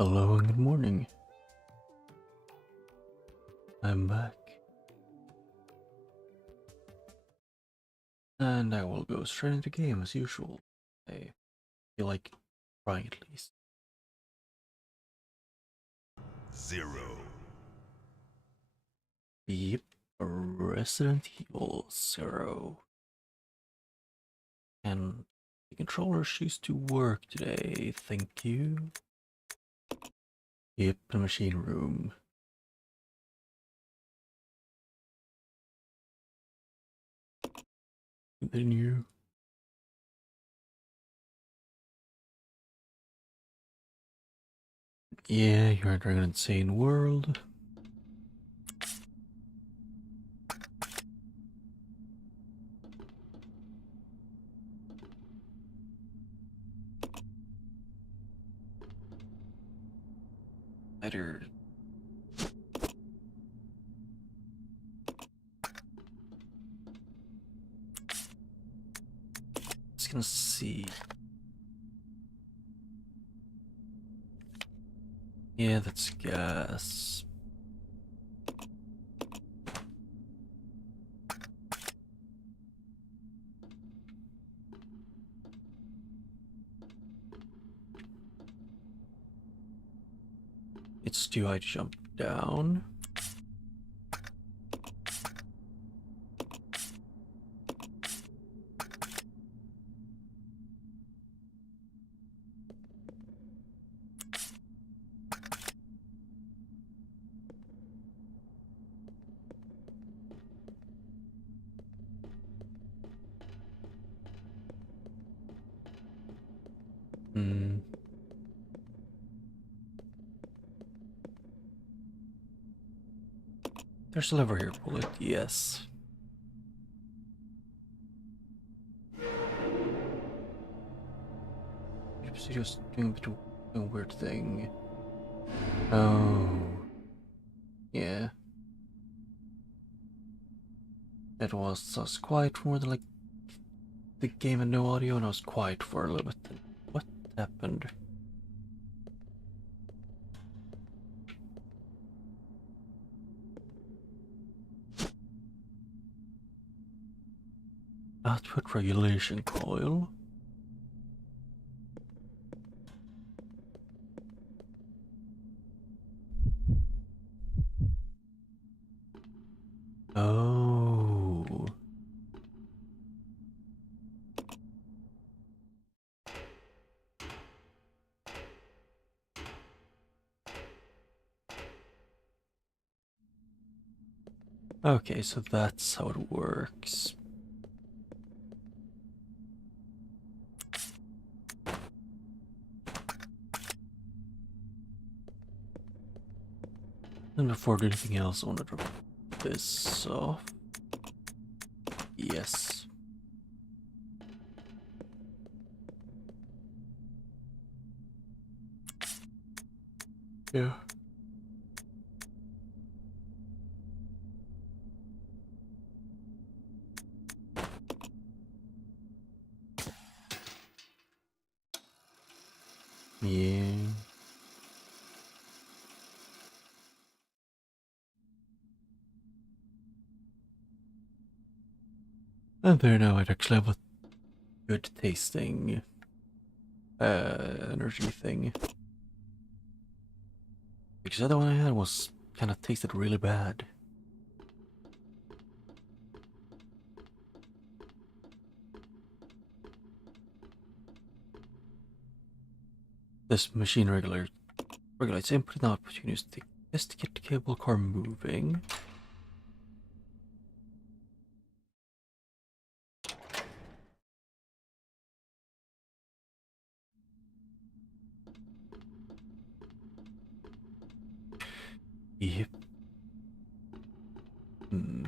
Hello and good morning. I'm back. And I will go straight into game as usual. I feel like trying at least. 0. Yep, Resident Evil 0. And the controller choose to work today, thank you. Yep, the machine room. Continue. Yeah, you're entering an insane world. Better. Just gonna see. Yeah, that's gas. It's too high to jump down. Hmm. There's a lever here, pull it, yes. Just doing a bit of a weird thing. Oh. Yeah. That was, I was quiet for more than like the game had no audio and I was quiet for a little bit. What happened? Output regulation coil. Oh. Okay, so that's how it works. And before doing anything else, I want to drop this off. Yes. Yeah. Yeah. And there now I'd actually have a good tasting energy thing. Because the other one I had was kind of tasted really bad. This machine regulates input and output units to get the cable car moving. Yep. Hmm.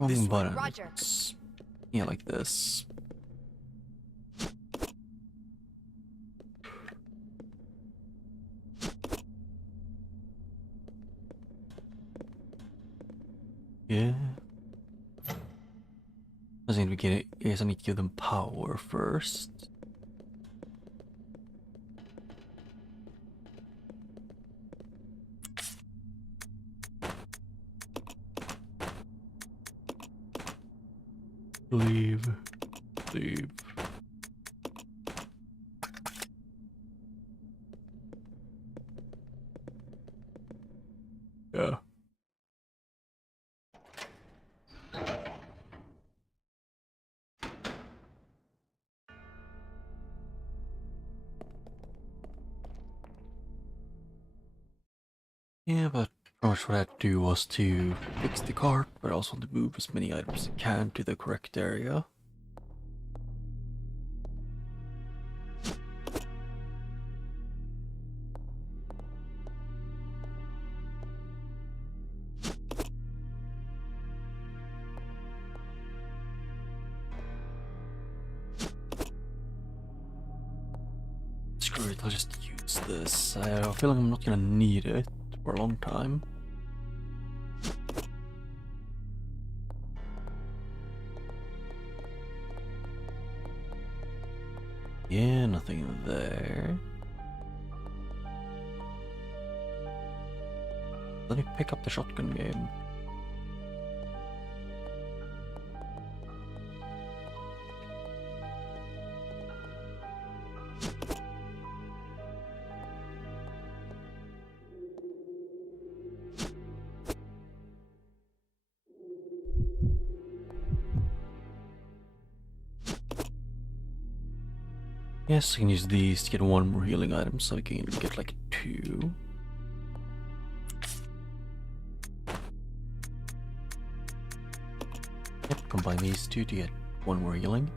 Wrong button. Roger. Yeah, like this. Yeah. Doesn't need to get it. Yes, I need to give them power first. Leave. Leave. Yeah. Yeah, but pretty much what I had to do was to fix the cart, but also to move as many items as I can to the correct area. Screw it, I'll just use this. I feel like I'm not gonna need it for a long time. Yeah, nothing there. Let me pick up the shotgun game. Yes, I can use these to get one more healing item, so I can get like 2. Yep, combine these 2 to get 1 more healing.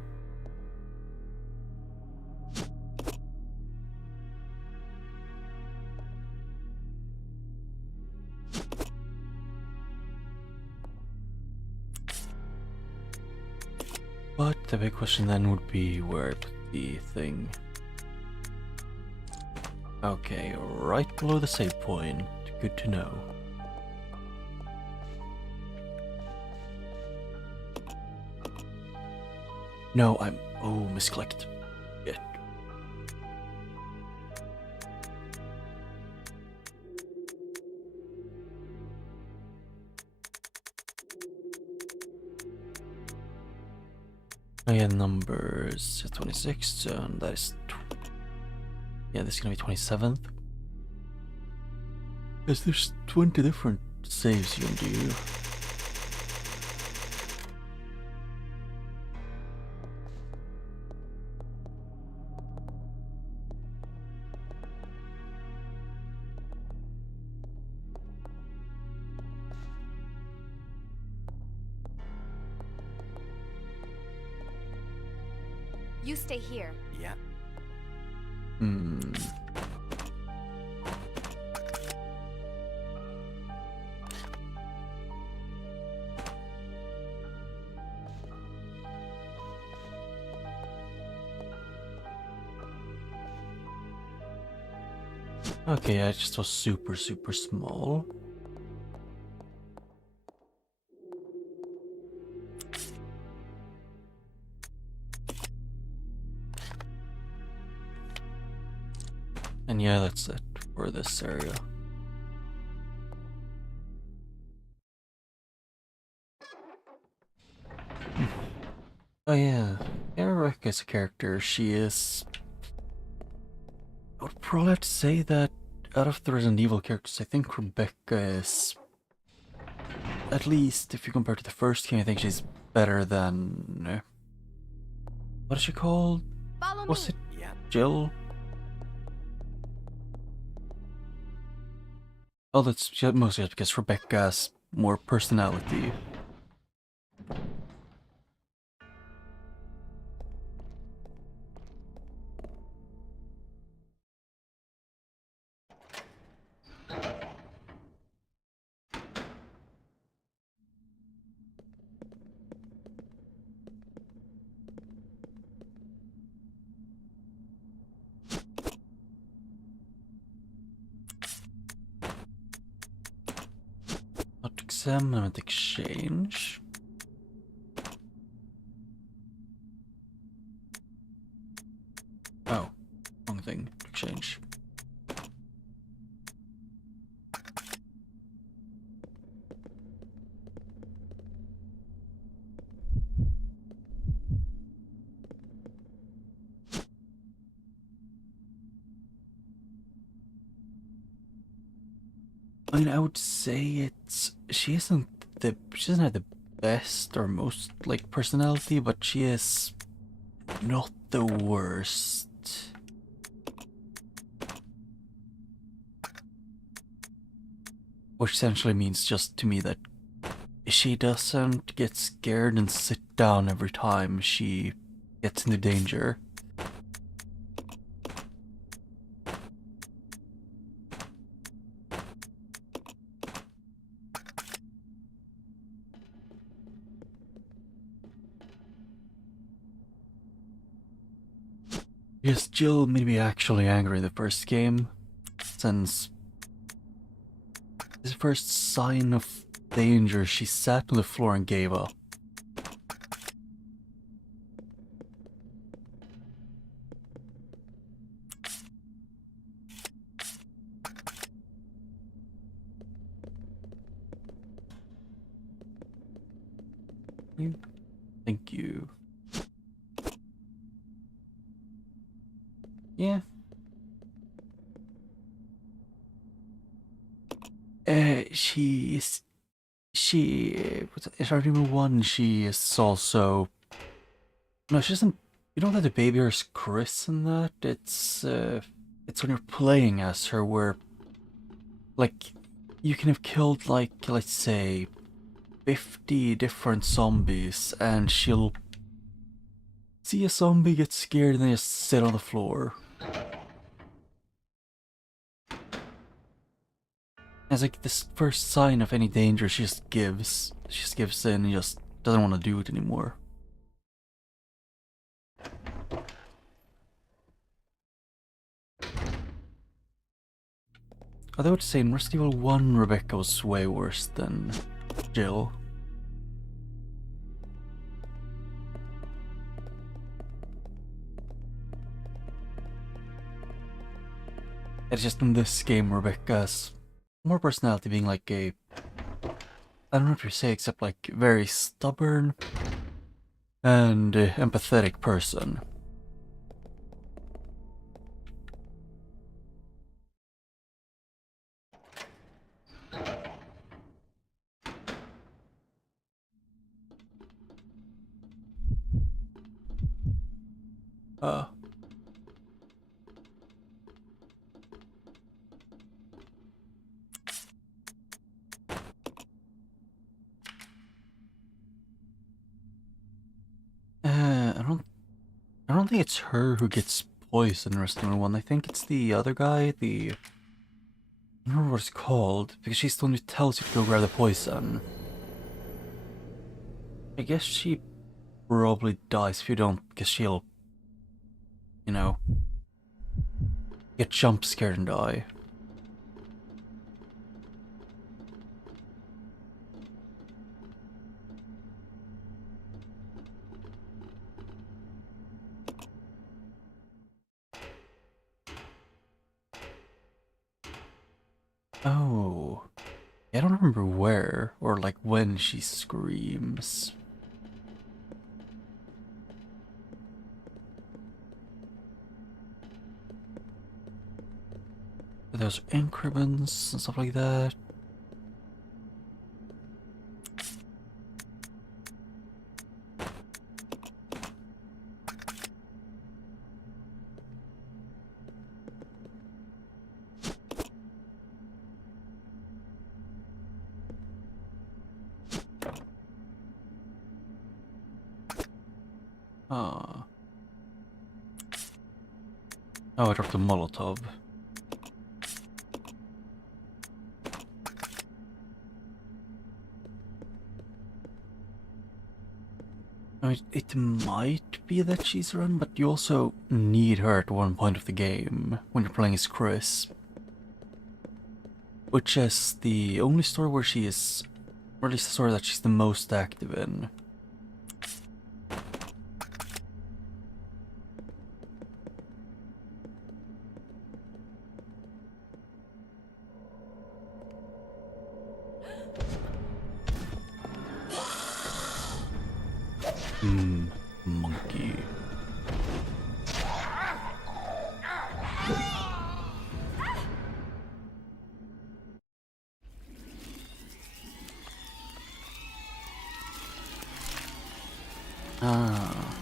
But the big question then would be where I put the thing. Okay, right below the save point. Good to know. No, oh, misclicked. Shit. Oh yeah, numbers 26, and that is... Yeah, this is gonna be 27th. Because there's 20 different saves you can do. You stay here. Yeah. Okay, I just was super small. And yeah, that's it for this area. Oh yeah, Rebecca is a character. She is... I would probably have to say that out of the Resident Evil characters, I think Rebecca is... At least if you compare to the first game, I think she's better than... What is she called? Follow Was me. it Yeah. Jill? Oh, that's mostly just because Rebecca has more personality. Examined exchange. Oh, wrong thing. Exchange. I mean, I would say she doesn't have the best or most like personality, but she is not the worst. Which essentially means just to me that she doesn't get scared and sit down every time she gets into danger. Yes, Jill made me actually angry the first game, since his first sign of danger, she sat on the floor and gave up. Thank you. Yeah. She is. Is Article 1, she is also. No, she doesn't. You don't have the baby or Chris in that. It's when you're playing as her where. Like, you can have killed, like, let's say, 50 different zombies, and she'll see a zombie get scared and then just sit on the floor. It's like this first sign of any danger, she just gives. She just gives in and just doesn't want to do it anymore. Although I would say in Resident Evil 1, Rebecca was way worse than Jill. It's just in this game, Rebecca's more personality being like a, I don't know if you say, except like very stubborn and empathetic person. Uh, I don't think it's her who gets poisoned in Resident Evil 1. I think it's the other guy, I don't remember what it's called, because she's the one who tells you to go grab the poison. I guess she probably dies if you don't, because she'll, you know, get jump scared and die. Oh, I don't remember where or like when she screams. There's increments and stuff like that. Ah. Oh, I dropped a Molotov. I mean, it might be that she's run, but you also need her at one point of the game when you're playing as Chris. Which is the only story where she is Or at least the story that she's the most active in. Monkey. Ah.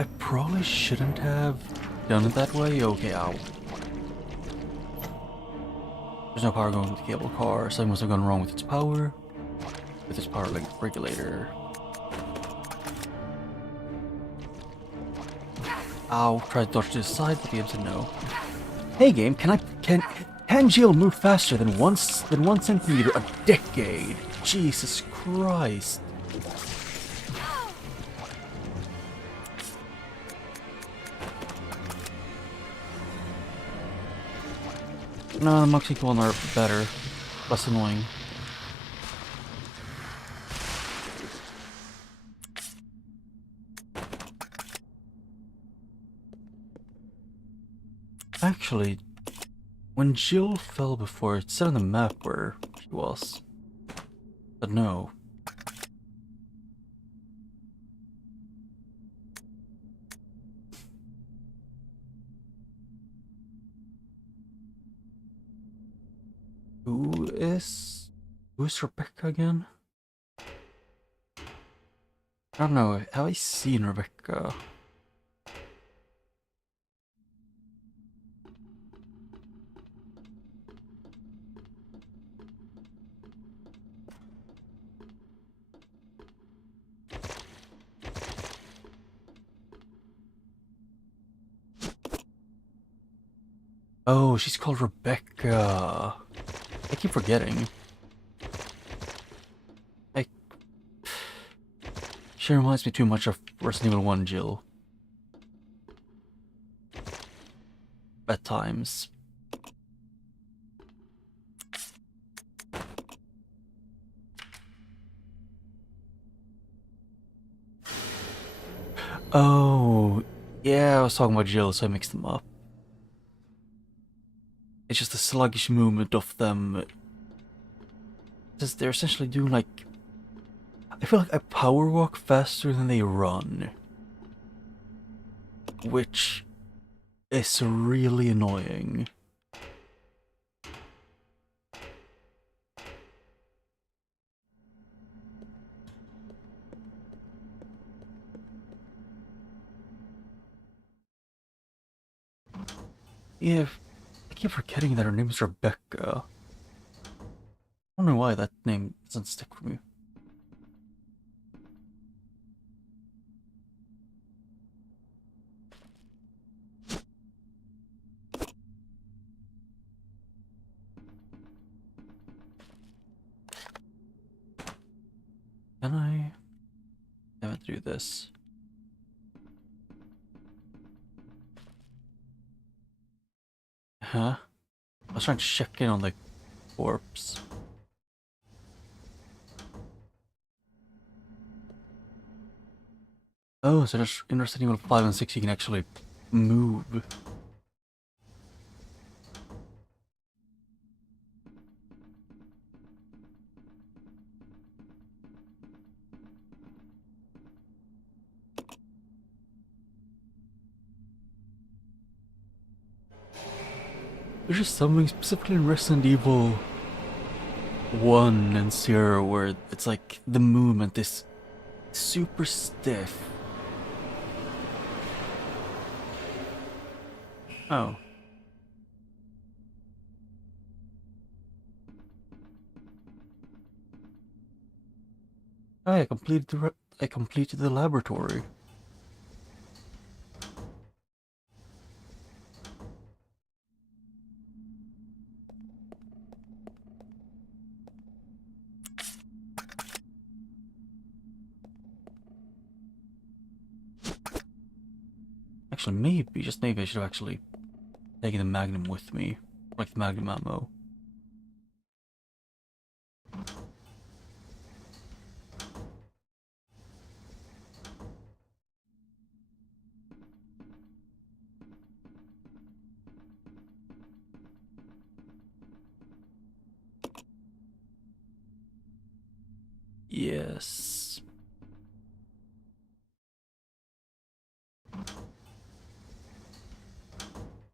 I probably shouldn't have done it that way. Okay, ow. There's no power going with the cable car. Something must have gone wrong with its power. With its power regulator. Ow, tried to dodge to the side, but the game said no. Hey game, can Jill move faster than 1 centimeter a decade? Jesus Christ. No, the monkey one are better. Less annoying. Actually, when Jill fell before, it said on the map where she was. But no. Who's Rebecca again? I don't know, have I seen Rebecca? Oh, she's called Rebecca. I keep forgetting. She reminds me too much of Resident Evil 1 Jill. At times. Oh, yeah, I was talking about Jill, so I mixed them up. It's just the sluggish movement of them. Because they're essentially doing like... I feel like I power walk faster than they run. Which is really annoying. Yeah, I keep forgetting that her name is Rebecca. I don't know why that name doesn't stick for me. Can I have to do this? Huh? I was trying to check in on the corpse. Oh, so just in Resident Evil 5 and 6 you can actually move. There's just something specifically in Resident Evil 1 and 0 where it's like the movement is super stiff. Oh. Oh, I completed the laboratory. Actually, maybe, just maybe I should have actually taking the Magnum with me, like the Magnum ammo. Yes.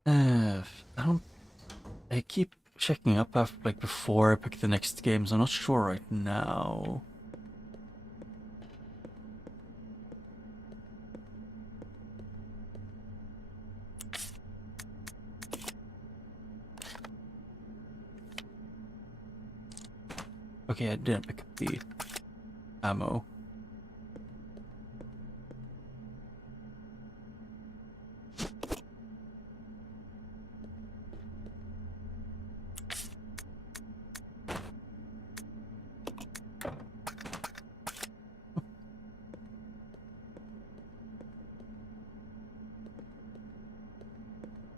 I don't. I keep checking up after, like, before I pick the next game, so I'm not sure right now. Okay, I didn't pick up the ammo.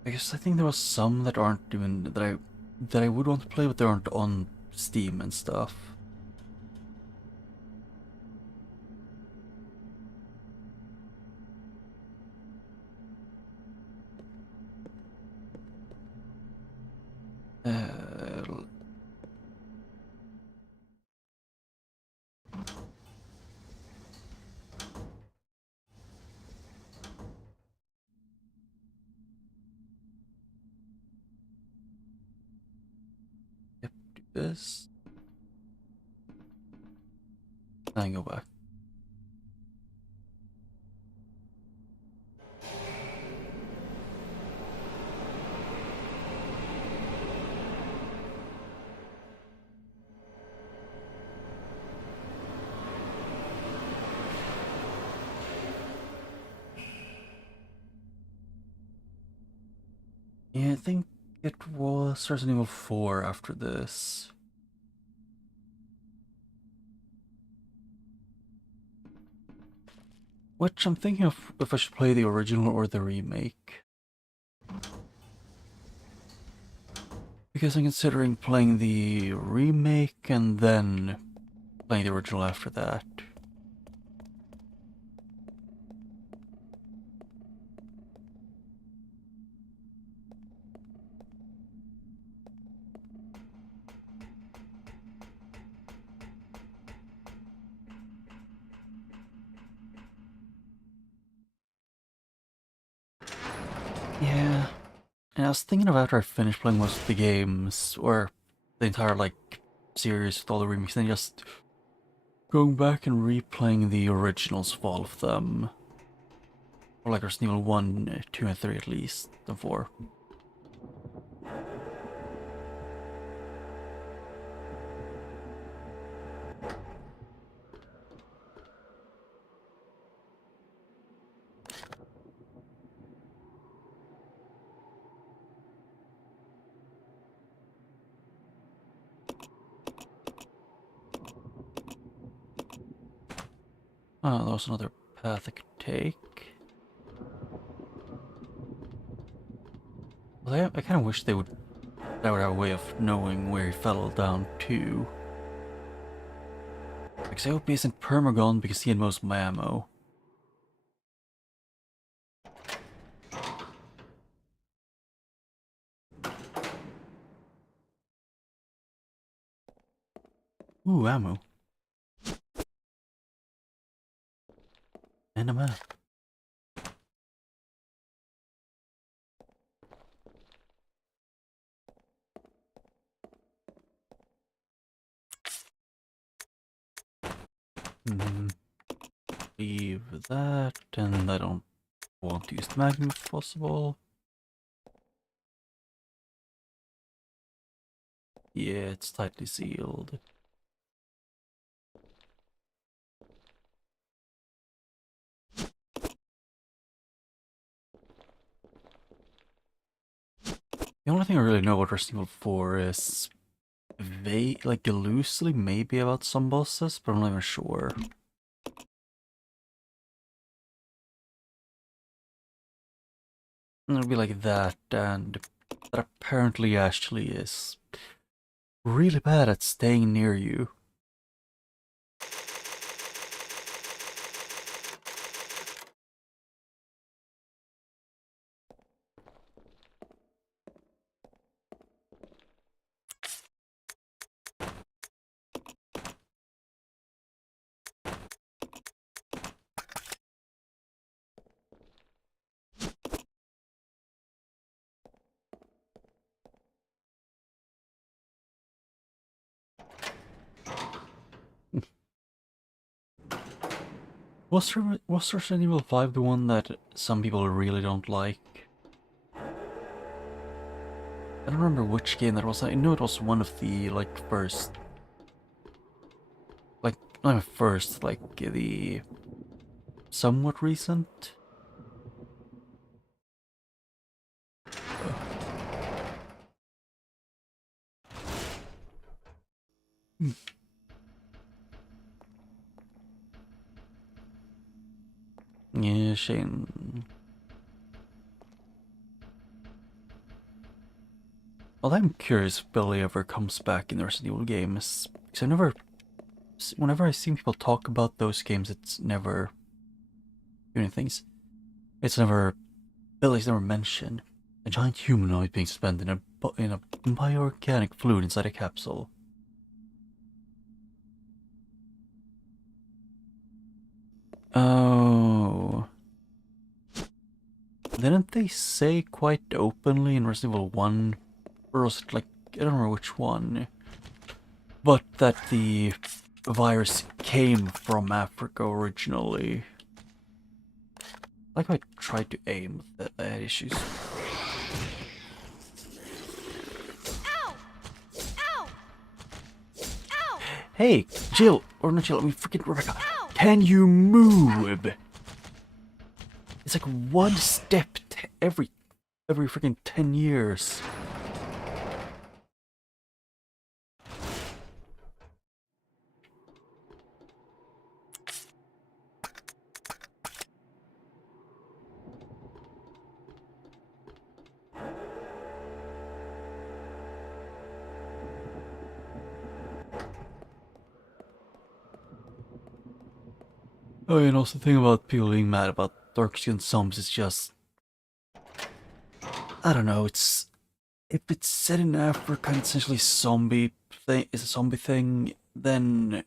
I guess I think there was some that aren't even that I would want to play, but they aren't on Steam and stuff. Uh, yep, do this. Then go back. Yeah, I think it was Resident Evil 4 after this. Which I'm thinking of if I should play the original or the remake. Because I'm considering playing the remake and then playing the original after that. Yeah. And I was thinking of after I finished playing most of the games, or the entire, like, series with all the remakes, then just going back and replaying the originals of all of them. Or like Resident Evil 1, 2, and 3 at least, and 4. Oh, there was another path I could take. Well, I kind of wish that would have a way of knowing where he fell down to. Because I hope he isn't permagon because he had most of my ammo. Ooh, ammo. And a map. Leave that, and I don't want to use the Magnum if possible. Yeah, it's tightly sealed. The only thing I really know about Resident Evil 4 is like loosely maybe about some bosses, but I'm not even sure. And it'll be like that and that apparently actually is really bad at staying near you. Was Resident Evil 5 the one that some people really don't like? I don't remember which game that was. I know it was one of the, like, first... Like, not first, like, the... somewhat recent? Yeah, Shane. Well, I'm curious if Billy ever comes back in the Resident Evil games. Because I never... Whenever I see people talk about those games, it's never... doing things. It's never... Billy's never mentioned. A giant humanoid being suspended in a bioorganic fluid inside a capsule. Oh... Didn't they say quite openly in Resident Evil 1, or was it like, I don't remember which one, but that the virus came from Africa originally? Like I tried to aim at issues. Ow! Ow! Ow! Hey, Jill, or not Jill, I mean freaking Rebecca, Ow! can you move? It's like one step every freaking 10 years. Oh, and also the thing about people being mad about dark skinned zombies is just, I don't know, it's, if it's set in Africa and essentially zombie thing is a zombie thing, then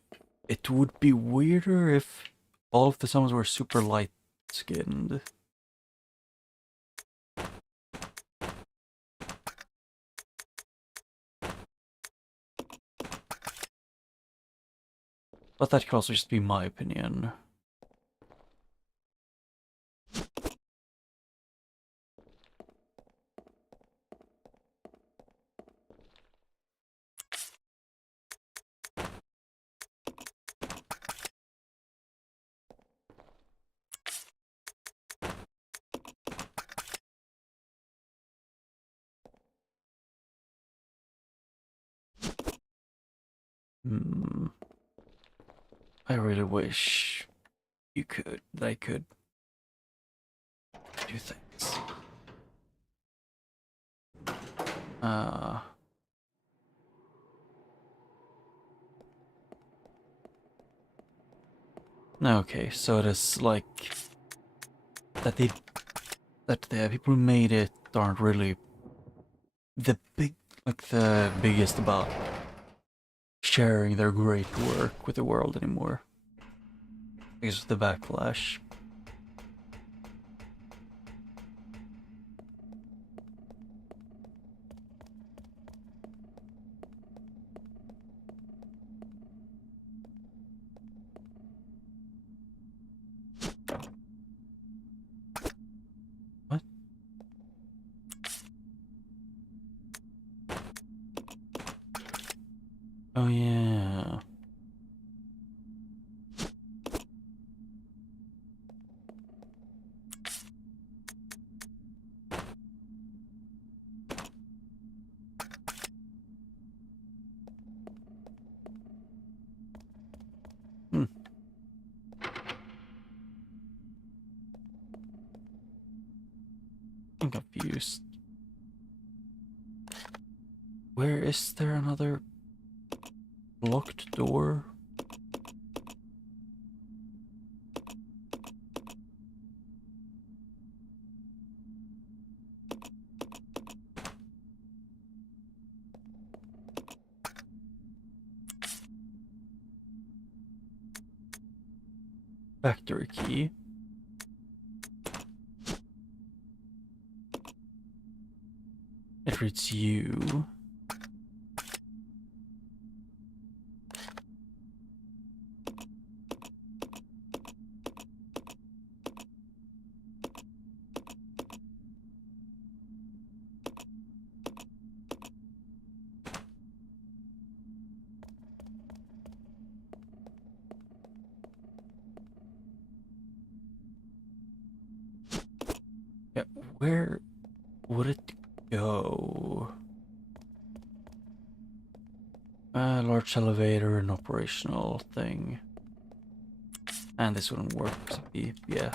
it would be weirder if all of the zombies were super light skinned. But that could also just be my opinion. Hmm. I really wish that I could do things. Uh, okay, so it is like that the people who made it aren't really the biggest about sharing their great work with the world anymore. Because of the backlash. What? Oh yeah. Hmm. I'm confused. Where is there another locked door? Factory key. It reads you. Yeah, where would it go? Large elevator and operational thing. And this wouldn't work. Yeah.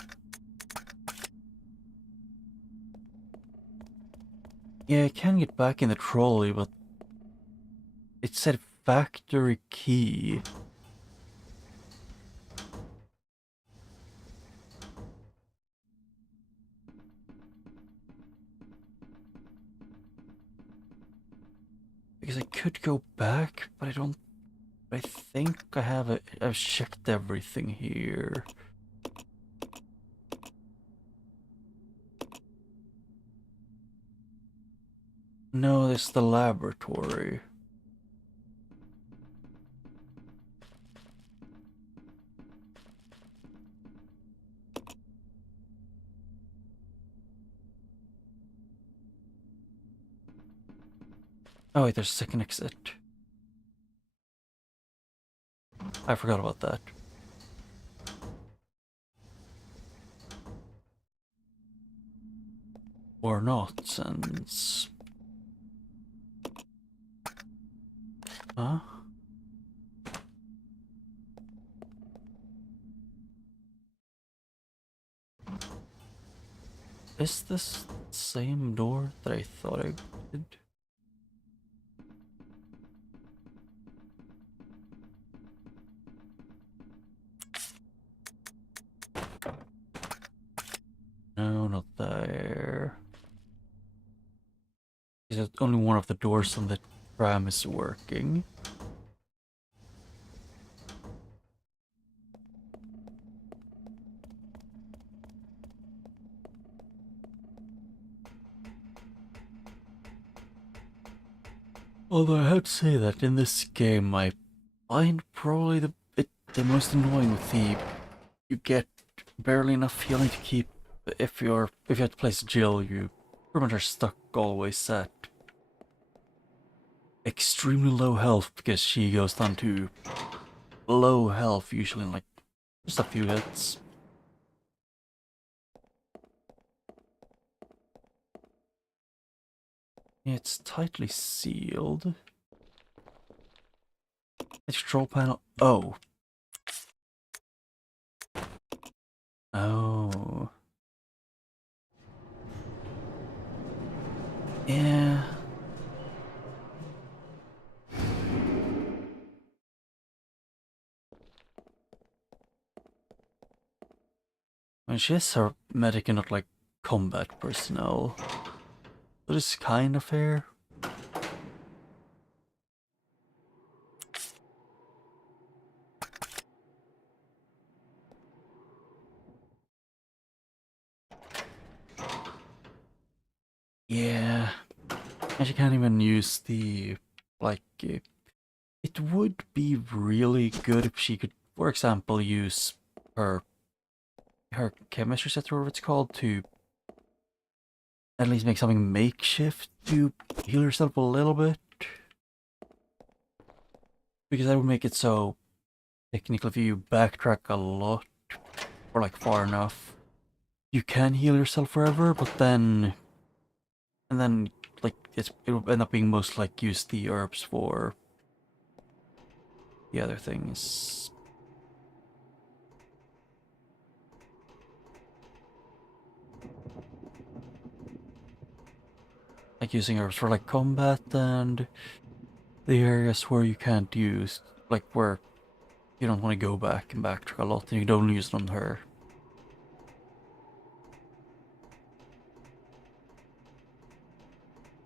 Yeah, I can get back in the trolley, but it said factory key. Because I could go back, but I don't. I think I've shipped everything here. No, this is the laboratory. Oh wait, there's a second exit. I forgot about that. Or not, since... Huh? Is this the same door that I thought I did? No, not there. Because only one of the doors on the tram is working. Although I have to say that in this game, I find probably the most annoying with the you get barely enough healing to keep. If you have to place Jill, you pretty much are stuck always at extremely low health because she goes down to low health usually in like just a few hits. It's tightly sealed. The control panel. Oh. Oh. Yeah. I mean, she is her medic and not like combat personnel. So this is kind of fair. Yeah. And she can't even use the, like, it would be really good if she could, for example, use her chemistry set, or whatever it's called, to at least make something makeshift to heal herself a little bit. Because that would make it so, technically, if you backtrack a lot, or like far enough, you can heal yourself forever, but then, and then, like, it'll end up being most like use the herbs for the other things. like using herbs for like combat and the areas where you can't use, like where you don't want to go back and backtrack a lot and you don't use it on her.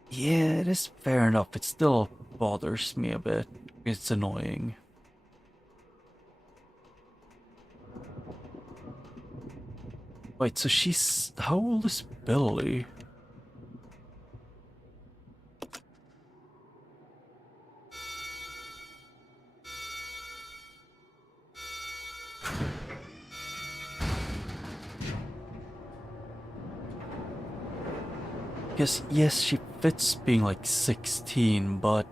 Yeah, it is fair enough. It still bothers me a bit. It's annoying. Wait, so she's... How old is Billy? Because, yes, she fits being like 16, but...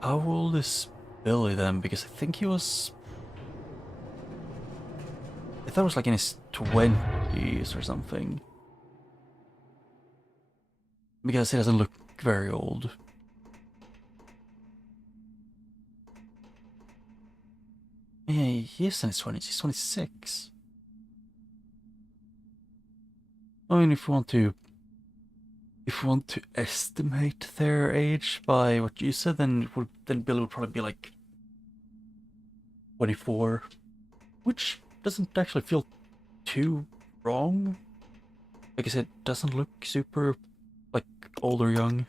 How old is Billy then? Because I think he was... I thought it was like in his 20s or something. Because he doesn't look very old. Yeah, he is in his 20s. He's 26. I mean, if we want to estimate their age by what you said, then Billy would probably be like 24, which doesn't actually feel too wrong. Like I said, it doesn't look super like old or young.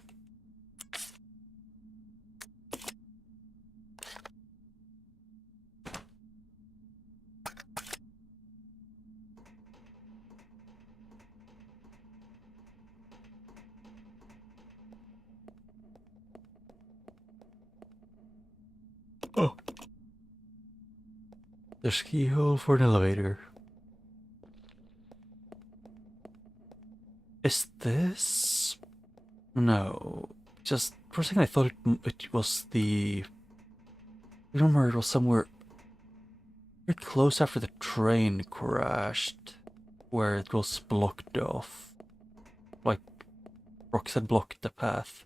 Oh. There's a keyhole for an elevator. Is this? No. Just for a second I thought it was the... I remember it was somewhere very close after the train crashed, where it was blocked off. Like, rocks had blocked the path.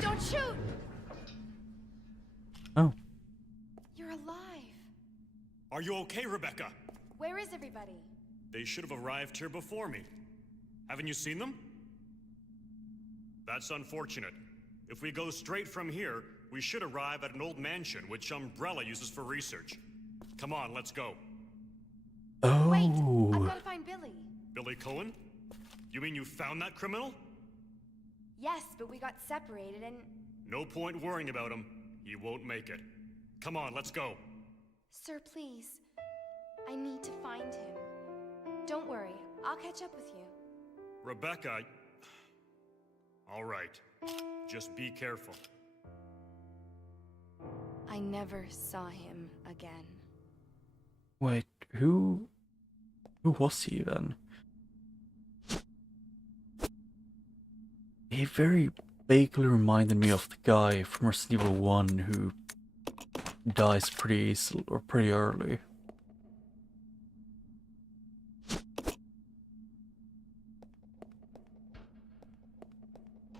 Don't shoot! Oh. You're alive. Are you okay, Rebecca? Where is everybody? They should have arrived here before me. Haven't you seen them? That's unfortunate. If we go straight from here, we should arrive at an old mansion which Umbrella uses for research. Come on, let's go. Oh. Wait, I've got to find Billy. Billy Cohen? You mean you found that criminal? Yes, but we got separated and... No point worrying about him. He won't make it. Come on, let's go. Sir, please. I need to find him. Don't worry, I'll catch up with you. Rebecca... All right. Just be careful. I never saw him again. Wait, who was he then? He very vaguely reminded me of the guy from Resident Evil 1 who dies pretty early.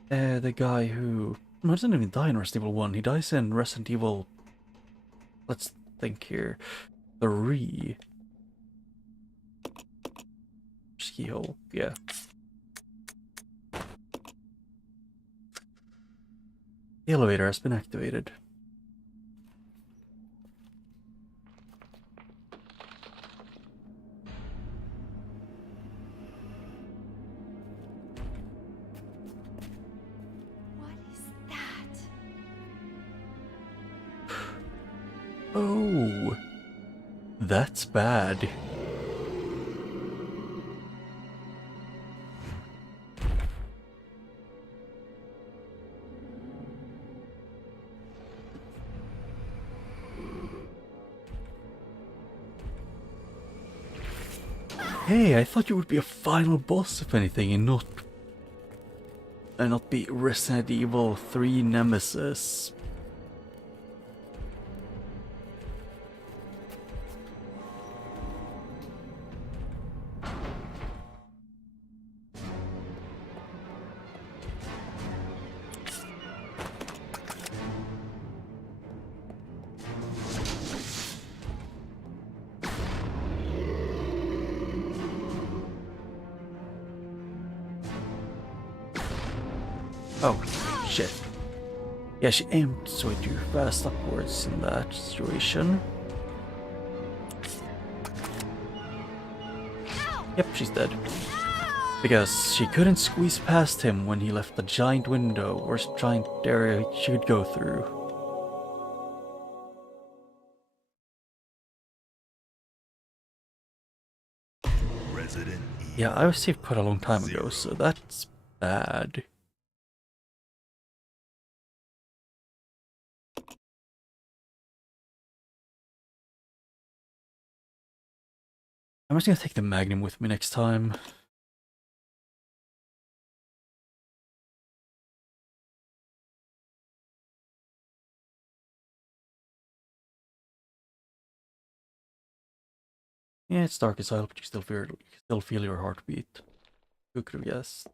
The guy who... No, he doesn't even die in Resident Evil 1. He dies in Resident Evil... Let's think here. 3. Keyhole, yeah. The elevator has been activated. What is that? Oh, that's bad. Hey, I thought you would be a final boss, if anything, and not be Resident Evil 3 Nemesis. Oh, shit. Yeah, she aimed way too fast upwards in that situation. Yep, she's dead. Because she couldn't squeeze past him when he left the giant window or giant area she could go through. Resident Yeah, I was saved quite a long time ago, so that's bad. I'm just gonna take the Magnum with me next time. Yeah, it's dark as hell, but you still feel your heartbeat. Who could have guessed?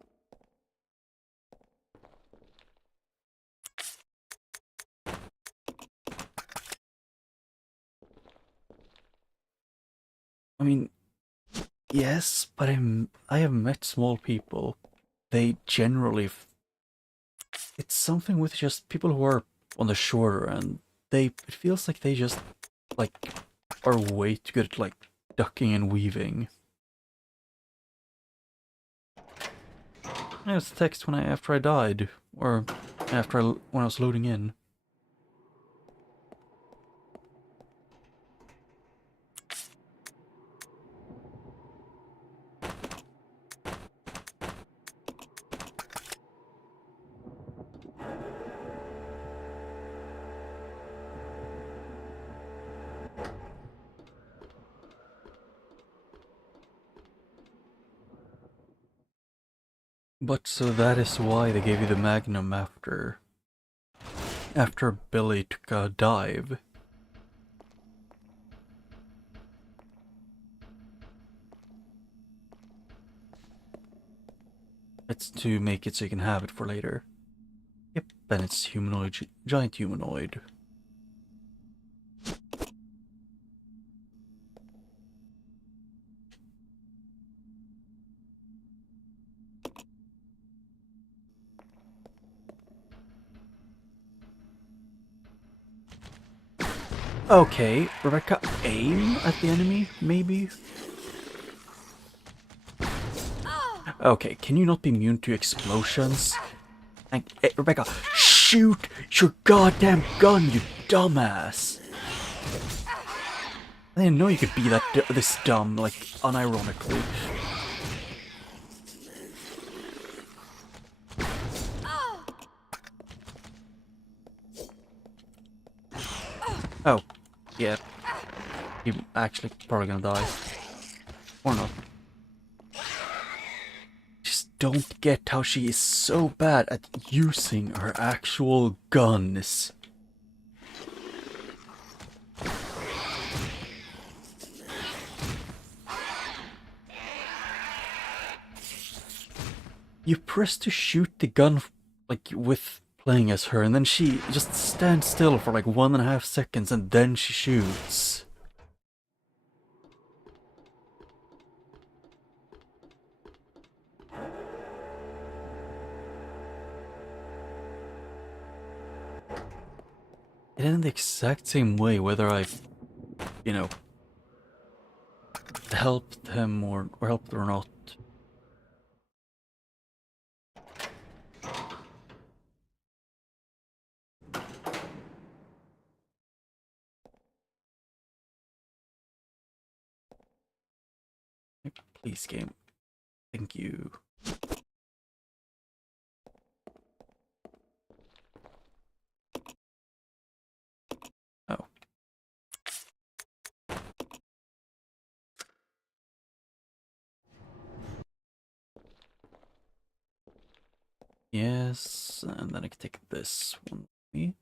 I mean, yes, but I have met small people. They generally it's something with just people who are on the shorter end. It feels like they just like are way too good at like ducking and weaving. Yeah, it's text after I died, or when I was loading in. But so that is why they gave you the Magnum after Billy took a dive. It's to make it so you can have it for later. Yep, and it's giant humanoid. Okay, Rebecca, aim at the enemy, maybe? Okay, can you not be immune to explosions? Hey, Rebecca, shoot your goddamn gun, you dumbass! I didn't know you could be this dumb, like, unironically. Oh, yeah. You're actually probably gonna die. Or not. Just don't get how she is so bad at using her actual guns. You press to shoot the gun, like, with playing as her, and then she just stands still for like 1.5 seconds, and then she shoots. And in the exact same way, whether I, you know, helped him or helped or not. Please, game. Thank you. Oh. Yes, and then I can take this one with me.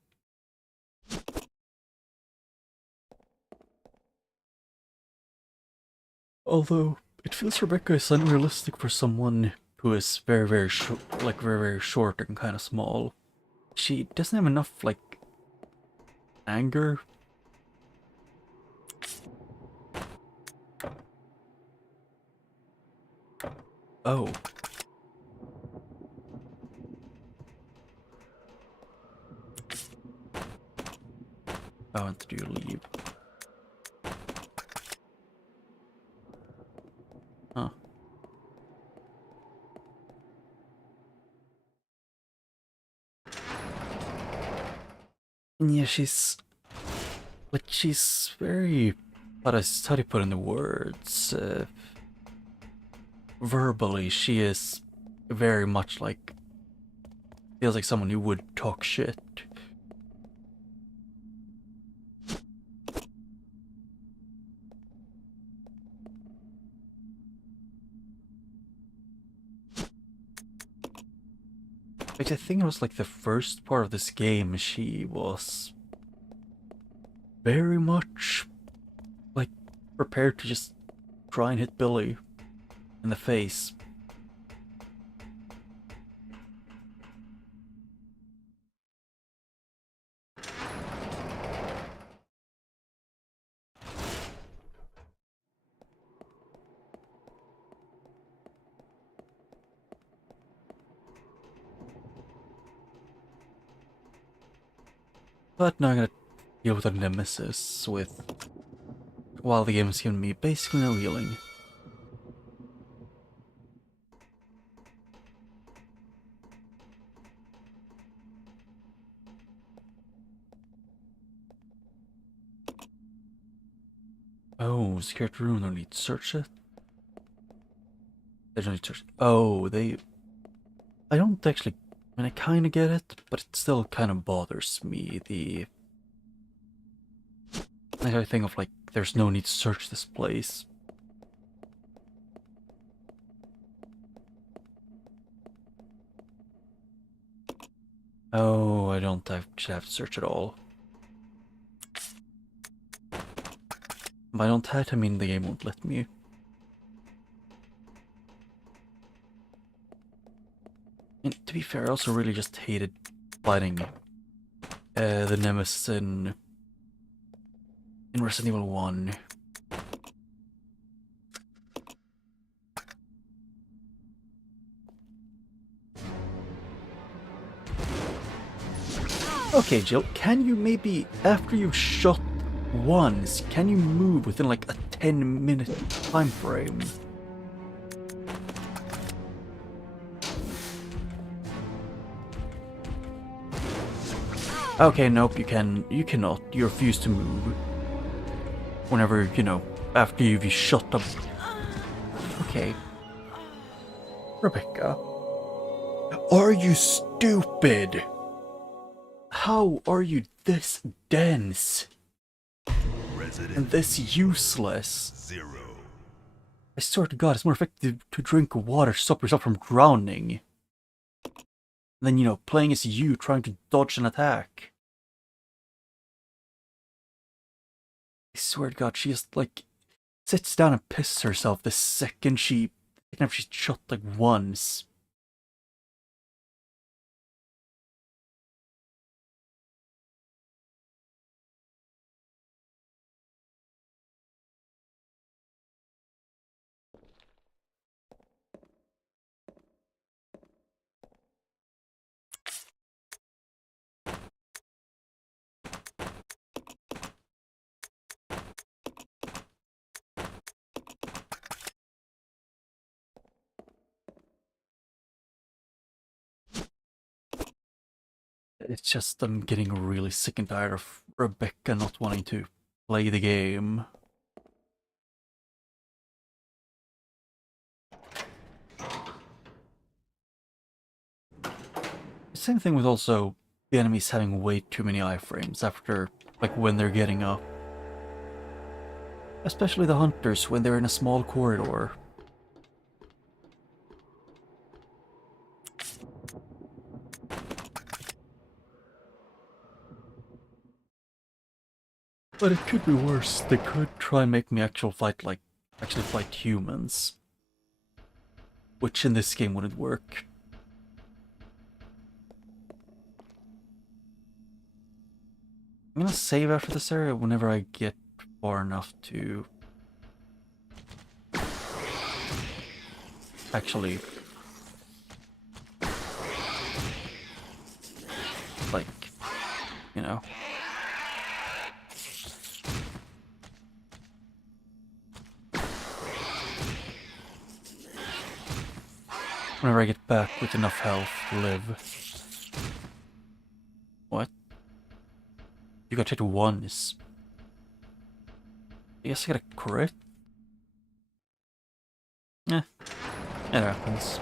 Although, it feels Rebecca is unrealistic for someone who is very, very short, like very, very short and kind of small. She doesn't have enough, like, anger. Oh. month do you leave? Huh. And yeah, she's very, how do you put in the words? Verbally, she is very much like, feels like someone who would talk shit. Like, I think it was like the first part of this game, she was very much like prepared to just try and hit Billy in the face. But now I'm gonna deal with a nemesis while the game is giving me basically no healing. Oh, scared room, no need to search it. They don't need to search it. Oh, I don't actually, I mean, I kinda get it, but it still kinda bothers me, I think of like, there's no need to search this place. Oh, I don't actually have to search at all. If I don't have to, I mean the game won't let me. And to be fair, I also really just hated fighting the nemesis in Resident Evil 1. Okay, Jill, can you maybe, after you've shot once, can you move within like a 10-minute time frame? Okay, nope, you cannot. You refuse to move. Whenever, you know, after you've shot them. Okay. Rebecca. Are you stupid? How are you this dense? Resident And this useless? 0. I swear to God, it's more effective to drink water to stop yourself from drowning than, you know, playing as you trying to dodge an attack. I swear to God, she just, like, sits down and pisses herself the second she's shot, like, once. It's just, I'm getting really sick and tired of Rebecca not wanting to play the game. Same thing with also the enemies having way too many iframes after, like, when they're getting up. Especially the hunters when they're in a small corridor. But it could be worse. They could try and make me actually fight humans. Which in this game wouldn't work. I'm gonna save after this area whenever I get far enough to actually, like, you know. whenever I get back with enough health to live. What? You got hit once. I guess I got a crit? Eh, it happens.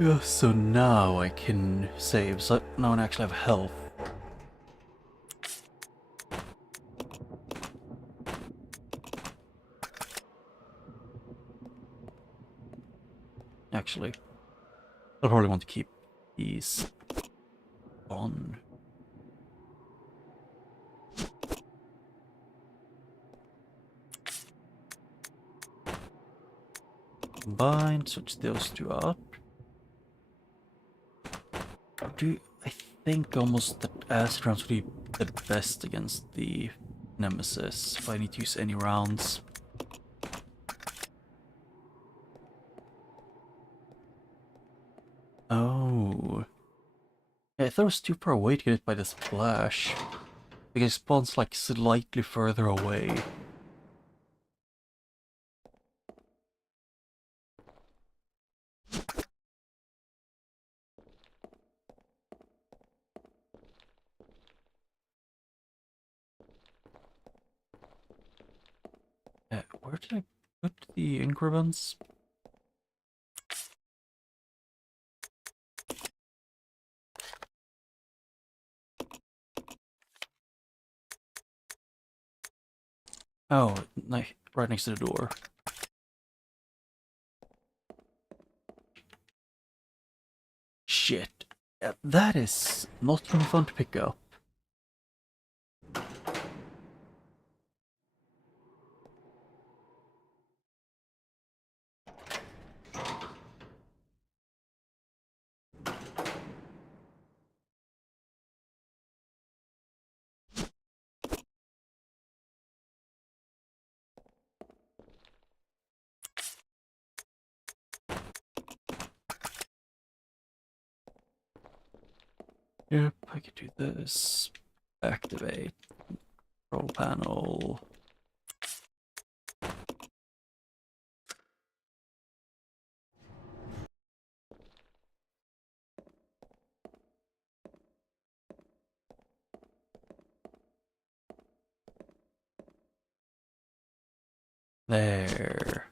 Yeah, so now I can save, so now I actually have health. Actually, I'll probably want to keep these on. Combine, switch those two up. I think almost that acid rounds would be the best against the Nemesis if I need to use any rounds. Oh. Yeah, I thought it was too far away to get it by the splash. Because it spawns like slightly further away. Where did I put the increments? Oh, right next to the door. Shit. Yeah, that is not really fun to pick up. Yep, I could do this. Activate. Control panel. There.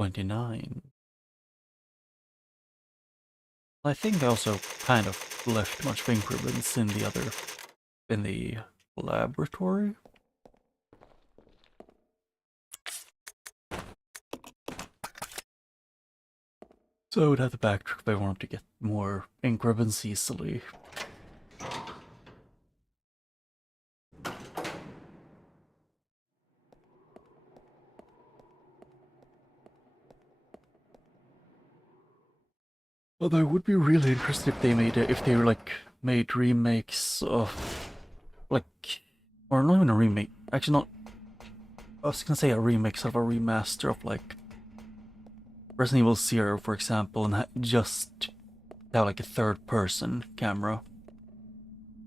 $29. I think I also kind of left much of increments in the laboratory. So I would have to backtrack if I wanted to get more increments easily. Although I would be really interested if they made remakes of or not even a remake. Actually, not. I was gonna say a remake, sort of a remaster of Resident Evil 0, for example, and just have like a third-person camera.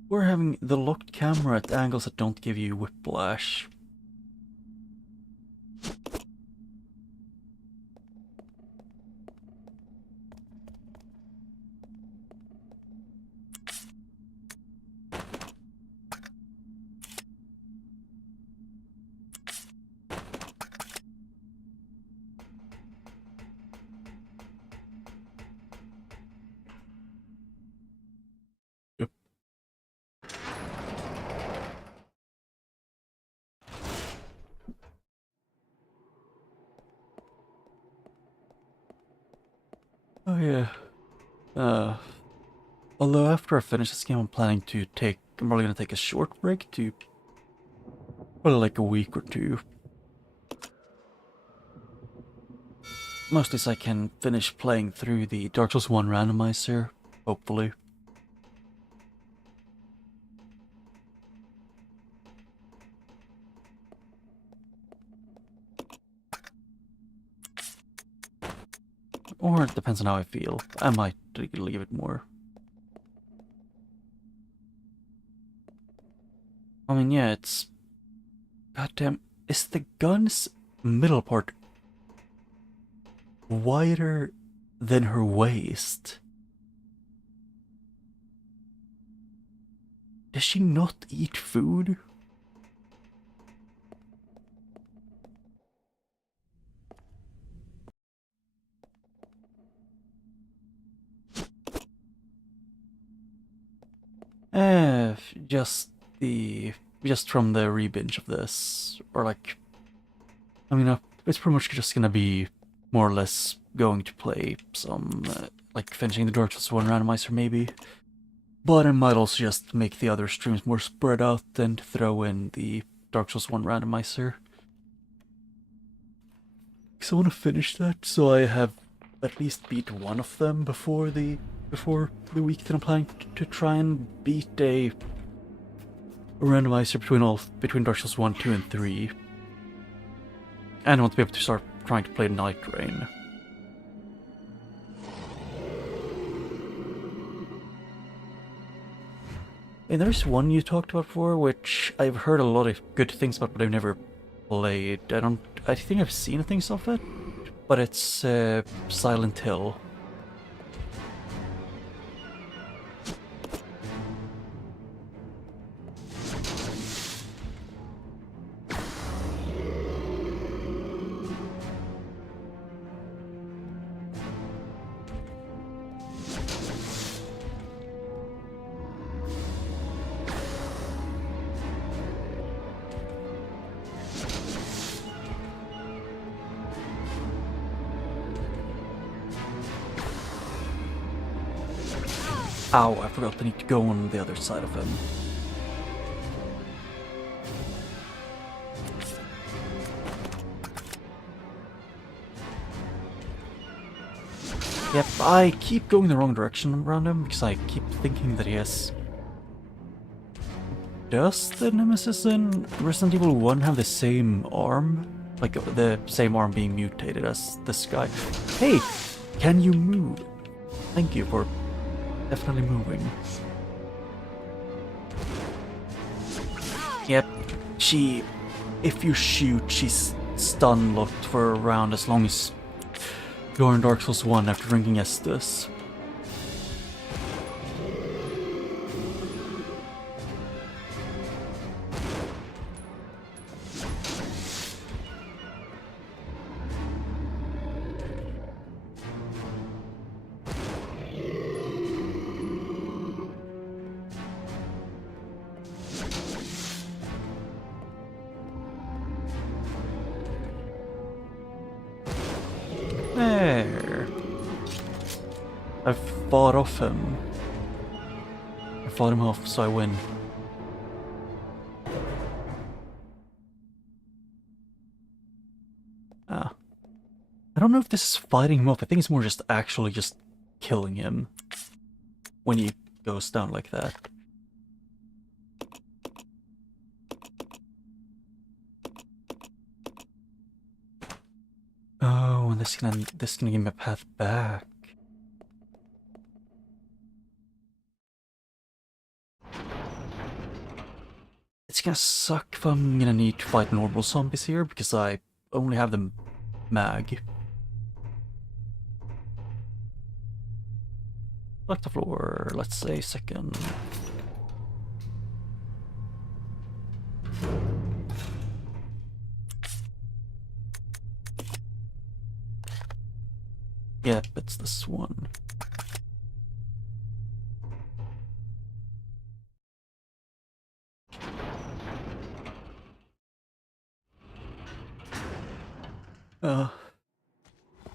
We're having the locked camera at angles that don't give you whiplash. Yep. Oh yeah. Although after I finish this game, I'm probably gonna take a short break to probably like a week or two. Mostly so I can finish playing through the Dark Souls 1 randomizer, hopefully. Or it depends on how I feel. I might leave it more. I mean, yeah, it's... Goddamn, is the gun's middle part wider than her waist? Does she not eat food? Just the... Just from the re-binge of this. Or like... I mean, it's pretty much just gonna be more or less going to play some... like finishing the Dark Souls 1 randomizer maybe. But I might also just make the other streams more spread out and throw in the Dark Souls 1 randomizer. Because I want to finish that, so I have at least beat one of them before the week that I'm planning to try and beat a randomizer between Dark Souls 1, 2, and 3. And I want to be able to start trying to play Night Rain. And there's one you talked about before, which I've heard a lot of good things about, but I've never played. I think I've seen things of it, but it's Silent Hill. Ow, I forgot I need to go on the other side of him. Yep, I keep going the wrong direction around him because I keep thinking that he has... Does the Nemesis in Resident Evil 1 have the same arm? Like the same arm being mutated as this guy? Hey, can you move? Thank you for definitely moving. Yep, if you shoot, she's stun locked for a round as long as you're in Dark Souls 1 after drinking Estus. There. I fought off him. I fought him off, so I win. Ah. I don't know if this is fighting him off. I think it's more just actually just killing him when he goes down like that. Oh, and this is gonna give me a path back. It's gonna suck if I'm gonna need to fight normal zombies here because I only have the mag. Select the floor, let's say second. Yep, it's this one.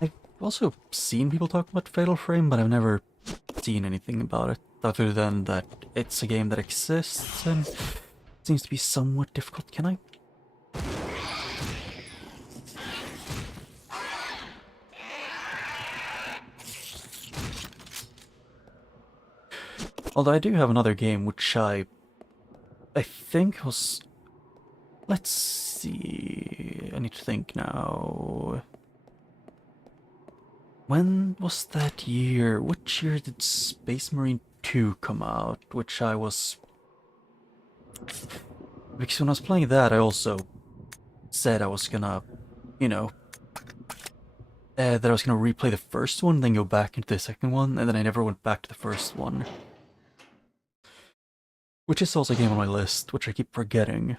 I've also seen people talk about Fatal Frame, but I've never seen anything about it, other than that it's a game that exists and seems to be somewhat difficult. Can I? Although I do have another game which I think was... Let's see... I need to think now... When was that year? Which year did Space Marine 2 come out? Which I was... Because when I was playing that, I also said I was gonna, you know, that I was gonna replay the first one, then go back into the second one, and then I never went back to the first one. Which is also a game on my list, which I keep forgetting.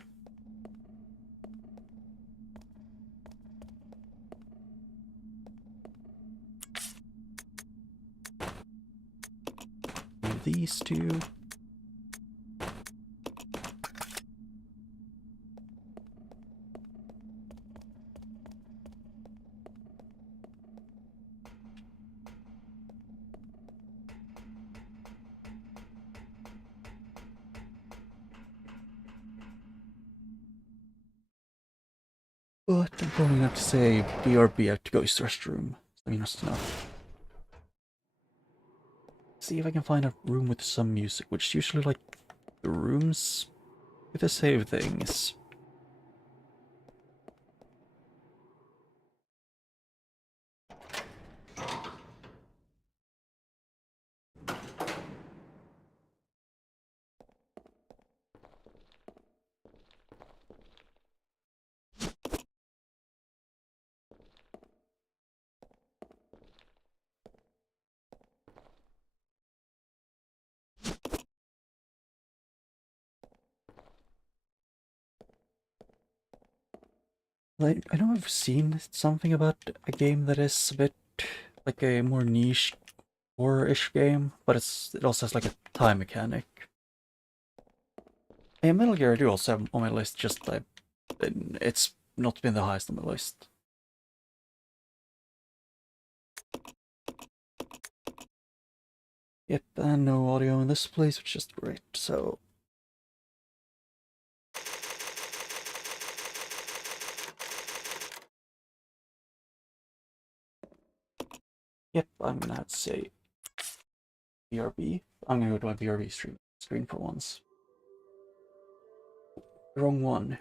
These two. But I'm probably gonna have to say BRB, I have to go use the restroom. So you must know. See if I can find a room with some music, which is usually like the rooms with the save things. I know I've seen something about a game that is a bit like a more niche horror-ish game, but it also has like a time mechanic. A Metal Gear I do also have on my list, just it's not been the highest on my list. Yep, and no audio in this place, which is great, so... Yep, I'm gonna have to say BRB. I'm gonna go to my BRB screen for once. Wrong one.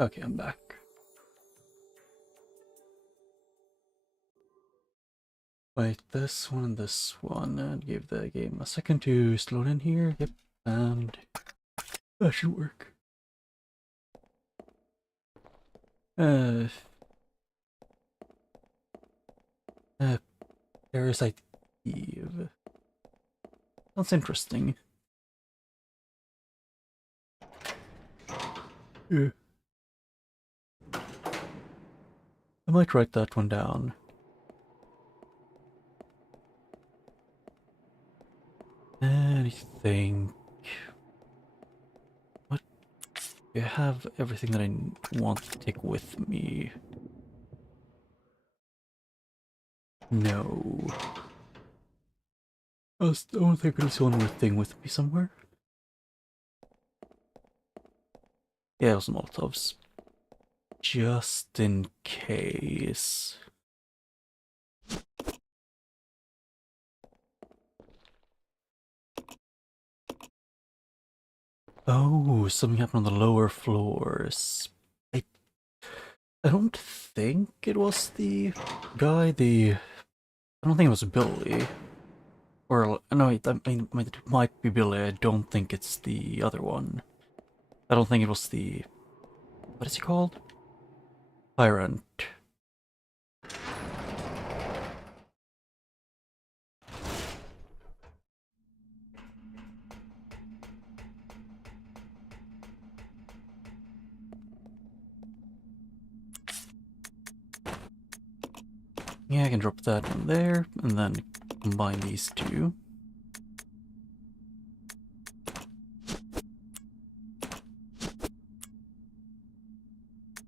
Okay, I'm back. Wait, this one and this one, and give the game a second to slow in here. Yep, and that should work. Uh, Parasite Eve. That's interesting. Yeah. I might write that one down. Anything? What? I have everything that I want to take with me. No. I don't think there's one more thing with me somewhere. Yeah, some Molotovs. Just in case. Oh, something happened on the lower floors. I don't think it was the guy, I don't think it was Billy. Or, no, it might be Billy, I don't think it's the other one. I don't think it was the, what is he called? Tyrant. Yeah, I can drop that in there, and then combine these two.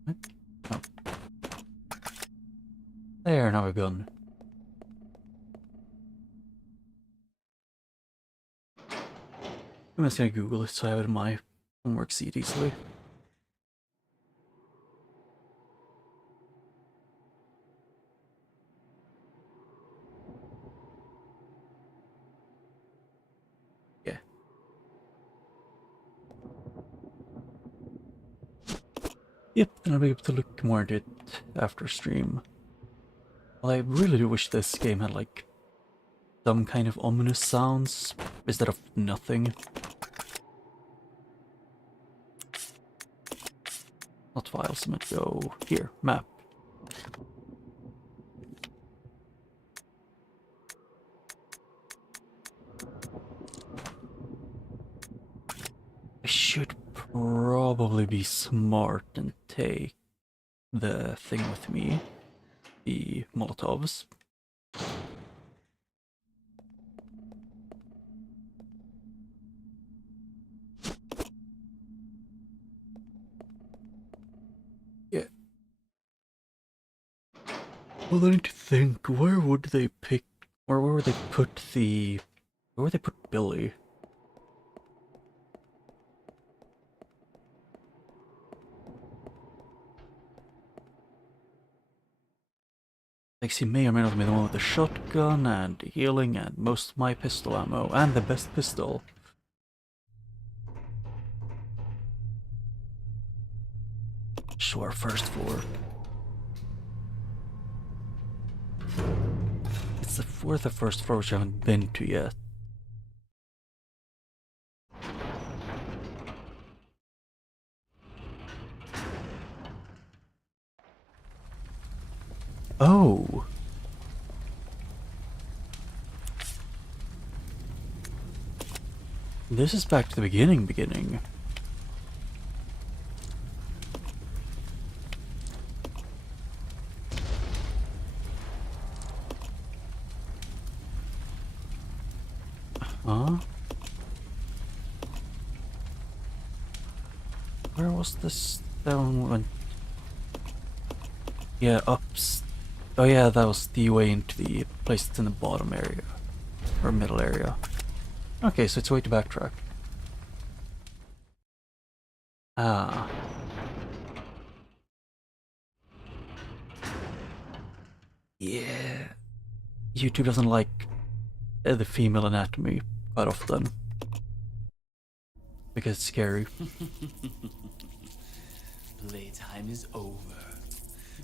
Oh. There, now a gun. I'm just gonna Google it so I have it in my homework seat easily. Yeah. Yep, then I'll be able to look more at it after stream. Well, I really do wish this game had, like, some kind of ominous sounds instead of nothing. Not files, I'm gonna go here, map. I should probably be smart and take the thing with me, the Molotovs. Yeah. Well, I need to think, where would they pick, or where would they put where would they put Billy? Like, he may or may not be the one with the shotgun, and the healing, and most of my pistol ammo, and the best pistol. Sure, first floor. It's the fourth or first floor which I haven't been to yet. Oh! This is back to the beginning. Huh? Where was this down one? Yeah, ups. Oh yeah, that was the way into the place that's in the bottom area. Or middle area. Okay, so it's a way to backtrack. Ah. Yeah. YouTube doesn't like the female anatomy quite often. Because it's scary. playtime is over.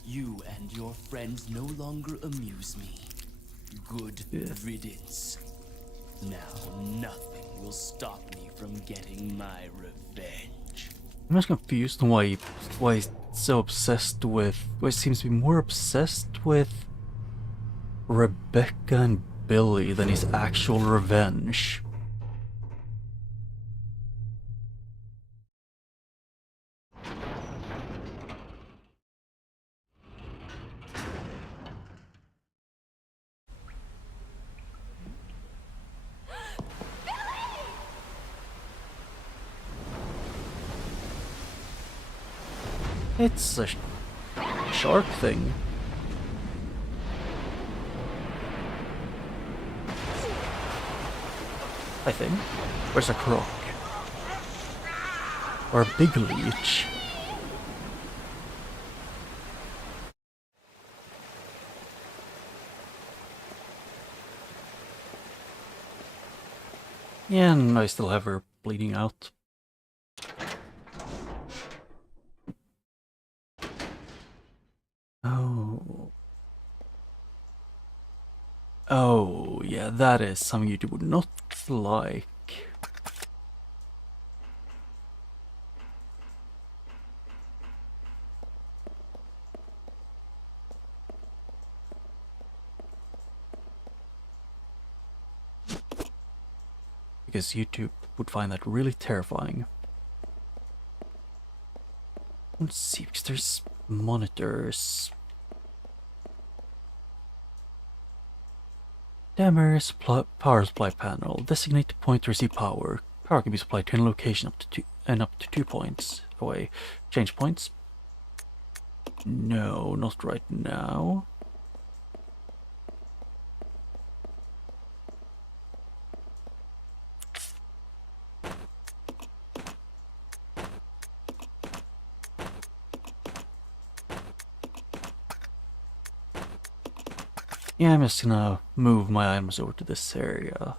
You and your friends no longer amuse me. Good riddance. Now nothing will stop me from getting my revenge. I'm just confused on why he's so obsessed with. Why he seems to be more obsessed with Rebecca and Billy than his actual revenge. It's a shark thing. I think. Where's a croc? Or a big leech? Yeah, and I still have her bleeding out. Oh. Oh, yeah, that is something YouTube would not like. Because YouTube would find that really terrifying. Let's see, because there's monitors. Dammers, power supply panel. Designate the point to receive power. Power can be supplied to any location up to 2 points away. Change points? No, not right now. Yeah, I'm just gonna move my items over to this area.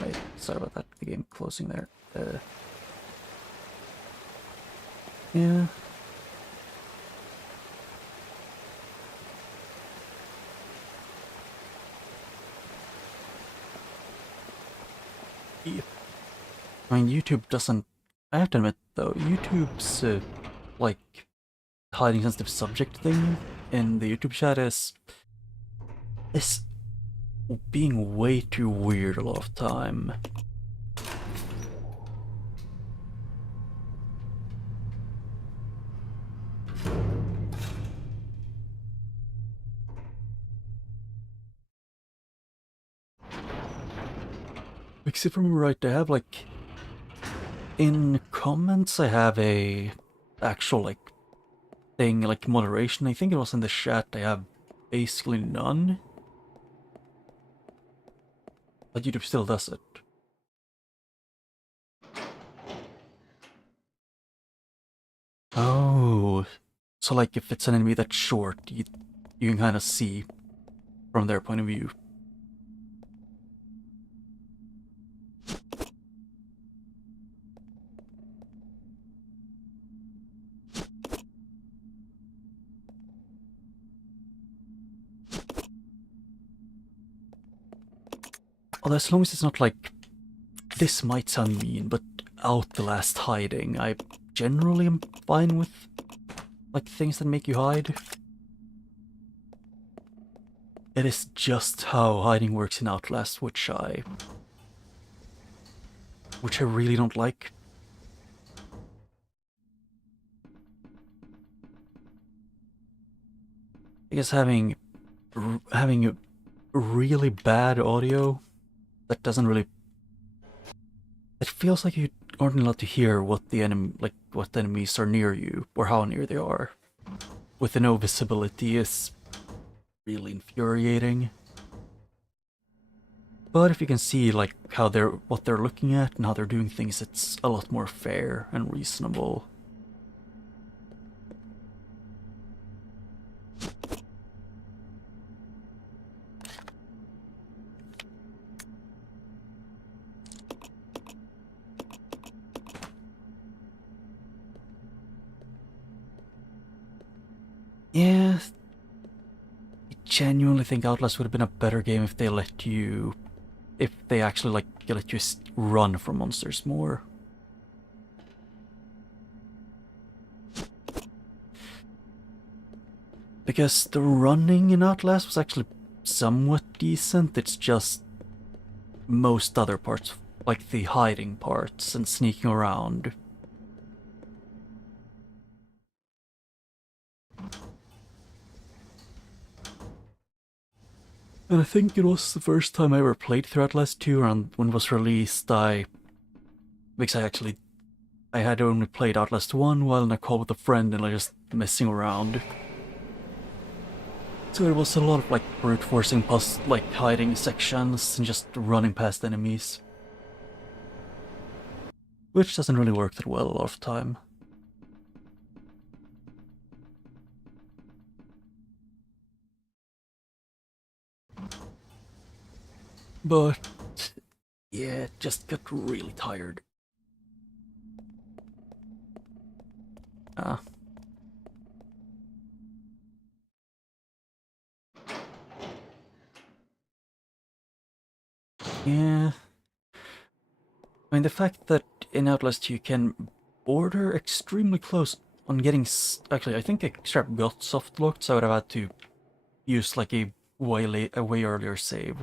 Wait, sorry about that, the game closing there. Yeah. I mean, YouTube doesn't. I have to admit, though, YouTube's like hiding sensitive subject thing in the YouTube chat is being way too weird a lot of time. Because if I remember right, I have like in comments I have a actual like thing like moderation. I think it was in the chat. I have basically none, but YouTube still does it. Oh, so like if it's an enemy that's short, you can kind of see from their point of view. Although as long as it's not like, this might sound mean, but outlast hiding, I generally am fine with like things that make you hide. It is just how hiding works in Outlast, which I really don't like. I guess having really bad audio that doesn't really. It feels like you aren't allowed to hear what the enemies are near you or how near they are. With the no visibility is really infuriating. But if you can see like what they're looking at and how they're doing things, it's a lot more fair and reasonable. Yeah, I genuinely think Outlast would have been a better game if they let you, if they actually like let you run from monsters more. Because the running in Outlast was actually somewhat decent, it's just most other parts, like the hiding parts and sneaking around. And I think it was the first time I ever played through Outlast 2, around when it was released. Because I had only played Outlast 1 while in a call with a friend and like just messing around. So it was a lot of like brute forcing past like hiding sections and just running past enemies. Which doesn't really work that well a lot of the time. But yeah, it just got really tired. Ah. Yeah. I mean, the fact that in Outlast you can border extremely close on getting. Actually, I think Extrap got soft locked, so I would have had to use like a a way earlier save.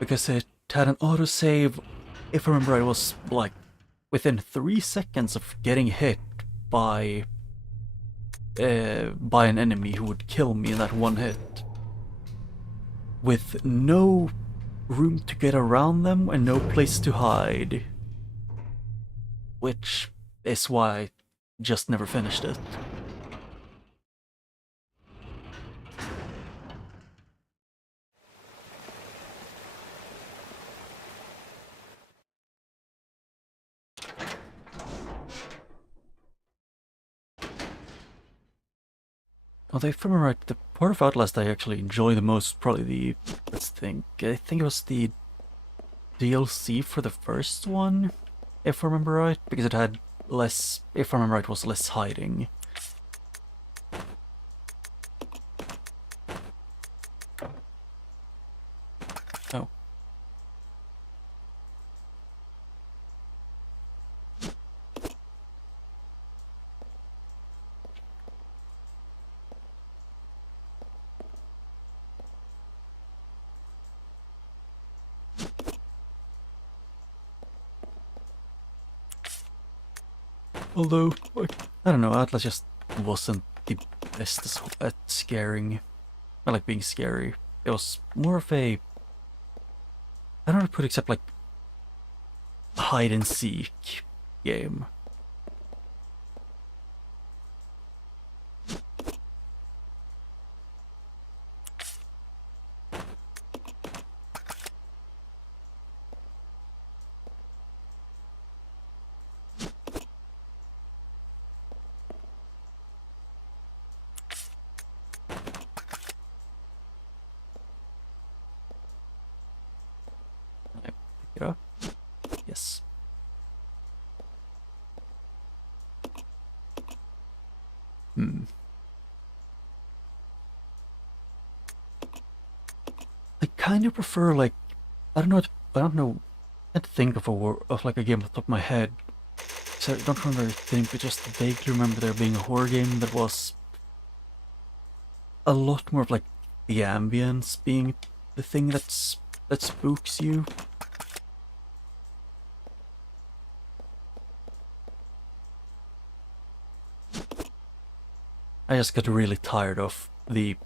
Because it had an autosave, if I remember, I was like within 3 seconds of getting hit by an enemy who would kill me in that one hit. With no room to get around them and no place to hide. Which is why I just never finished it. Although if I'm right, the part of Outlast I actually enjoy the most, probably let's think, I think it was the DLC for the first one, if I remember right, because it had less, if I remember right, it was less hiding. Oh. Although, like, I don't know, Atlas just wasn't the best at scaring. I like being scary. It was more of a, I don't know how to put it except like hide and seek game. I pick it up. Yes. Hmm. I kind of prefer like, I don't know. I don't know. I can't think of of like a game off the top of my head. So I don't remember anything, but just vaguely remember there being a horror game that was a lot more of like the ambience being the thing that spooks you. I just got really tired of the.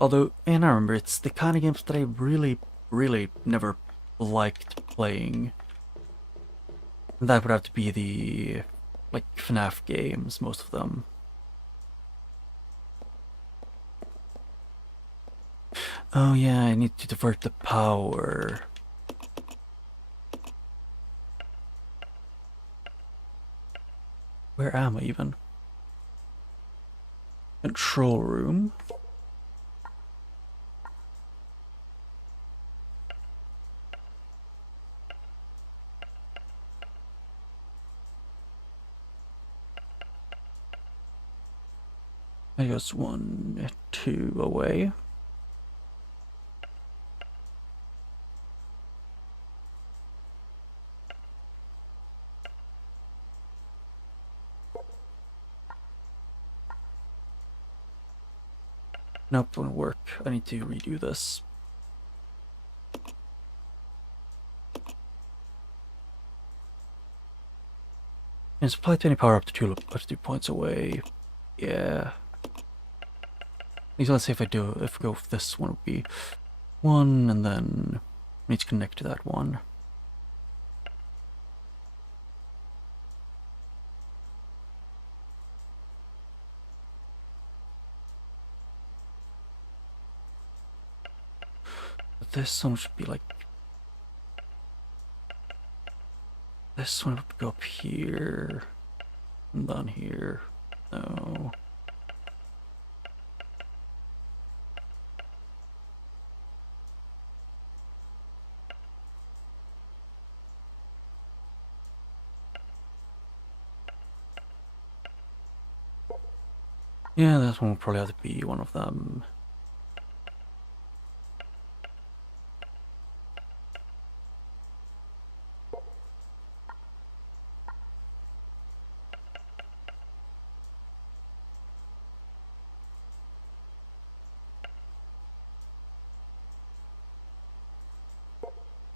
Although, and I remember it's the kind of games that I really never liked playing. And that would have to be the like FNAF games, most of them. Oh yeah, I need to divert the power. Where am I even? Control room. I guess 1, 2 away. Nope, won't work. I need to redo this. And supply to any power up to 2 points away. Yeah. Let's say if I go with this one, it would be 1, and then I need to connect to that one. But this one should be like... This one would go up here, and down here. No. Yeah, that one will probably have to be one of them.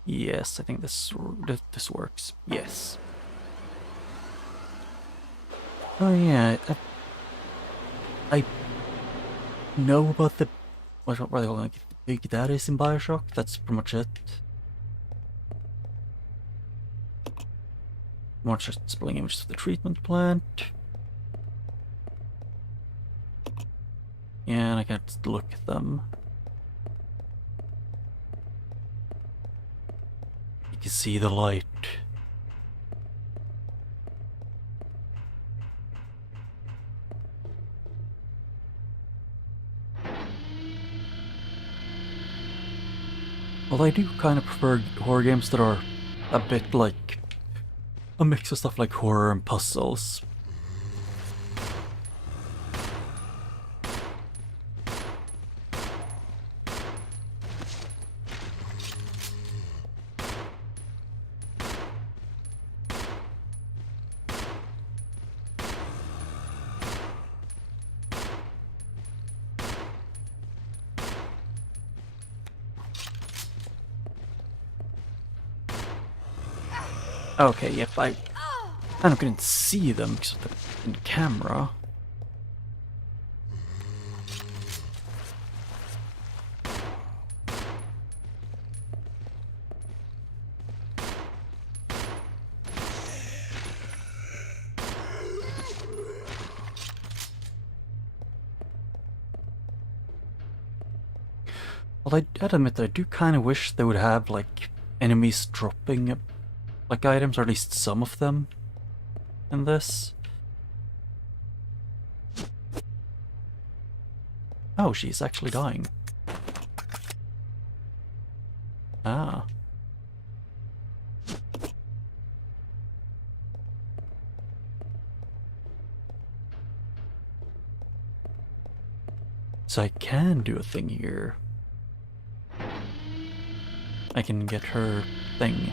Yes, I think this works. Yes. Oh yeah, I know about the what are they calling, like, big daddies in Bioshock. That's pretty much it. More just displaying images of the treatment plant. Yeah, and I can't look at them. You can see the light. Well, I do kind of prefer horror games that are a bit like a mix of stuff like horror and puzzles. Okay, yep, I kind of couldn't see them because of the camera. Well, I'd admit that I do kind of wish they would have, like, enemies dropping, like, items, or at least some of them, in this. Oh, she's actually dying. Ah. So I can do a thing here. I can get her thing.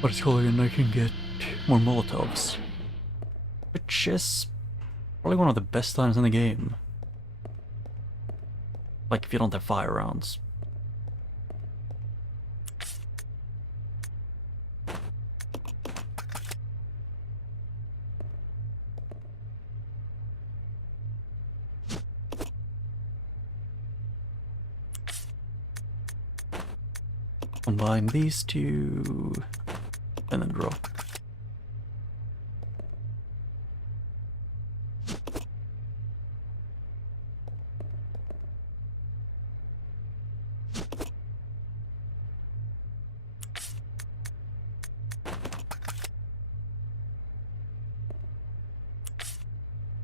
What it's called again, I can get more Molotovs. Which is probably one of the best times in the game. Like, if you don't have fire rounds. Combine these two, and then draw.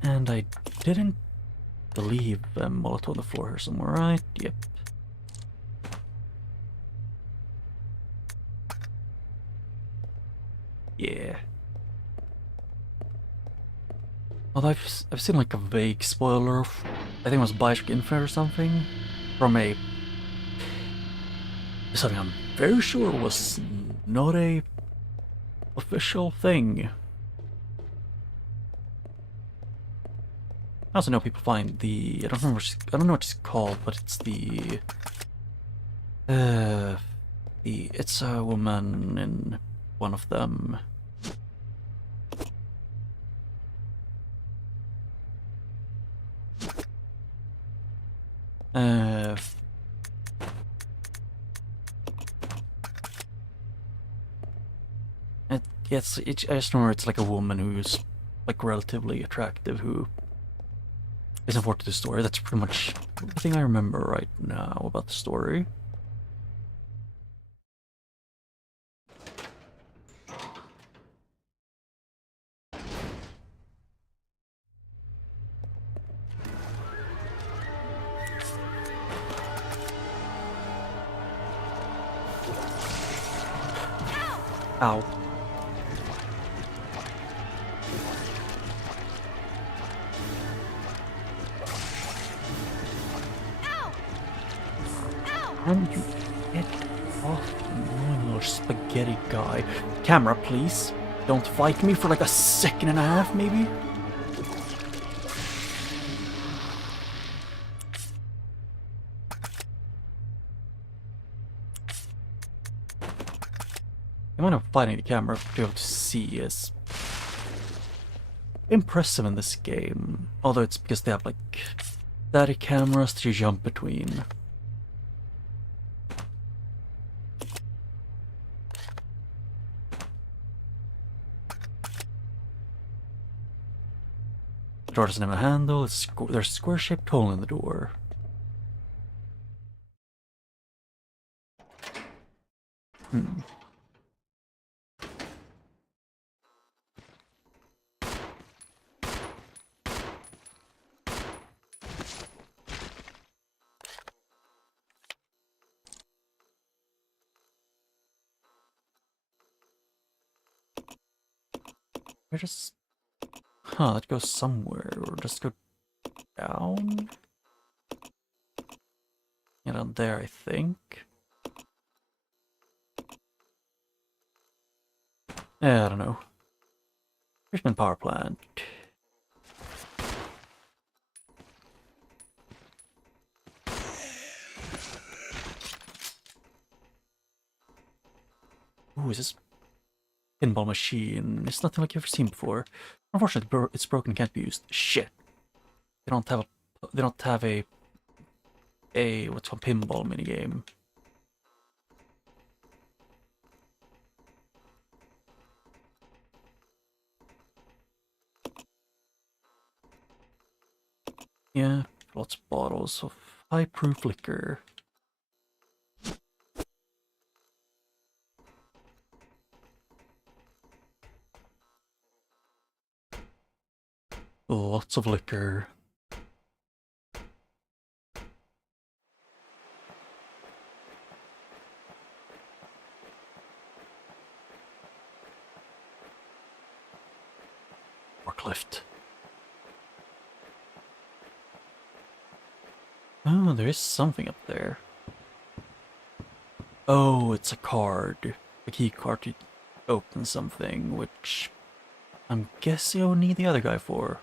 And I didn't believe a Molotov on the floor here somewhere, right? Yep. Yeah. Although I've seen like a vague spoiler of, I think it was Bioshock Infinite or something, from something I'm very sure was not a official thing. I also know people find I don't remember, I don't know what it's called, but it's it's a woman in one of them. Uh, I just remember it's like a woman who's like relatively attractive who is important to the story. That's pretty much everything I remember right now about the story. Ow. How did you get off, annoying little spaghetti guy? Camera, please. Don't fight me for like a second and a half, maybe? The amount of fighting the camera to be able to see is impressive in this game. Although it's because they have like static cameras to jump between. The door doesn't have a handle, there's a square-shaped hole in the door. We're just... Huh, that goes somewhere. Or just go down? Yeah, down there, I think. Yeah, I don't know. Richmond Power Plant. Ooh, is this pinball machine? It's nothing like you've ever seen before. Unfortunately, it's broken and can't be used. Shit. They don't have a what's called pinball minigame. Yeah, lots of bottles of high-proof liquor. Lots of liquor. Forklift. Oh, there is something up there. Oh, it's a card. A key card to open something, which I'm guessing I'll need the other guy for.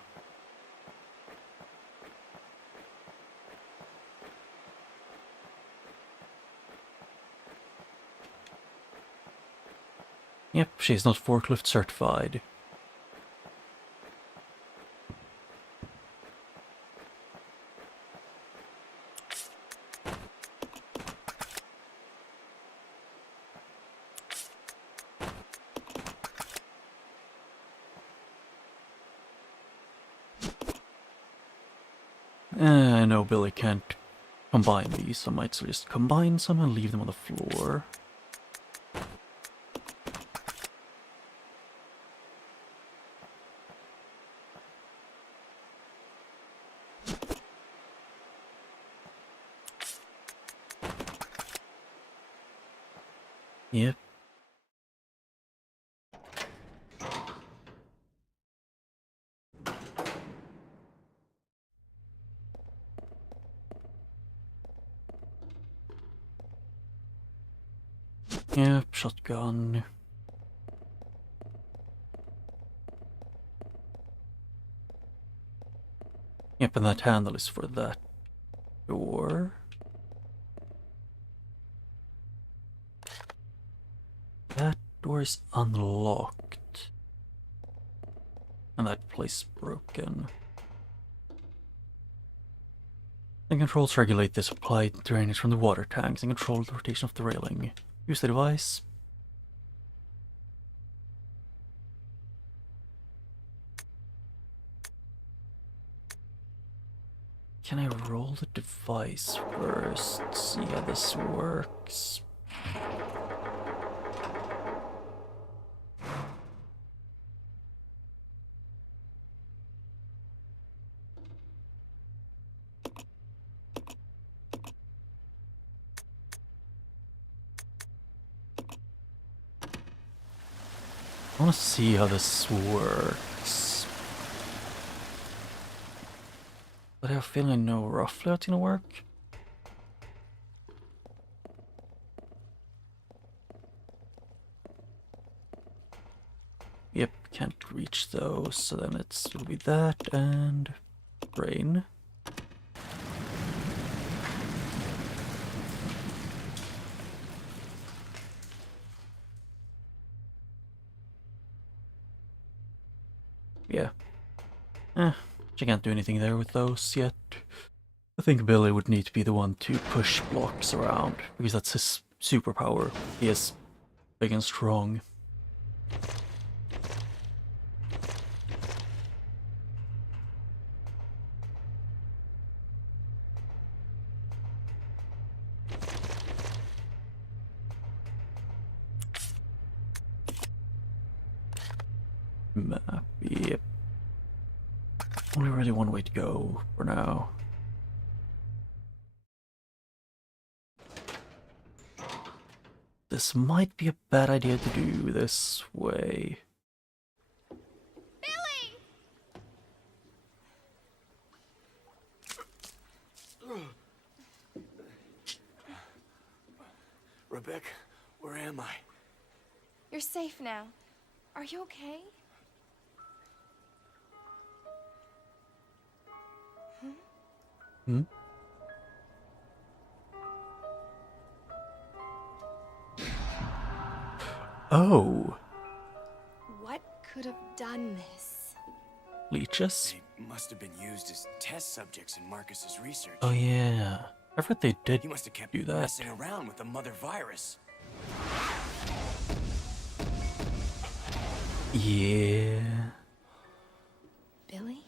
Yep, she's not forklift certified. I know Billy can't combine these, so I might just combine some and leave them on the floor. Yep. Yep, shotgun. Yep, and that handle is for that door. That door is unlocked. And that place is broken. The controls regulate the supply drainage from the water tanks and control the rotation of the railing. Use the device. Can I roll the device first? See how this works. I want to see how this works. But I have a feeling I know roughly how it's gonna work. Yep, can't reach those, so then it'll be that and brain. Yeah. She can't do anything there with those yet. I think Billy would need to be the one to push blocks around, because that's his superpower. He is big and strong. Map, yep. Only really one way to go for now. This might be a bad idea to do this way. Billy! Rebecca, where am I? You're safe now. Are you okay? Hmm? Oh, What could have done this? leeches? They must have been used as test subjects in Marcus's research. Oh yeah, I thought they did He must have kept do that. messing around with the mother virus. Yeah. Billy?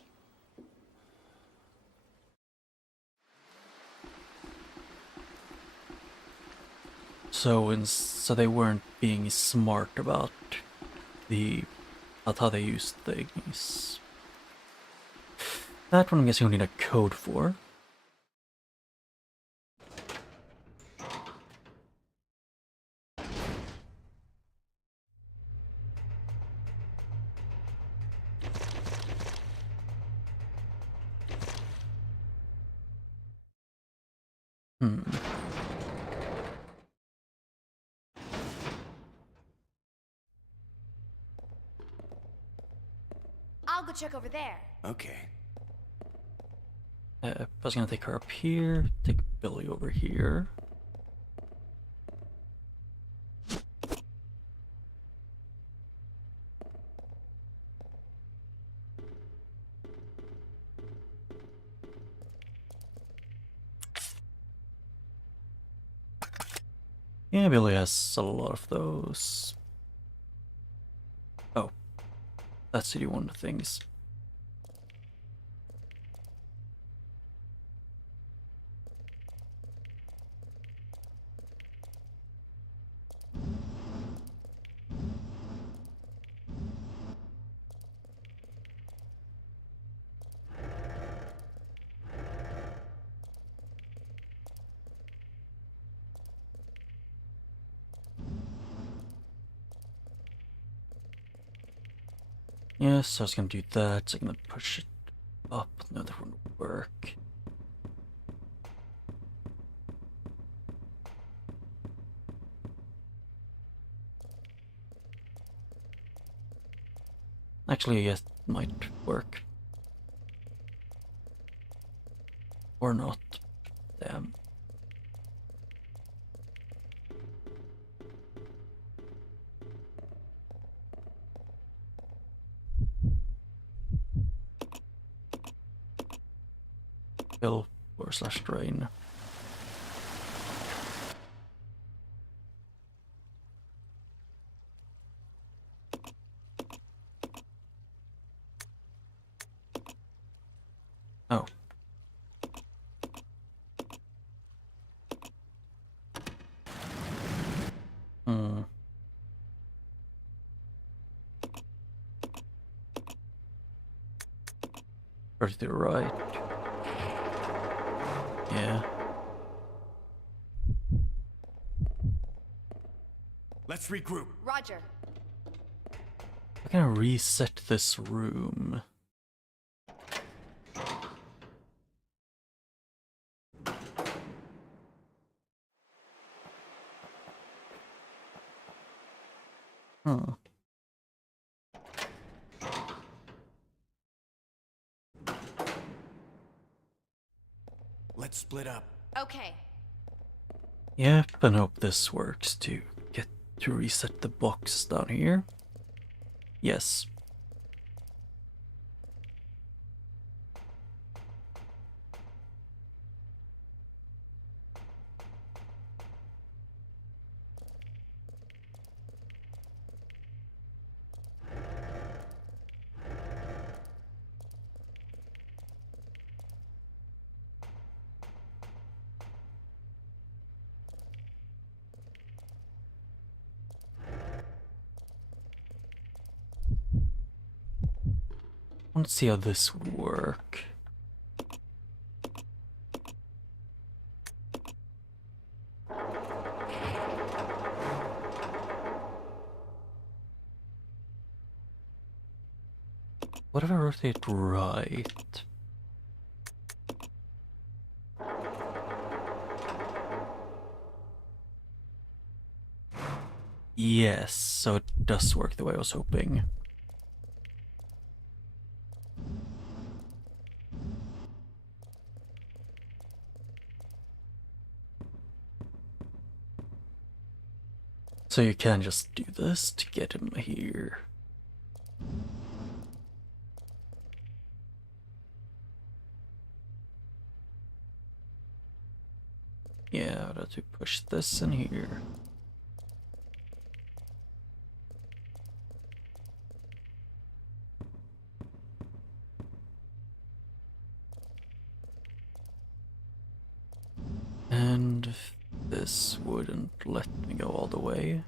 So they weren't being smart about how they used things. That one I'm guessing we need a code for. I'll go check over there. Okay. I was gonna take her up here, take Billy over here. Yeah, Billy has a lot of those. Oh, that's city one of the things. Yes, I was gonna do that, so I'm gonna push it up. No, that wouldn't work. Actually, yes, it might work. Or not. Damn. Kill or slash drain. Oh. Hmm. Or to the right. Yeah. Let's regroup. Roger. I'm gonna reset this room. Huh. Let's split up. Okay. Yep, and hope this works to get to reset the box down here. Yes. I want to see how this would work. What if I rotate right? Yes, so it does work the way I was hoping. So you can just do this to get him here. Yeah, I'd have to push this in here. And if this wouldn't let me go all the way.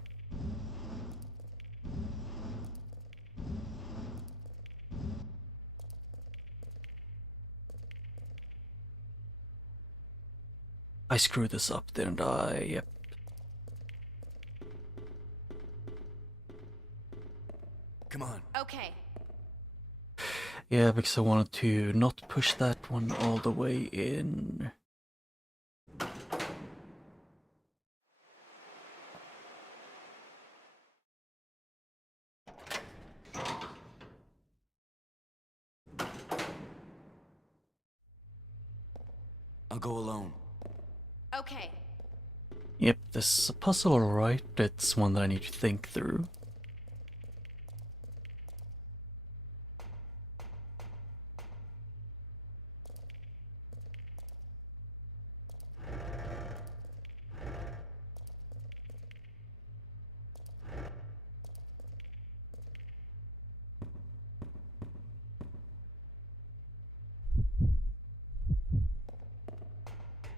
I screwed this up, didn't I? Yep. Come on. Okay. Yeah, because I wanted to not push that one all the way in. I'll go alone. Okay. Yep, this is a puzzle, alright. It's one that I need to think through.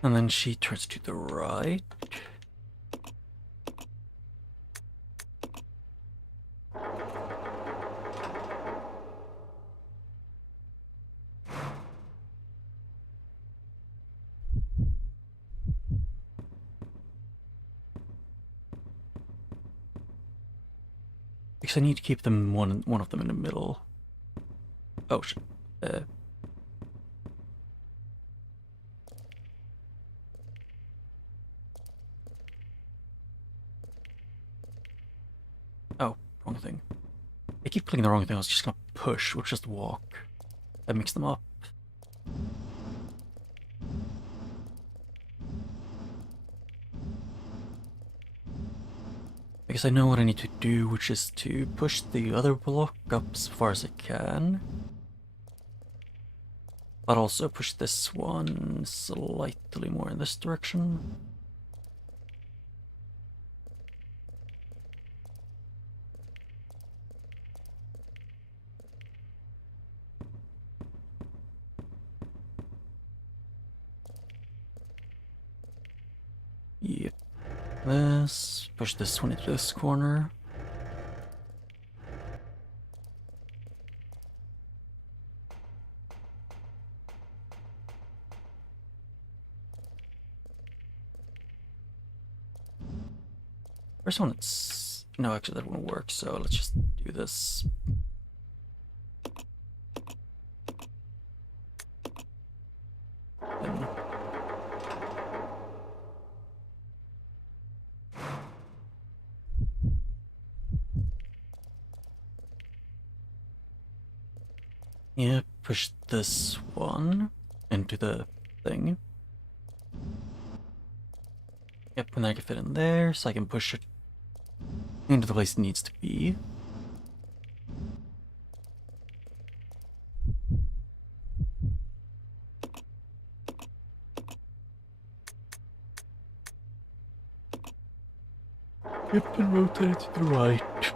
And then she turns to the right. Because I need to keep them one of them in the middle. Oh shit. Oh, wrong thing. I keep keep clicking the wrong thing, I was just gonna push, we'll just walk. That mix them up. I guess I know what I need to do, which is to push the other block up as far as I can. But also push this one slightly more in this direction. Yep. This. Push this one into this corner. First one, it's... No, actually that won't work, so let's just do this. Then... Yeah, push this one into the thing. Yep, and I can fit in there, so I can push it into the place it needs to be. Yep, and rotate it to the right.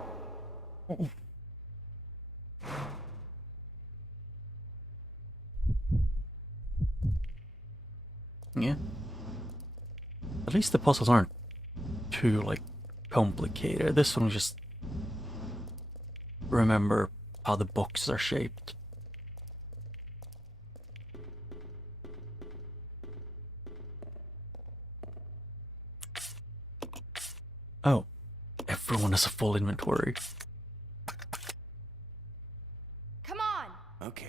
Oh. Yeah. At least the puzzles aren't too, like, complicated. This one just remember how the boxes are shaped. Oh, everyone has a full inventory. Come on! Okay.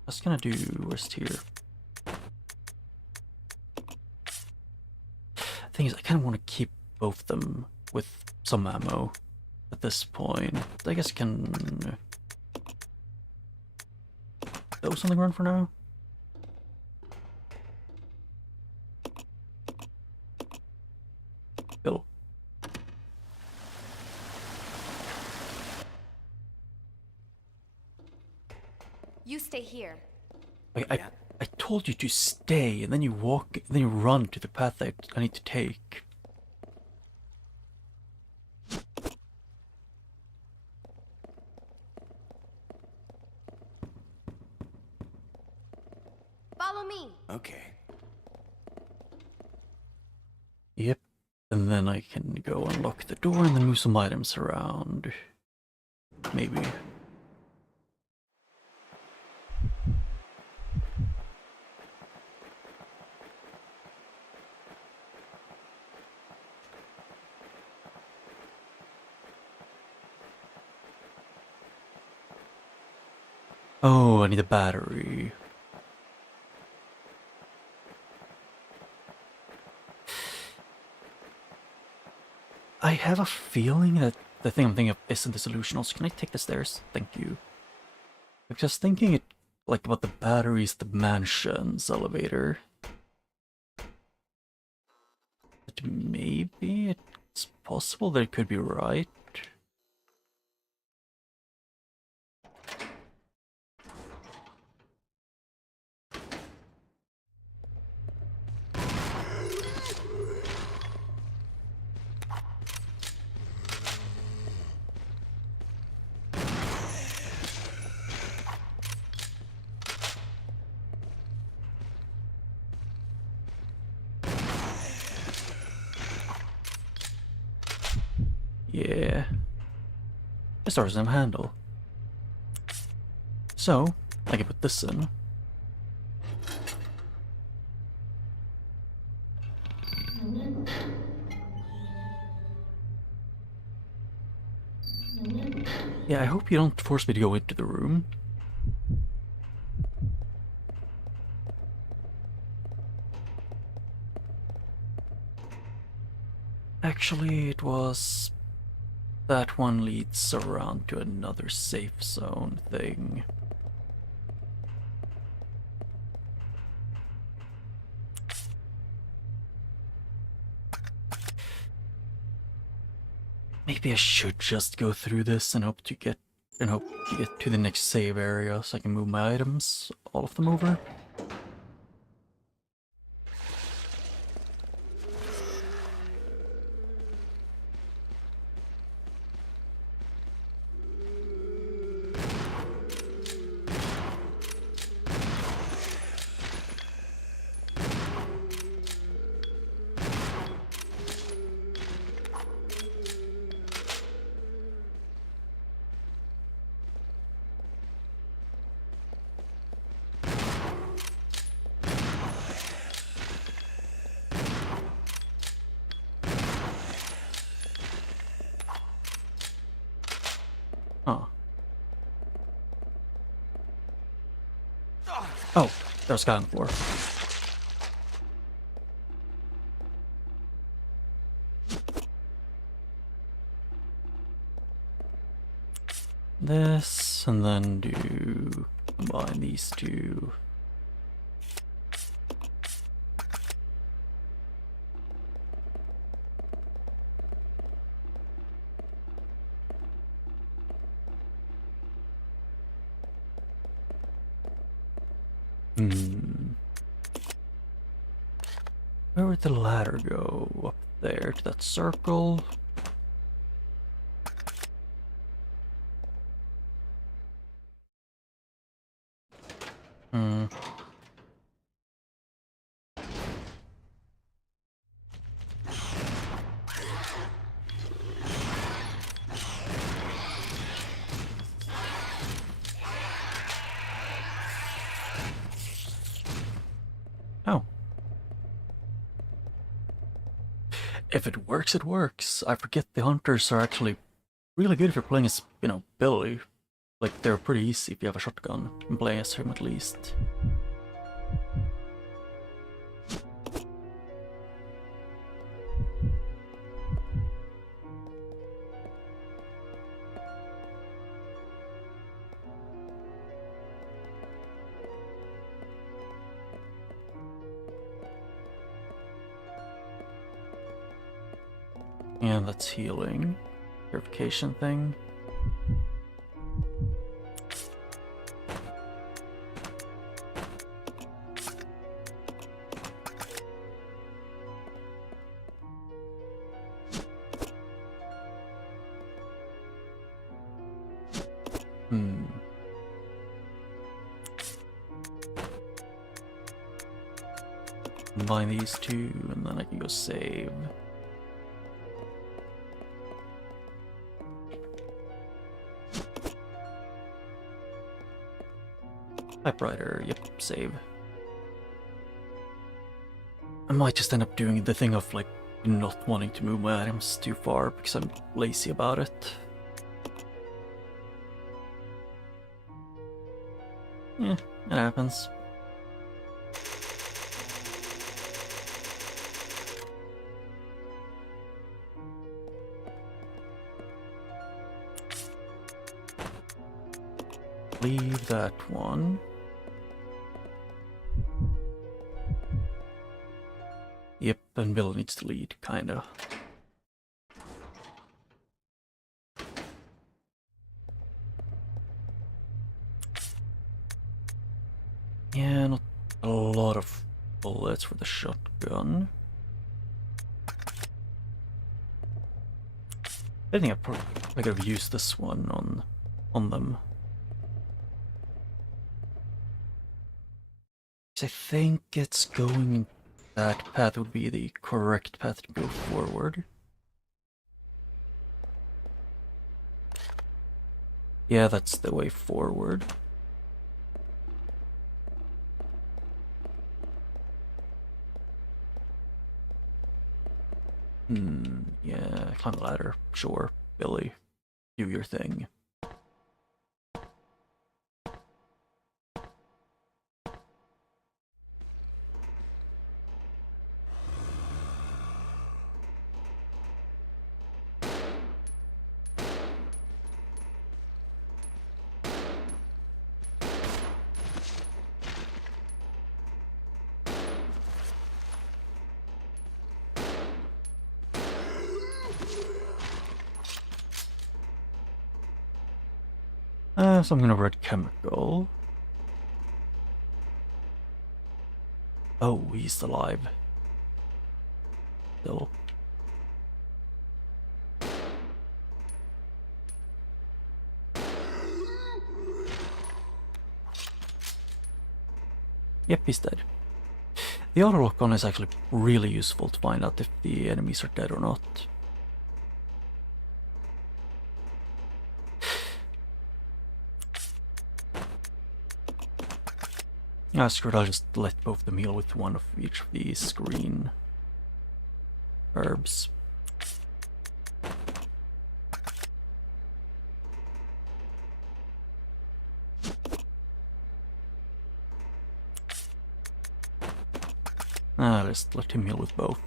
I was gonna do worst here. Thing is, I kind of want to keep both of them with some ammo at this point. I guess I can throw something around for now. Go. You stay here. I told you to stay, and then you walk, then you run to the path that I need to take. Follow me. Okay. Yep. And then I can go unlock the door and then move some items around. Maybe. Oh, I need a battery. I have a feeling that the thing I'm thinking of isn't the solution. Also, can I take the stairs? Thank you. I'm just thinking it like about the batteries, the mansion's elevator. But maybe it's possible that it could be right. Yeah. This door doesn't have a handle. So, I can put this in. Yeah, I hope you don't force me to go into the room. Actually, it was... That one leads around to another safe zone thing. Maybe I should just go through this and hope to get to the next save area so I can move my items, all of them over. Huh. Oh, there's a guy on the floor. This, and then combine these two. Where would the ladder go? Up there to that circle? Hmm. Oh. If it works, it works. I forget the hunters are actually really good if you're playing as, Billy. Like, they're pretty easy if you have a shotgun. You can play as him at least. And that's healing. Purification thing. Combine these two, and then I can go save. Typewriter, yep, save. I might just end up doing the thing of, like, not wanting to move my items too far because I'm lazy about it. Yeah, it happens. Leave that one. Yep, and Bill needs to lead, kinda. Yeah, not a lot of bullets for the shotgun. I think I could have used this one on them. I think it's going... That path would be the correct path to go forward. Yeah, that's the way forward. Yeah, climb the ladder. Sure, Billy. Do your thing. Some kind of red chemical. Oh, he's alive. Still. Yep, he's dead. The auto lock on is actually really useful to find out if the enemies are dead or not. Ah, screw it, I'll just let both of them heal with one of each of these green herbs. Ah, let's let him heal with both.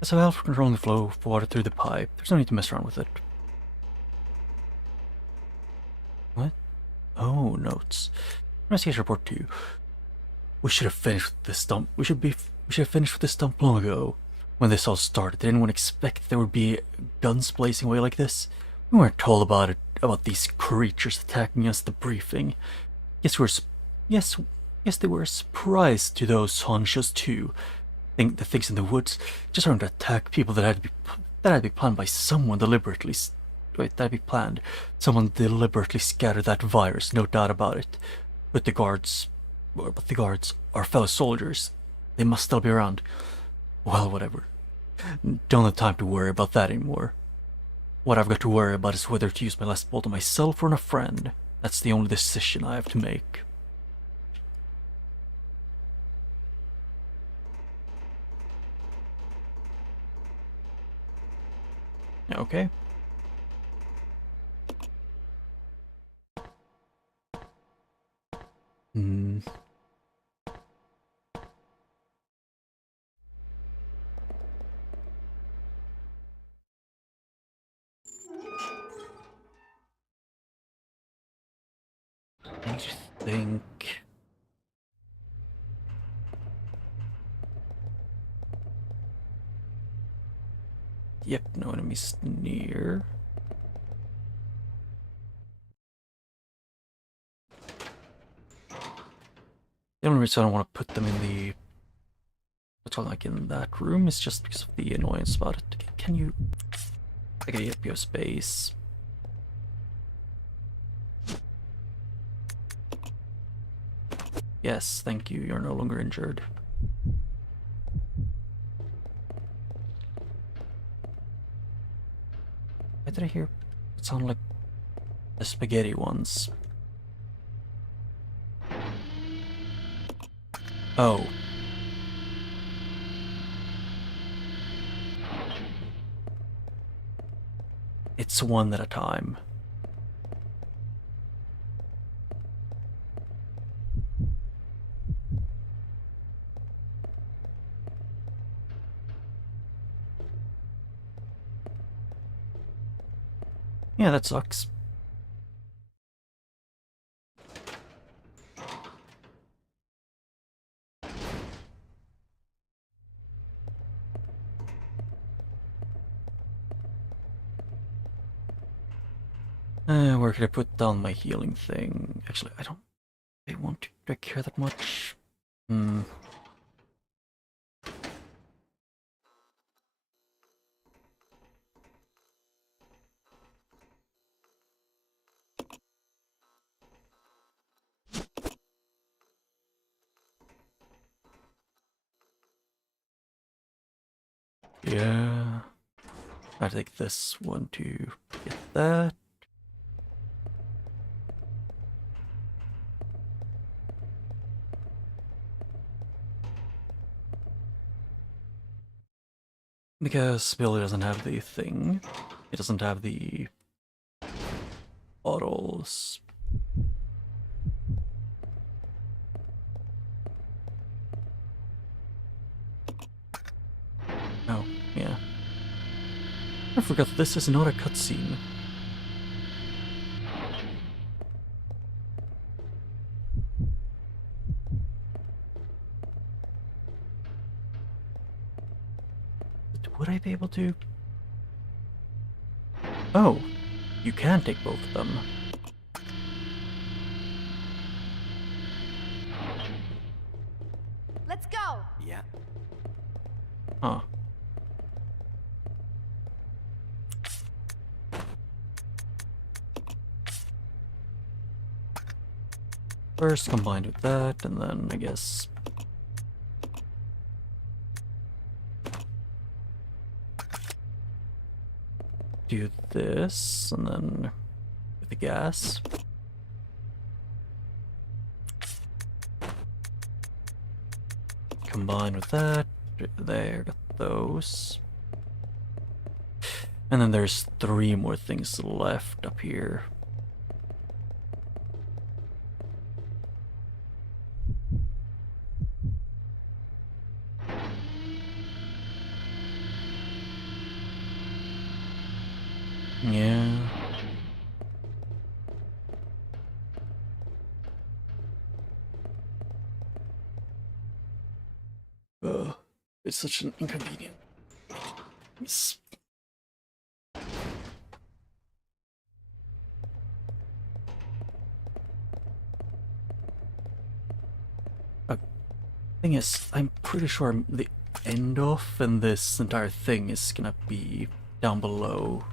As a valve for controlling the flow of water through the pipe, there's no need to mess around with it. What? Oh, notes. Investigation report 2. We should have finished with this dump. We should have finished with this dump long ago. When this all started, did anyone expect there would be guns blazing away like this? We weren't told about it, about these creatures attacking us at the briefing. Yes, they were a surprise to those honchos too. The things in the woods just aren't to attack people that had to be planned by someone deliberately. Wait, that'd be planned. Someone deliberately scattered that virus, no doubt about it. But the guards, our fellow soldiers, they must still be around. Well, whatever. Don't have time to worry about that anymore. What I've got to worry about is whether to use my last bolt on myself or on a friend. That's the only decision I have to make. Okay. Hmm. I think. Yep, no enemies near. The only reason I don't want to put them in the, like in that room, is just because of the annoyance about it. Can you? Okay, yep, you have space. Yes, thank you. You're no longer injured. Why did I hear it sound like the spaghetti ones? Oh. It's one at a time. Yeah, that sucks. Where could I put down my healing thing? Actually, I don't want to. Do I care that much? Hmm. Yeah. I take this one to get that. Because Billy doesn't have the thing. It doesn't have the bottles. Oh, yeah. I forgot this is not a cutscene. would I be able to? Oh, you can take both of them. Let's go! Yeah. Huh. First combined with that, and then I guess do this, and then with the gas. Combine with that. There, got those. And then there's 3 more things left up here. Yeah. It's such an inconvenient. Thing is, I'm pretty sure the end off and this entire thing is gonna be down below.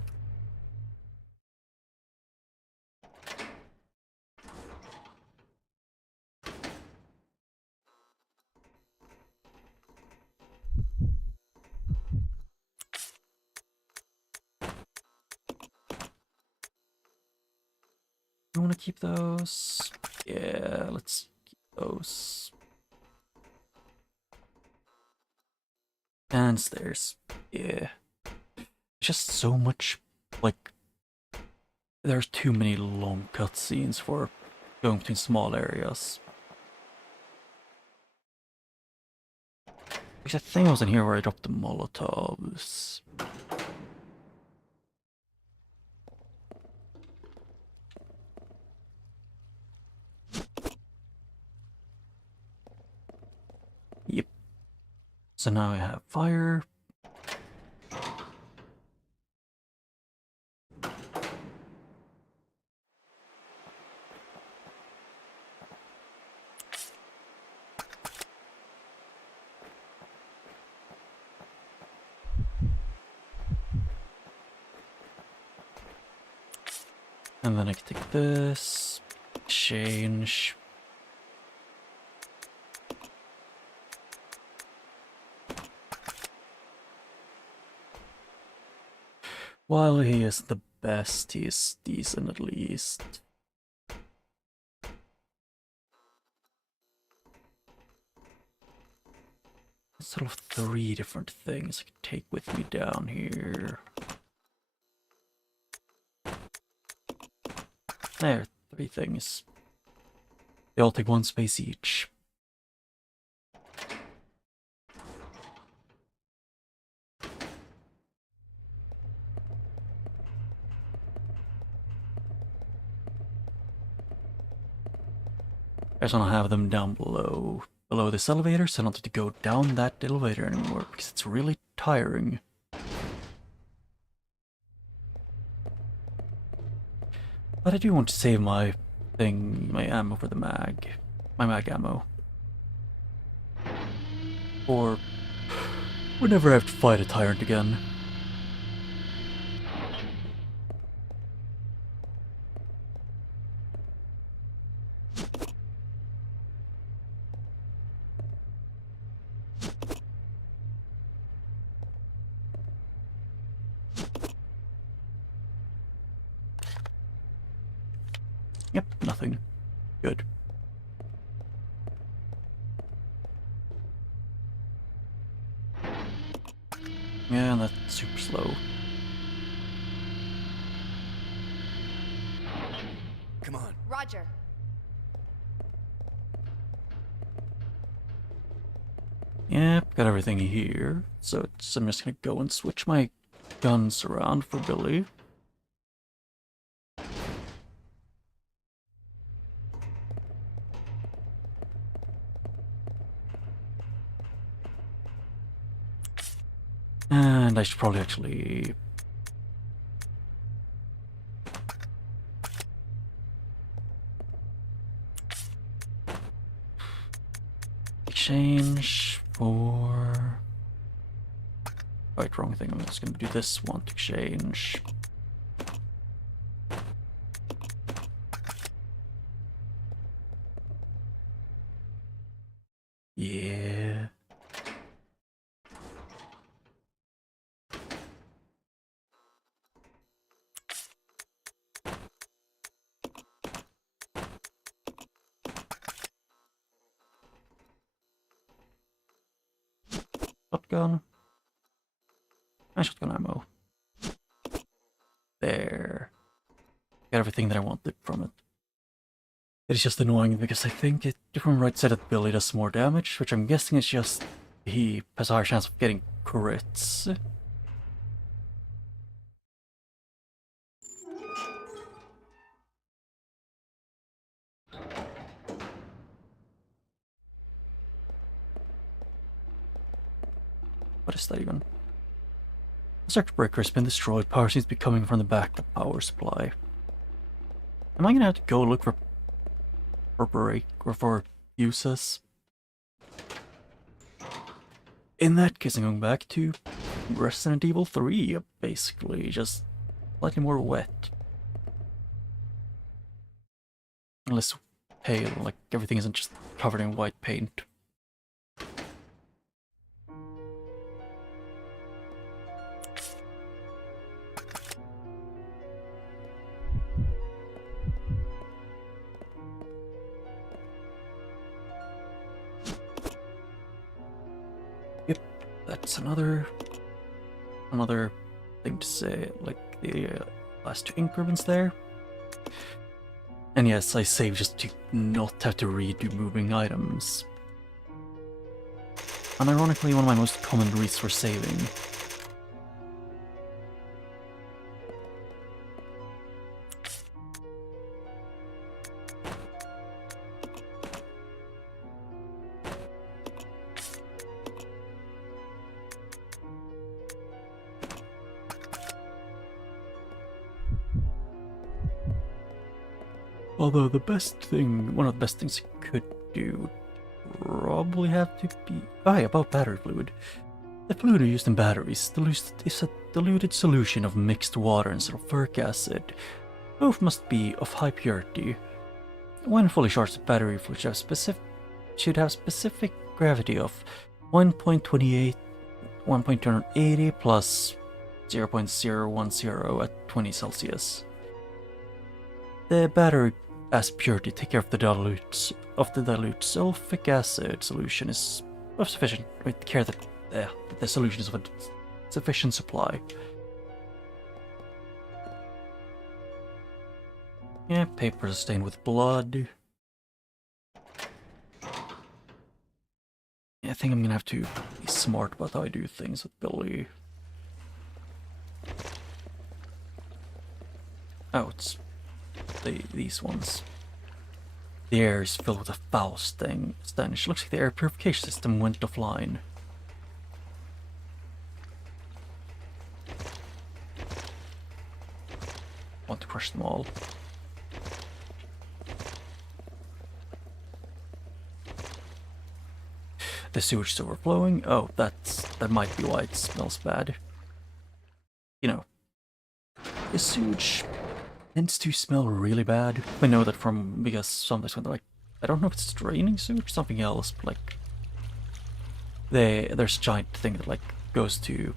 You want to keep those? Yeah, let's keep those. And stairs. Yeah. Just so much, like, there's too many long cutscenes for going between small areas. Because I think I was in here where I dropped the Molotovs. Yep. So now I have fire. And then I can take this, change. While he is the best, he is decent at least. Sort of 3 different things I can take with me down here. There, 3 things. They all take 1 space each. I just want to have them down below this elevator, so I don't have to go down that elevator anymore, because it's really tiring. But I do want to save my ammo for the mag. My mag ammo. Or whenever I have to fight a tyrant again. Yep, nothing. Good. Yeah, that's super slow. Come on. Roger. Yep, got everything here. So I'm just gonna go and switch my guns around for Billy. And I should probably actually... exchange for... Right, wrong thing. I'm just gonna do this one to exchange. Yeah. Shotgun. And shotgun ammo. There. Got everything that I wanted from it. It's just annoying because I think it, from right side of the build, it does more damage, which I'm guessing is just he has a higher chance of getting crits. What is that even? The circuit breaker has been destroyed. Power seems to be coming from the backup power supply. Am I gonna have to go look for break or for uses? In that case, I'm going back to Resident Evil 3, basically, just slightly more wet. Unless pale, like everything isn't just covered in white paint. Yep, that's another thing to say, like the last 2 ink ribbons there. And yes, I saved just to not have to redo moving items. And ironically, one of my most common reasons for saving. Although the best thing, one of the best things you could do, probably have to be... Oh yeah, about battery fluid. The fluid used in batteries is a diluted solution of mixed water and sulfuric acid. Both must be of high purity. When fully charged, the battery fluid should have specific gravity of 1.28, 1.280 plus 0.010 at 20 Celsius. The battery as purity take care of the dilute sulfuric acid solution is of sufficient care that the solution is of a sufficient supply. Yeah, paper is stained with blood. Yeah, I think I'm gonna have to be smart about how I do things with Billy. Oh, it's these ones. The air is filled with a foul stench. Looks like the air purification system went offline. Want to crush them all. The sewage is overflowing. Oh, that might be why it smells bad. You know, the sewage tends to smell really bad. I know that because sometimes when they're like, I don't know if it's draining sewage or something else, but like there's a giant thing that like goes to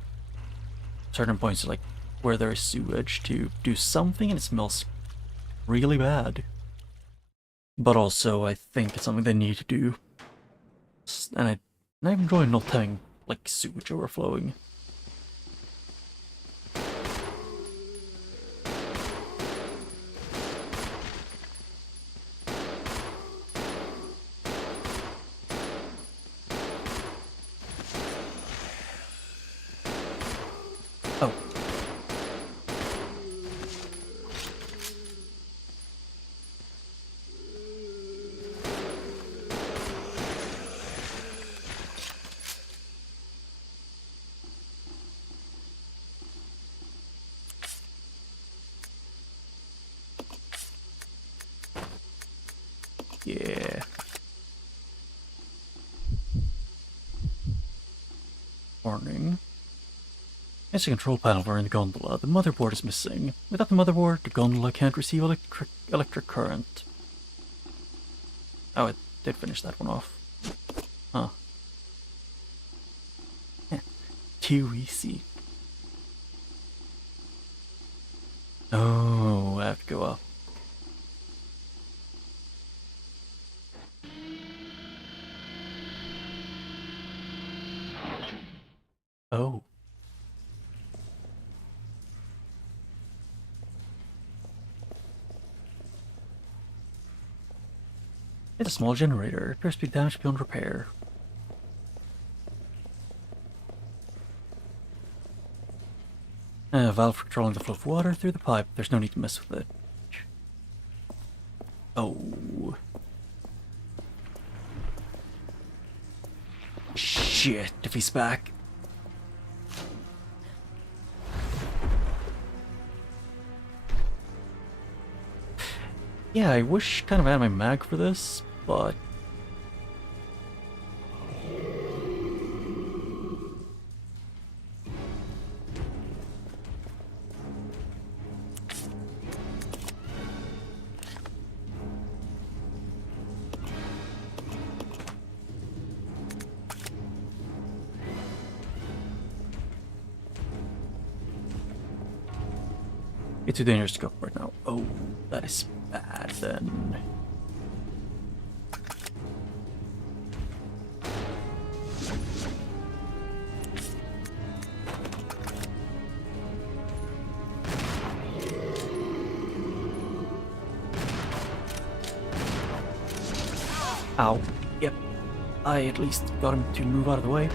certain points like where there is sewage to do something and it smells really bad. But also I think it's something they need to do. And I enjoy not having like sewage overflowing. Oh. Yeah. Warning. It's a control panel for in the gondola. The motherboard is missing. Without the motherboard, the gondola can't receive electric current. Oh, it did finish that one off. Huh. Too easy. Oh, I have to go up. Oh. It's a small generator. It appears to be damaged beyond repair. A valve for controlling the flow of water through the pipe. There's no need to mess with it. Oh. Shit, if he's back. Yeah, I wish kind of I had my mag for this, but... it's too dangerous to go up right now. Oh, that is bad then. Ow. Yep. I at least got him to move out of the way.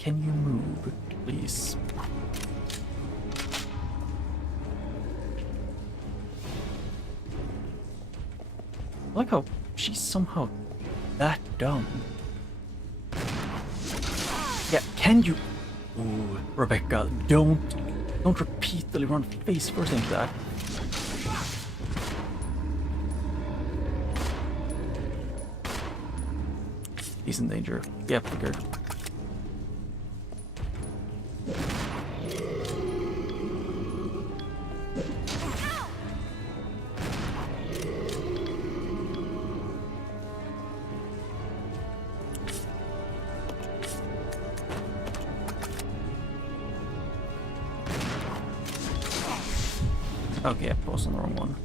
Can you move, please? I like how she's somehow that dumb. Yeah, can you... Ooh, Rebecca, don't repeatedly run face first into that. He's in danger. Yeah, figured. Okay, I paused on the wrong one.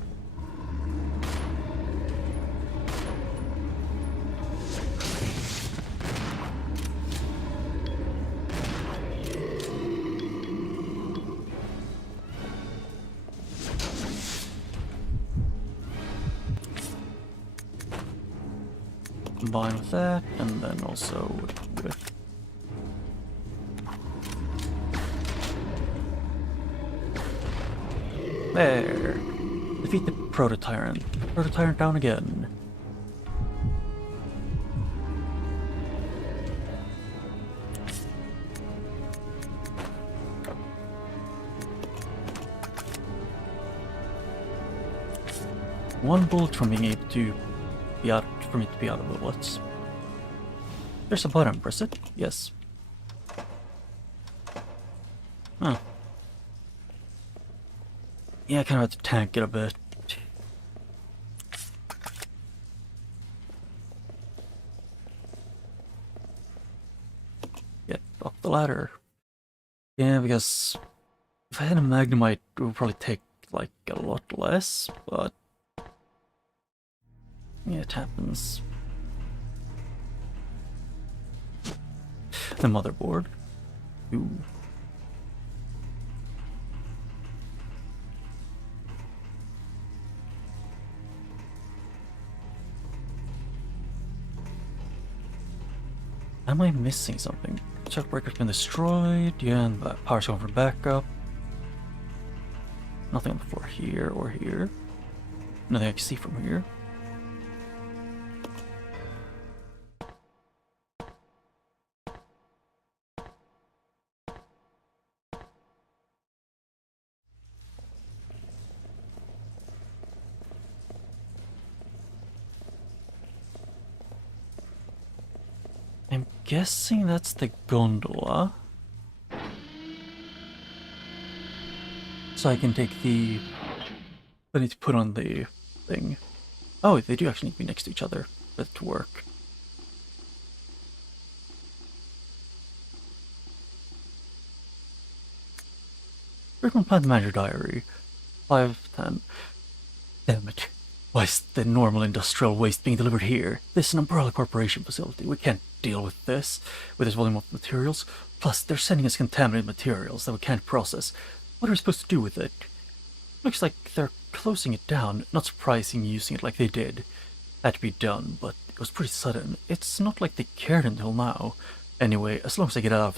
Combine with that, and then also with... There! Defeat the Proto-Tyrant. Proto-Tyrant down again. One bullet from being able to be out, for me to be out of the bullets. There's a button, press it? Yes. Huh. Yeah, I kind of have to tank it a bit. Get up the ladder. Yeah, because if I had a Magnemite, it would probably take like a lot less, but yeah, it happens. The motherboard. Ooh. Am I missing something? Chuck breaker's been destroyed. Yeah, and power's going for backup. Nothing on the floor here or here. Nothing I can see from here. guessing that's the gondola. So I can take the... I need to put on the thing. Oh, they do actually need to be next to each other for it to work. Frequent Plant Manager Diary. 510. Damn it. Why is the normal industrial waste being delivered here? This is an Umbrella Corporation facility. We can't deal with this volume of materials. Plus, they're sending us contaminated materials that we can't process. What are we supposed to do with it? Looks like they're closing it down. Not surprising using it like they did. Had to be done, but it was pretty sudden. It's not like they cared until now. Anyway, as long as I get out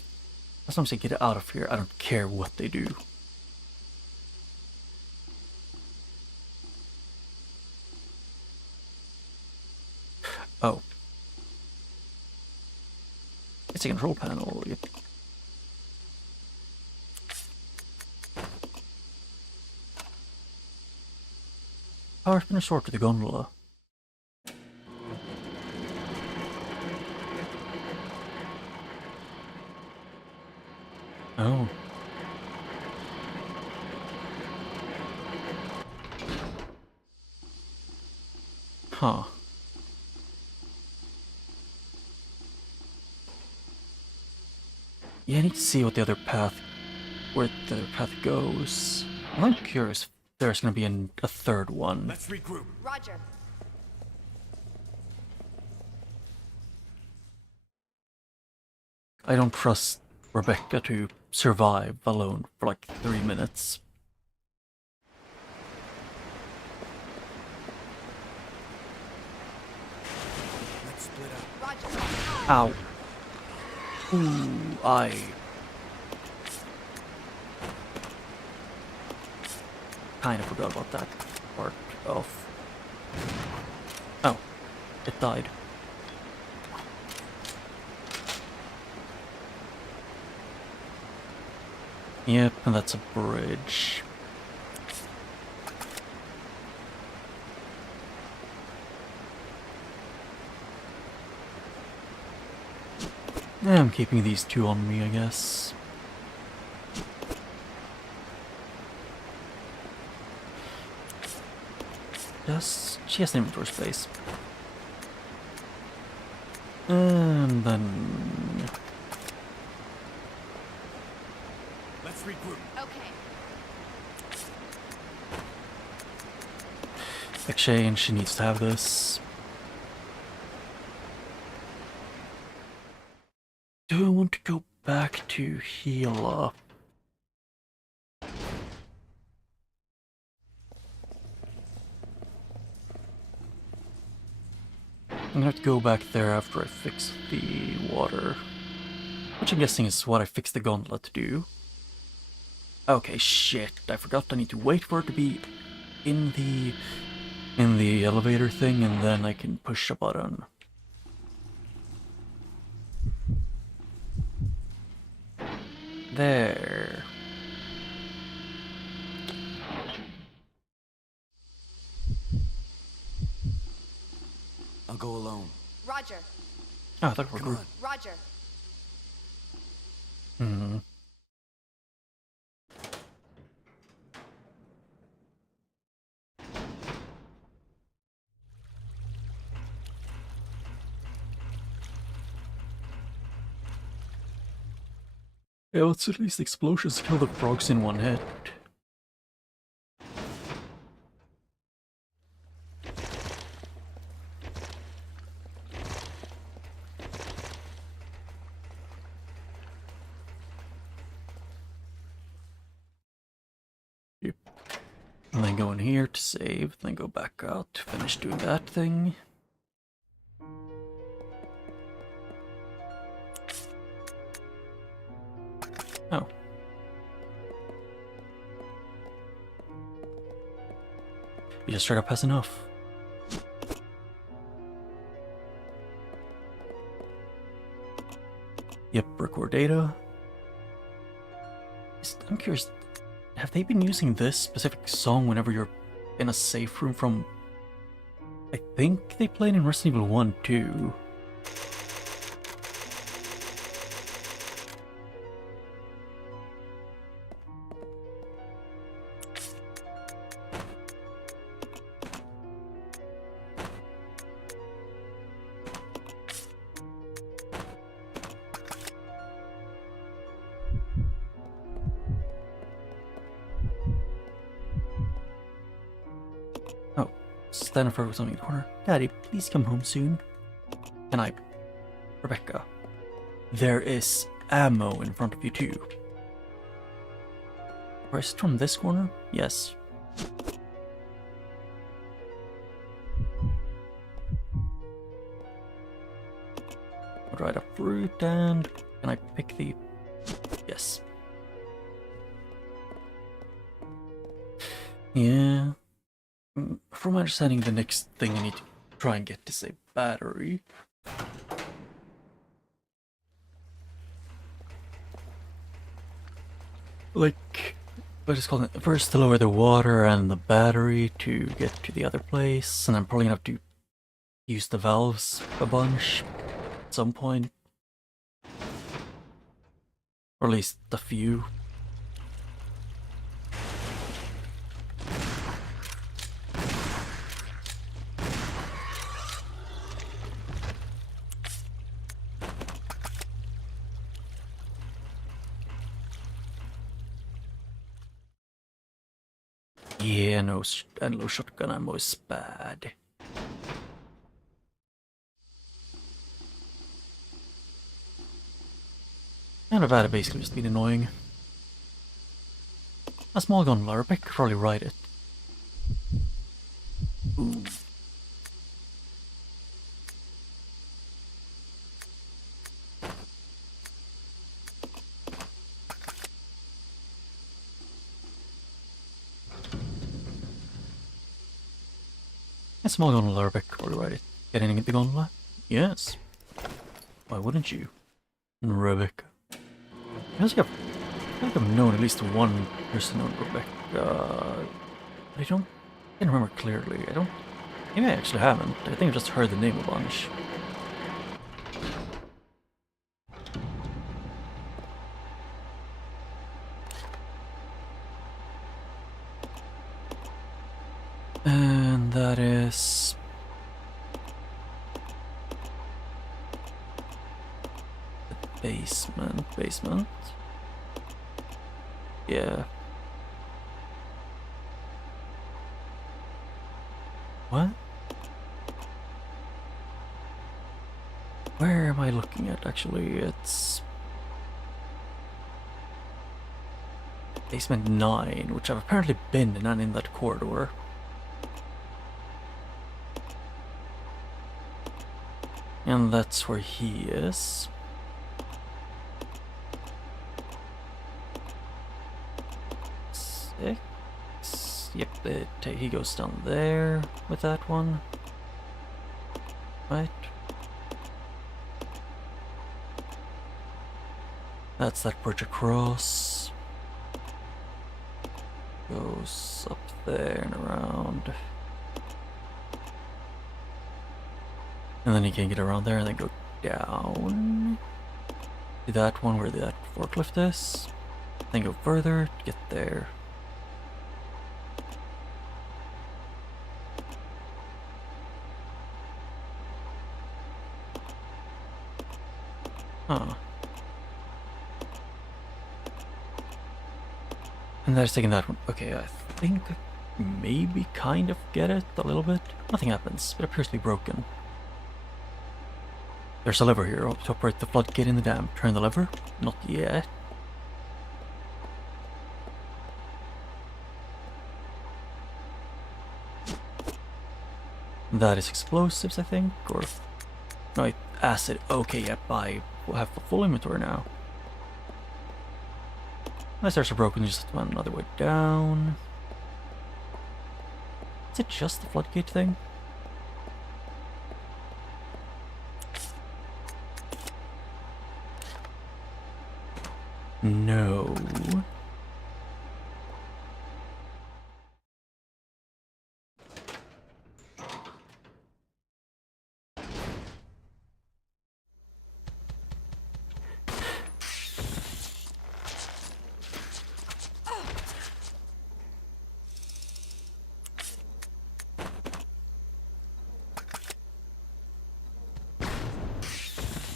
of here, I don't care what they do. Oh. It's a control panel. Yep. Power's been restored to the gondola. Oh. Huh. Yeah, I need to see what the other path, where the other path goes. I'm curious if there's gonna be a third one. Let's regroup. Roger. I don't trust Rebecca to survive alone for like 3 minutes. Let's split up. Roger. Ow. Ooh, I kind of forgot about that part of... Oh, it died. Yep, and that's a bridge. I'm keeping these two on me, I guess. She has an inventory space. And then... Let's regroup. Okay. Exchange, she needs to have this. Do I want to go back to heal up? I'm gonna have to go back there after I fix the water. Which I'm guessing is what I fixed the gondola to do. Okay, shit. I forgot I need to wait for it to be in the elevator thing, and then I can push a button. There. I'll go alone. Roger. Oh, I thought we Come were... on. Roger. Hmm. Yeah, let's at least explosions kill the frogs in one hit. Yep. And then go in here to save, then go back out to finish doing that thing. Oh. You just straight up has enough. Yep, record data. I'm curious, have they been using this specific song whenever you're in a safe room from... I think they played in Resident Evil 1 too. Stand for something in the corner. Daddy, please come home soon. Can I? Rebecca. There is ammo in front of you too. Or is it from this corner? Yes. I'll try the fruit and can I pick the... Yes. Yeah. From my understanding, the next thing I need to try and get is a battery. Like, what is it called? First to lower the water and the battery to get to the other place, and I'm probably gonna have to use the valves a bunch at some point. Or at least a few. Yeah, no shotgun ammo is bad. And I've had it basically just been annoying. A small gun, Rebecca could probably ride it. Ooh. A small gondola, Rebecca could probably ride it. Getting in the gondola? Yes. Why wouldn't you? Rebecca. I feel like I've known at least one person named Rebecca. But I can't remember clearly. Maybe I actually haven't. I think I've just heard the name a bunch. And that is... the basement. Yeah. What? Where am I looking at actually? It's... basement 9, which I've apparently been in and in that corridor. And that's where he is. Yep, he goes down there with that one. Right? That's that bridge across. Goes up there and around. And then he can get around there and then go down to that one where that forklift is. Then go further to get there. Huh. And that's taking that one. Okay, I think I maybe kind of get it a little bit. Nothing happens. It appears to be broken. There's a lever here to operate the floodgate in the dam. Turn the lever? Not yet. That is explosives, I think, or... no, acid. Okay, yep, I have a full inventory now. My stairs are broken, just went another way down. Is it just the floodgate thing? No.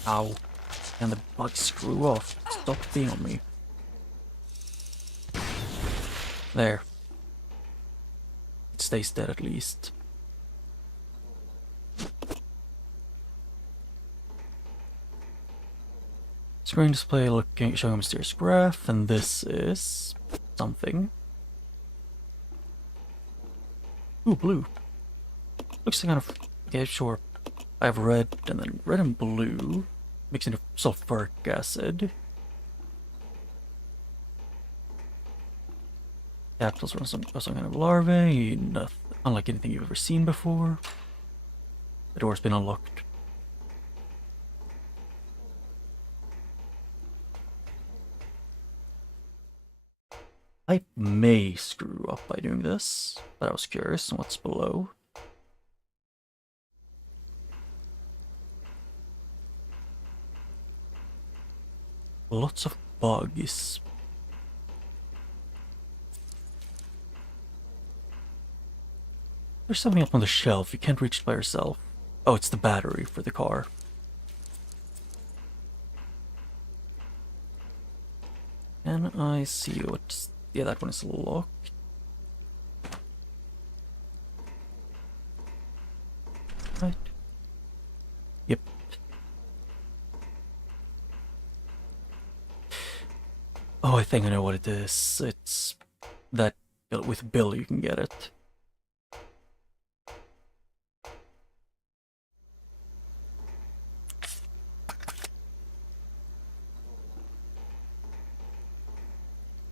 Ow. And the bug screw off. Stop being on me. There. It stays dead at least. Screen display showing a mysterious graph, and this is something. Ooh, blue. Looks kind of, yeah, sure. I have red, and then red and blue mixed into sulfuric acid. Capsules are some kind of larvae, nothing, unlike anything you've ever seen before. The door's been unlocked. I may screw up by doing this, but I was curious on what's below. Lots of bugs. There's something up on the shelf. You can't reach it by yourself. Oh, it's the battery for the car. Can I see what's... Yeah, that one is locked. Right. Yep. Oh, I think I know what it is. It's that with Bill you can get it.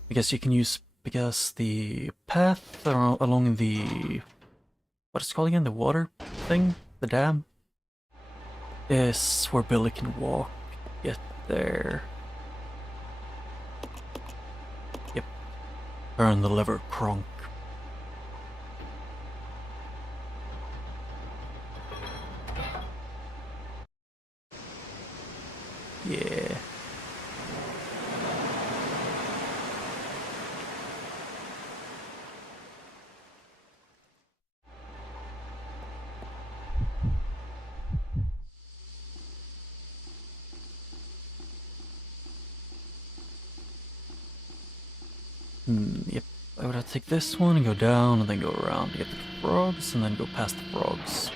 Because you can use, because the path along the, what is it called again? The water thing? The dam? Is where Billy can walk, get there. Yep. Turn the lever, Kronk. Yeah. Yep. I would have to take this one and go down and then go around to get the frogs and then go past the frogs.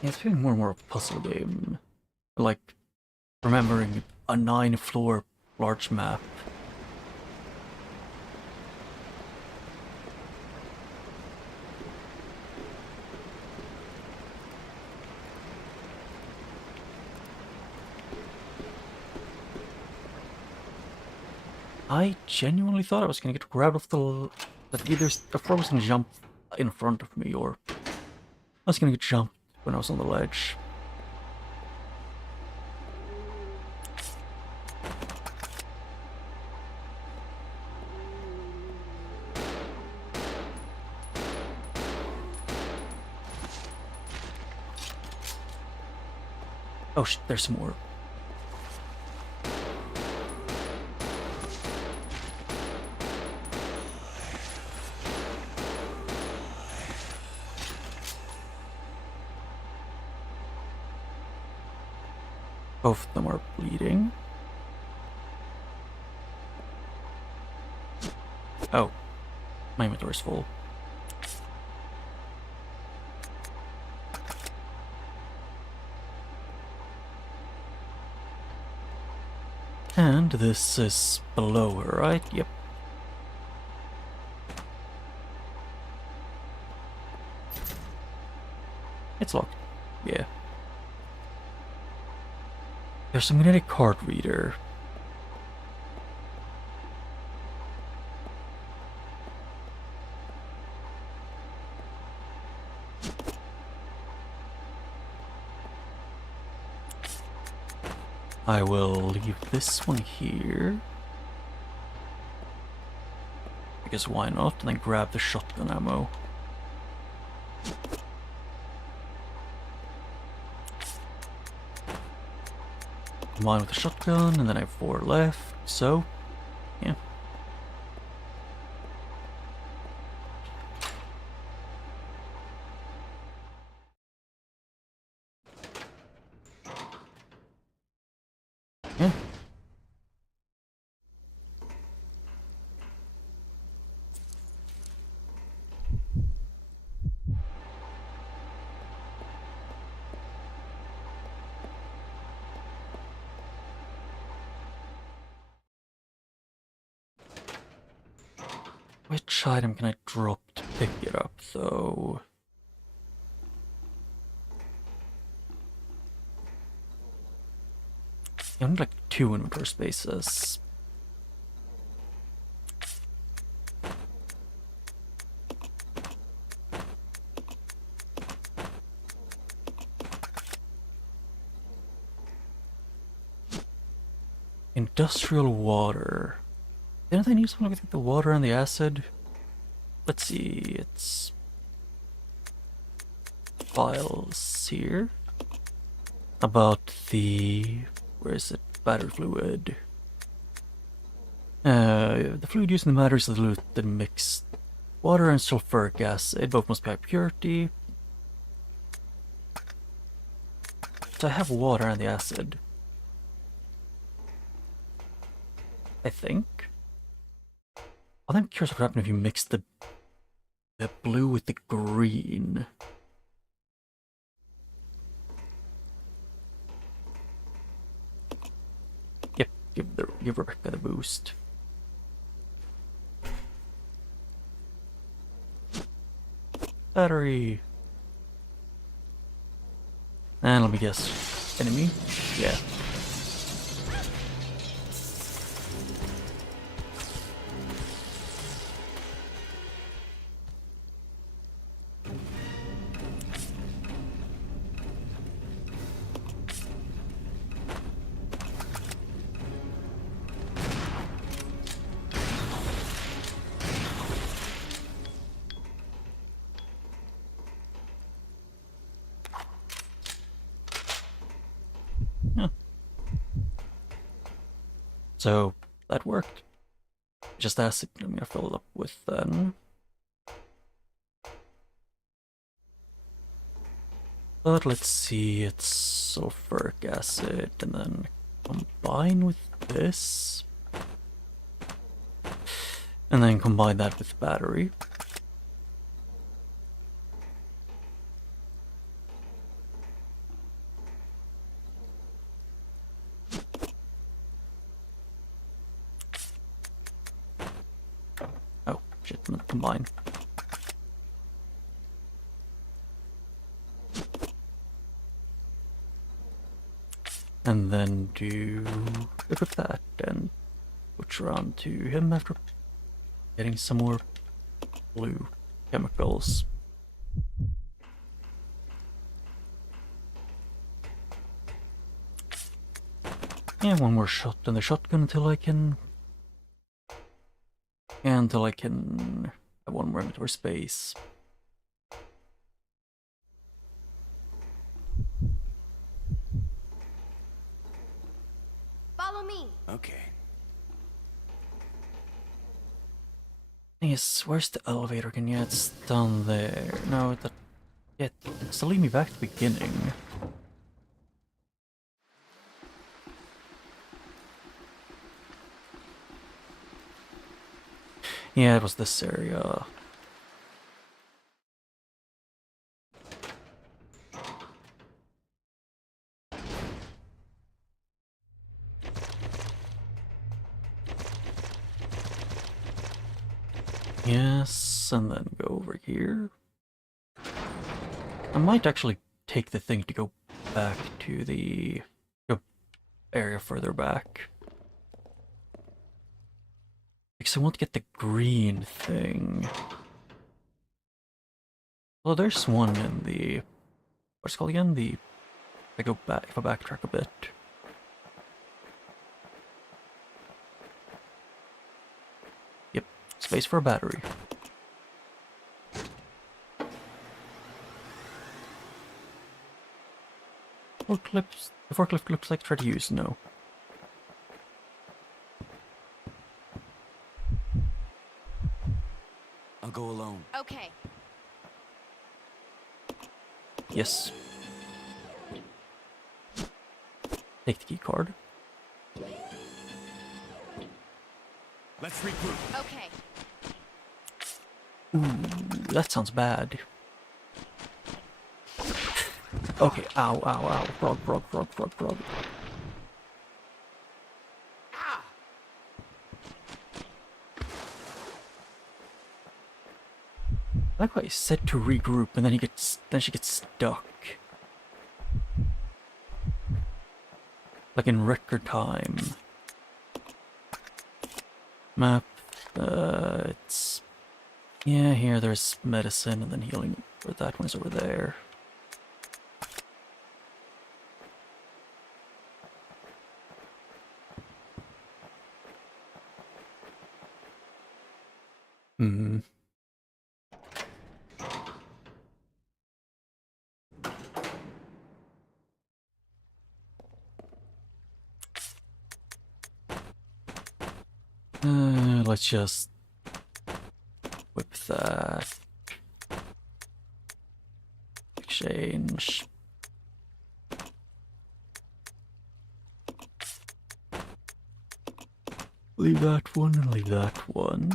Yeah, it's feeling more and more of a puzzle game. Like, remembering a 9-floor large map. I genuinely thought I was gonna get grabbed off that either the frog was gonna jump in front of me or I was gonna get jumped when I was on the ledge. Oh shit, there's some more. Both of them are bleeding. Oh, my inventory's full. And this is below her, right? Yep. It's locked. Yeah. There's a magnetic card reader. I will leave this one here. Because why not? And then grab the shotgun ammo. Combine with the shotgun, and then I have 4 left, so, yeah. Which item can I drop to pick it up, though? I need like 2 inventory spaces. Industrial water. Didn't I need something like the water and the acid? Let's see, it's files here about the, where is it, battery fluid. The fluid used in the batteries is dilute the mixed water and sulfuric acid, both must be high purity. So I have water and the acid, I think. I'm curious what would happen if you mix the blue with the green. Yep, give Rebecca the boost. Battery. And let me guess, enemy? Yeah. So that worked. Just acid I'm gonna fill it up with then. But let's see, it's sulfuric acid and then combine with this. And then combine that with battery. Oh, shit, combine. And then equip that and butcher on to him after getting some more blue chemicals. And one more shot in the shotgun until I can have one more inventory space. Follow me. Okay. Yes, where's the elevator again? Yeah, it's down there. No, it's to lead me back to the beginning. Yeah, it was this area. Yes, and then go over here. I might actually take the thing to go back to the area further back. Because I want to get the green thing. Well, there's one in the... what's it called again? If I backtrack a bit. Yep, space for a battery. The forklift looks like try to use, no. I'll go alone. Okay. Yes. Take the key card. Let's regroup. Okay. Ooh, that sounds bad. Okay, ow, ow, ow. Frog. like how he said to regroup and then she gets stuck. Like in record time. Map. It's... Yeah, here there's medicine and then healing. Or that one is over there. Hmm. Let's just whip that. Exchange. Leave that one and leave that one.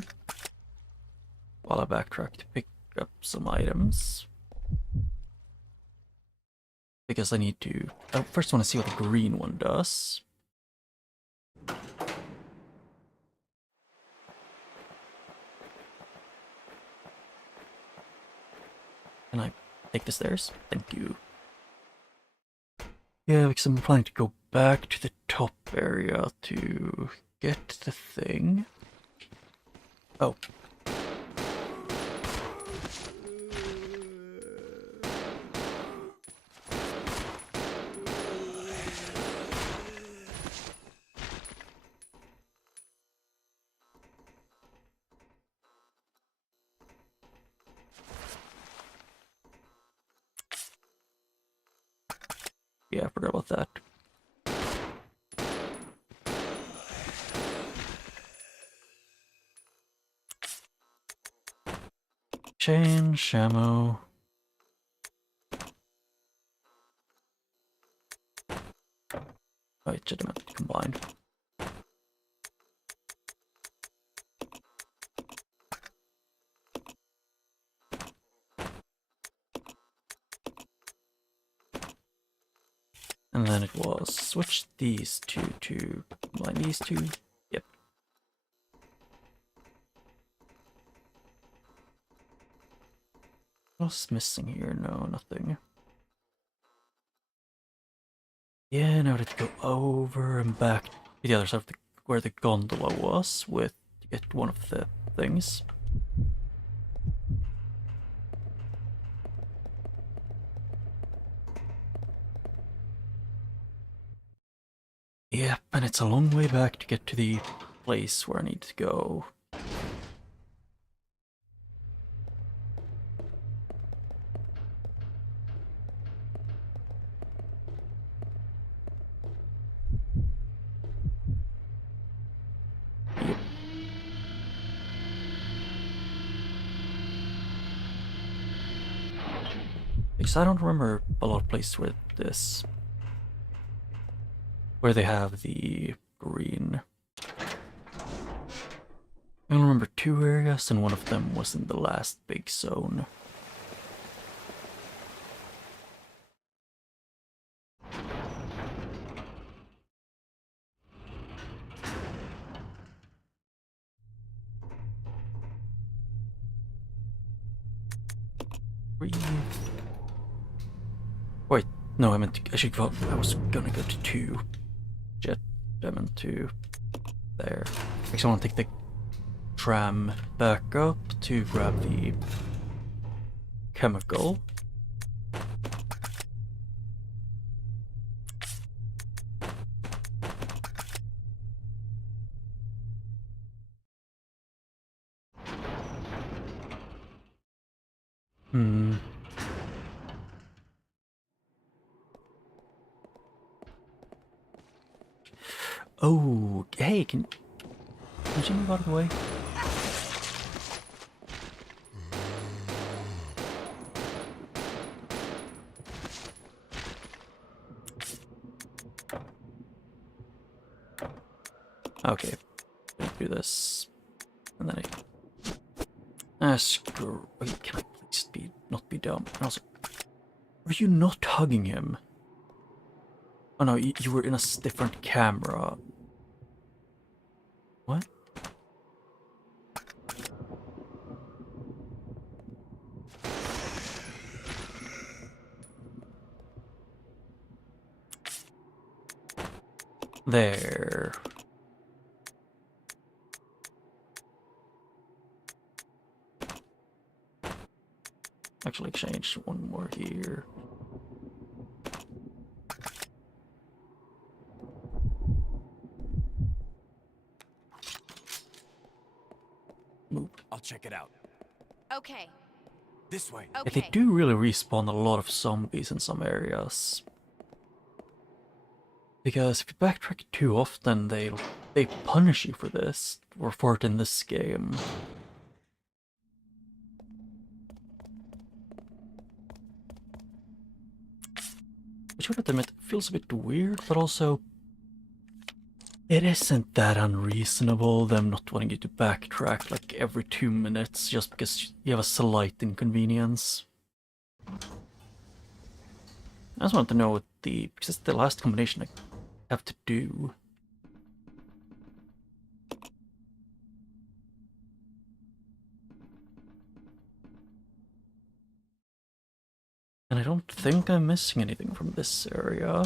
While I backtrack to pick up some items. Because I need to... I first want to see what the green one does. Can I take the stairs? Thank you. Yeah, because I'm planning to go back to the top area to get the thing. Oh. Yeah, I forgot about that. Change ammo. Oh, it should have been combined. And then it was switch these two to combine these two. Yep. What's missing here? No, nothing. Yeah, now I have to go over and back to the other side of where the gondola was with to get one of the things. Yep, and it's a long way back to get to the place where I need to go. Yep. Because I don't remember a lot of places where they have the green. I only remember 2 areas, and one of them was in the last big zone. Green. Wait, no, I was gonna go to 2. Jet, I meant to there. Actually, I want to take the tram back up to grab the chemical. Hmm. Oh, hey, can you move out of the way? Okay, do this, and then screw. Wait, can I please not be dumb? And also, were you not hugging him? Oh no, you were in a different camera. What? There. Actually, change one more here. Move. I'll check it out. Okay. This way. Yeah, they do really respawn a lot of zombies in some areas. Because if you backtrack too often, they punish you for this, or for it in this game. Which I would admit feels a bit weird, but also it isn't that unreasonable, them not wanting you to backtrack like every 2 minutes just because you have a slight inconvenience. I just want to know what because it's the last combination I have to do. And I don't think I'm missing anything from this area.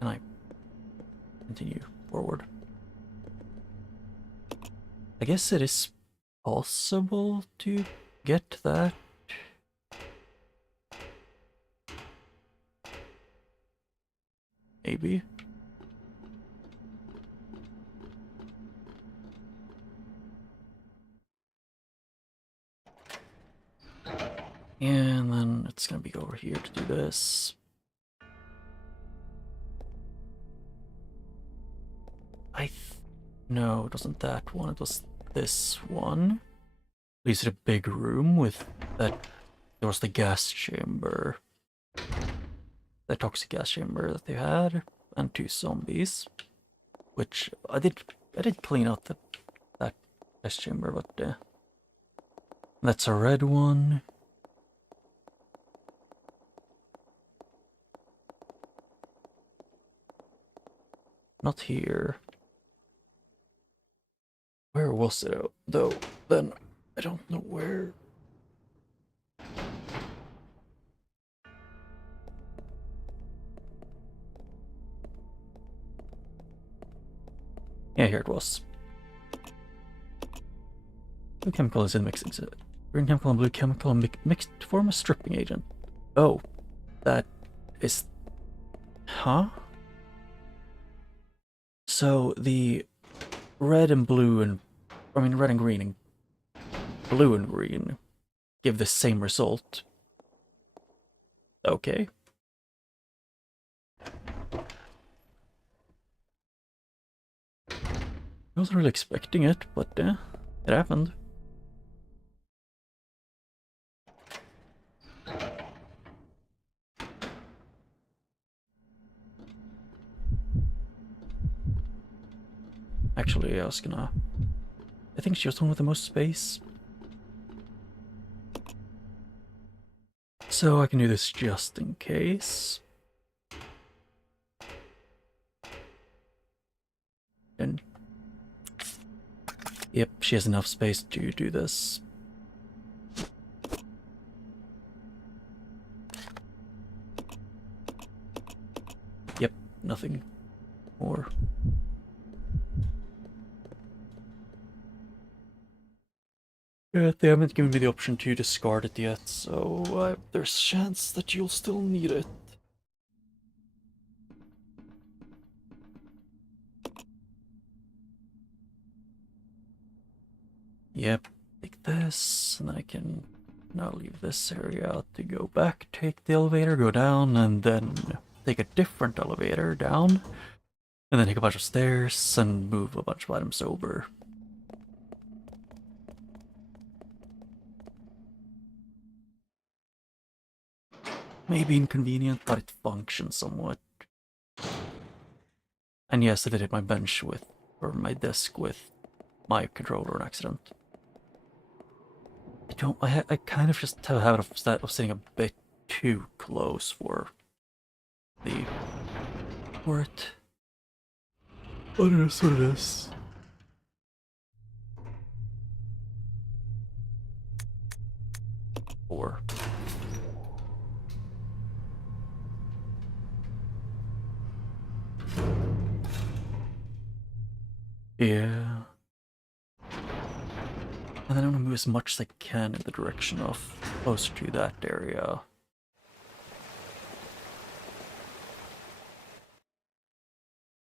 Can I continue forward? I guess it is possible to get that. Maybe. And then it's gonna be over here to do this. No, it wasn't that one, it was this one. Leads to a big room with that. There was the gas chamber. The toxic gas chamber that they had, and 2 zombies. Which I did clean out that gas chamber, but that's a red one. Not here. Where was it though? Then I don't know where. Yeah, here it was. Blue chemical is in mixing. Green chemical and blue chemical mixed to form a stripping agent. Oh, that is... Huh? So the red and blue and... I mean red and green and blue and green give the same result. Okay. I wasn't really expecting it, but it happened. Actually, I think she was the one with the most space. So I can do this just in case. And yep, she has enough space to do this. Yep, nothing more. Yeah, they haven't given me the option to discard it yet, so there's a chance that you'll still need it. Yep, take this, and I can now leave this area to go back, take the elevator, go down, and then take a different elevator down, and then take a bunch of stairs and move a bunch of items over. Maybe inconvenient, but it functions somewhat. And yes, I did hit my bench or my desk with my controller on accident. I kind of just have a habit of sitting a bit too close for it. I don't know what it is. Or yeah. And then I'm gonna move as much as I can in the direction of closer to that area.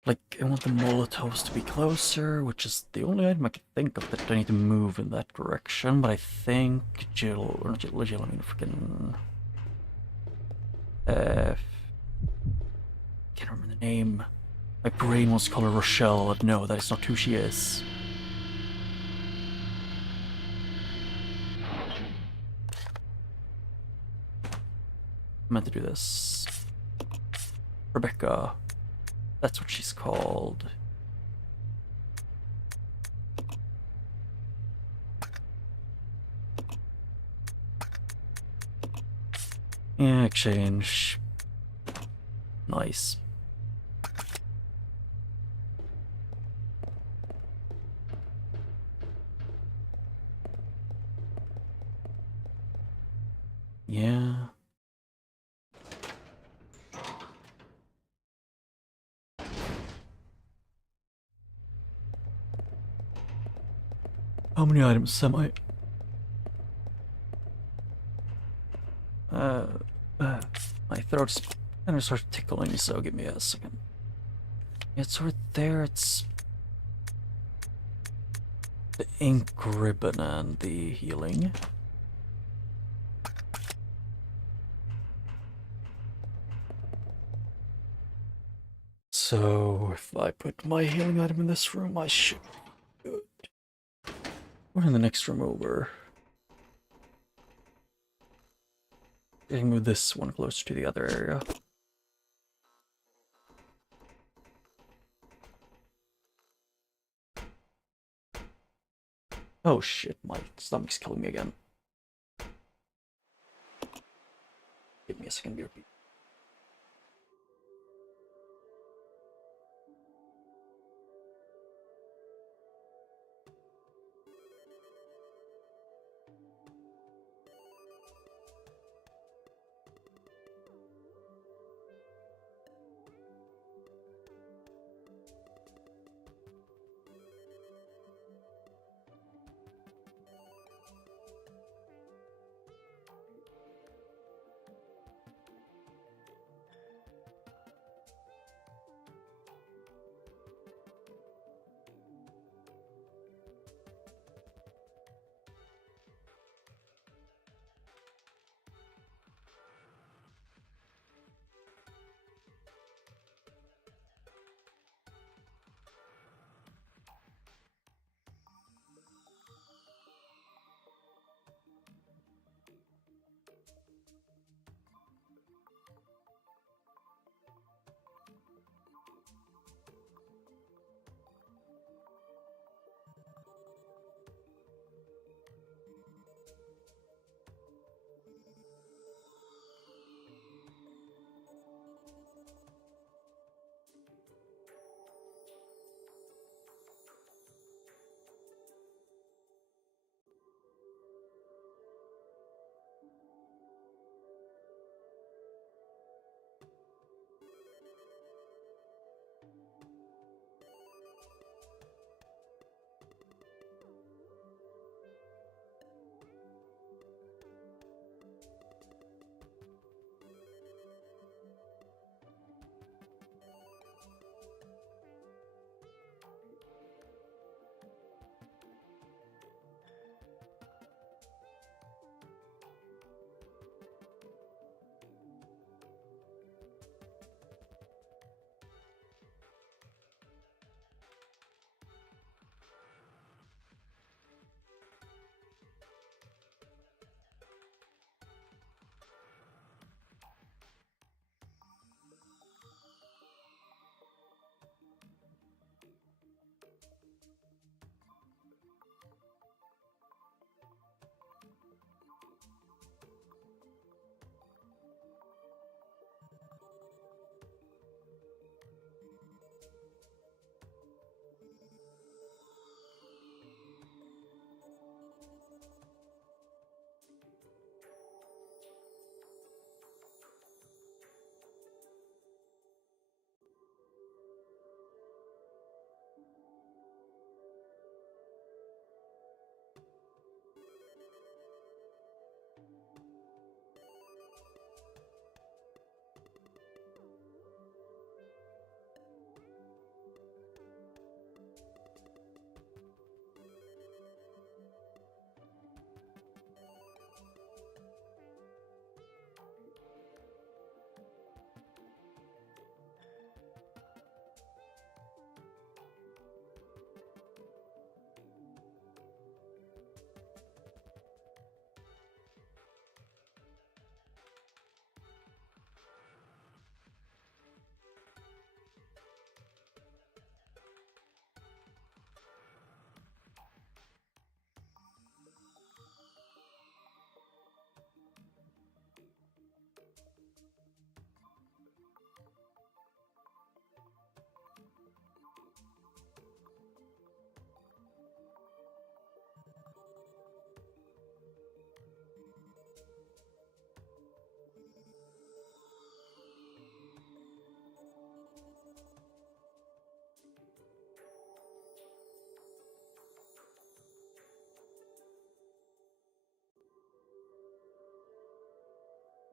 Like, I want the Molotovs to be closer, which is the only item I can think of that I need to move in that direction, but I think Jill, or not Jill, I mean freaking... Can't remember the name. My brain wants to call her Rochelle, but no, that is not who she is. I meant to do this. Rebecca. That's what she's called. Yeah, exchange. Nice. Yeah. How many items am I? My throat's kind of starts tickling, so give me a second. It's right there, it's the ink ribbon and the healing. So, if I put my healing item in this room, I should be good. Or in the next room over. I can move this one closer to the other area. Oh shit, my stomach's killing me again. Give me a second here.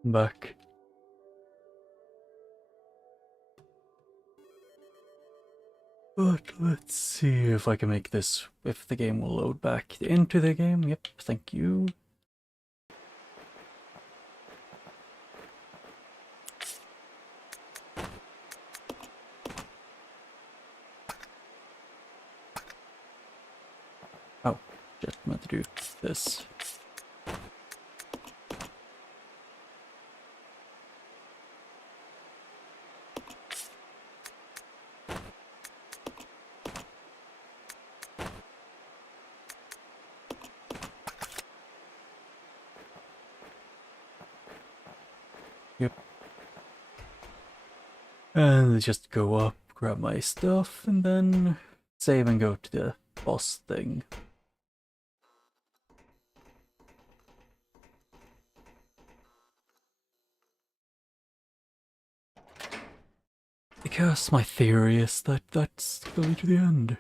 back. But let's see if I can make this, if the game will load back into the game. Yep, thank you. Oh, just meant to do this. Yep. And just go up, grab my stuff, and then save and go to the boss thing. Because my theory is that that's going to the end.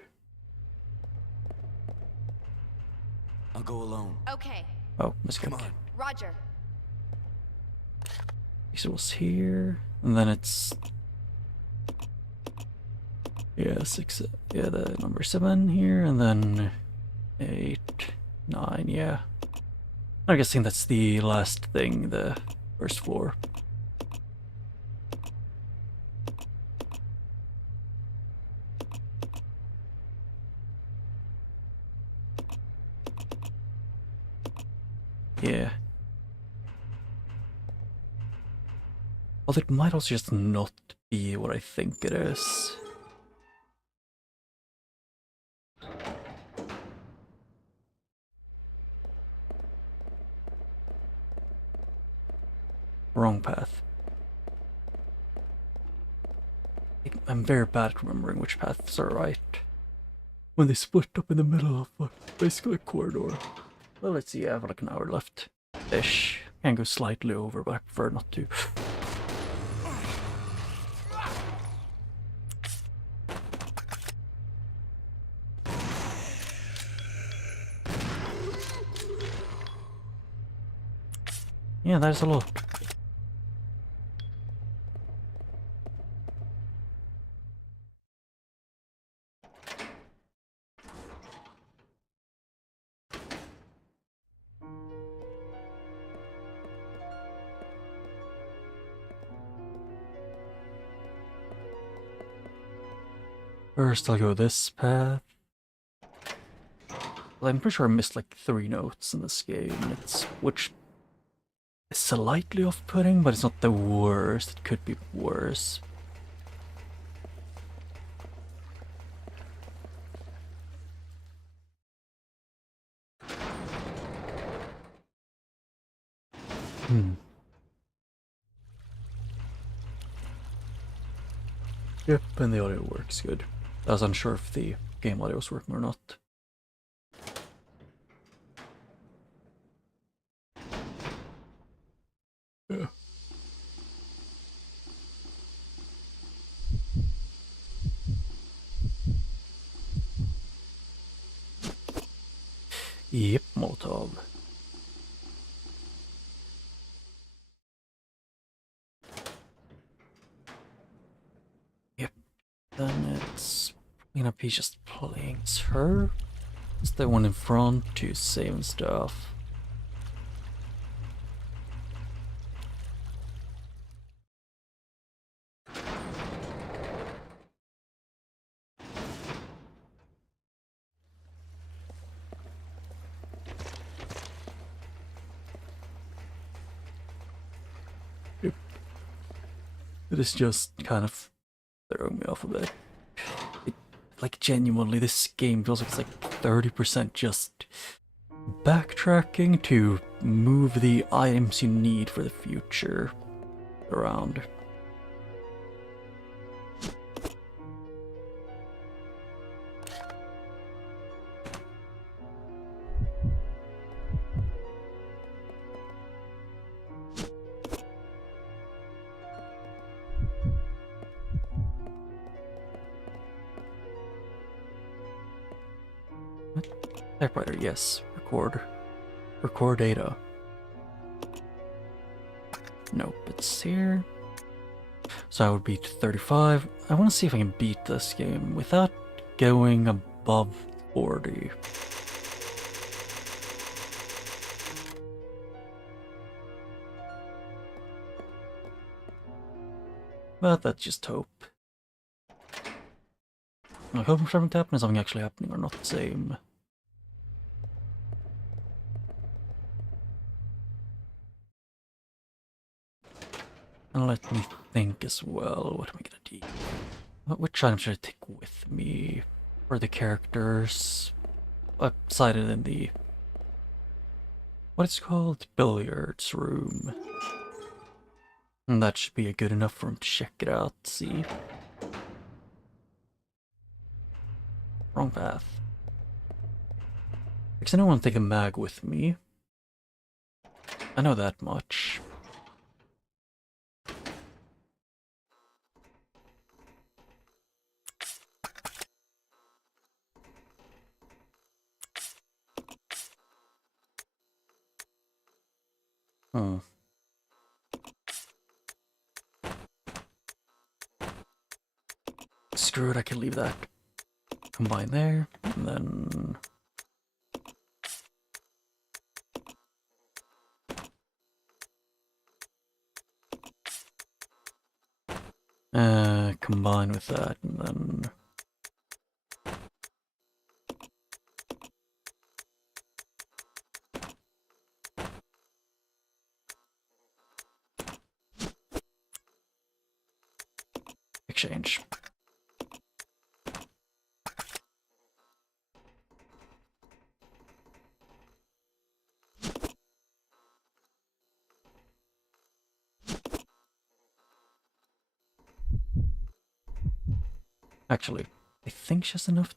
I'll go alone. Okay, Oh, let's go. Come on. Roger. So it was here, and then it's... Yeah, 6, yeah, the number 7 here, and then 8, 9, yeah. I'm guessing that's the last thing, the first floor. Yeah. Well, it might also just not be what I think it is. Wrong path. I'm very bad at remembering which paths are right. When they split up in the middle of basically a corridor. Well, let's see, I have like an hour left. Ish. Can go slightly over, but I prefer not to. Yeah, that is a lot. First, I'll go this path. Well, I'm pretty sure I missed like 3 notes in this game, which is slightly off-putting, but it's not the worst. It could be worse. Yep, and the audio works good. I was unsure if the game audio was working or not. Yeah. Yep, Molotov. Yep, then it's gonna be just playing as her. It's the one in front to save and stuff. Yep. It is just kind of throwing me off a bit. Like genuinely, this game feels like it's like 30% just backtracking to move the items you need for the future around. Typewriter, yes. Record. Record data. Nope, it's here. So I would beat 35. I want to see if I can beat this game without going above 40. But that's just hope. I hope I'm starting to happen is something actually happening or not the same. And let me think as well. What am I gonna do? Which item should I take with me for the characters? I've decided in the what it's called, billiards room. And that should be good enough for him to check it out. See, wrong path. Because I don't want to take a mag with me. I know that much. Hmm. Screw it, I can leave that. Combine there, and then... combine with that, and then... exchange. Actually, I think she has enough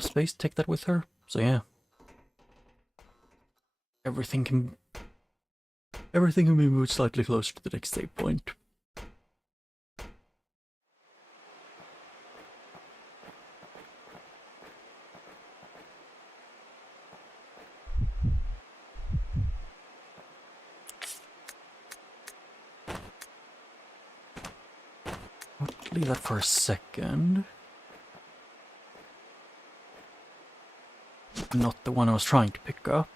space to take that with her. So yeah, everything can be moved slightly closer to the next save point. I'll leave that for a second. Not the one I was trying to pick up.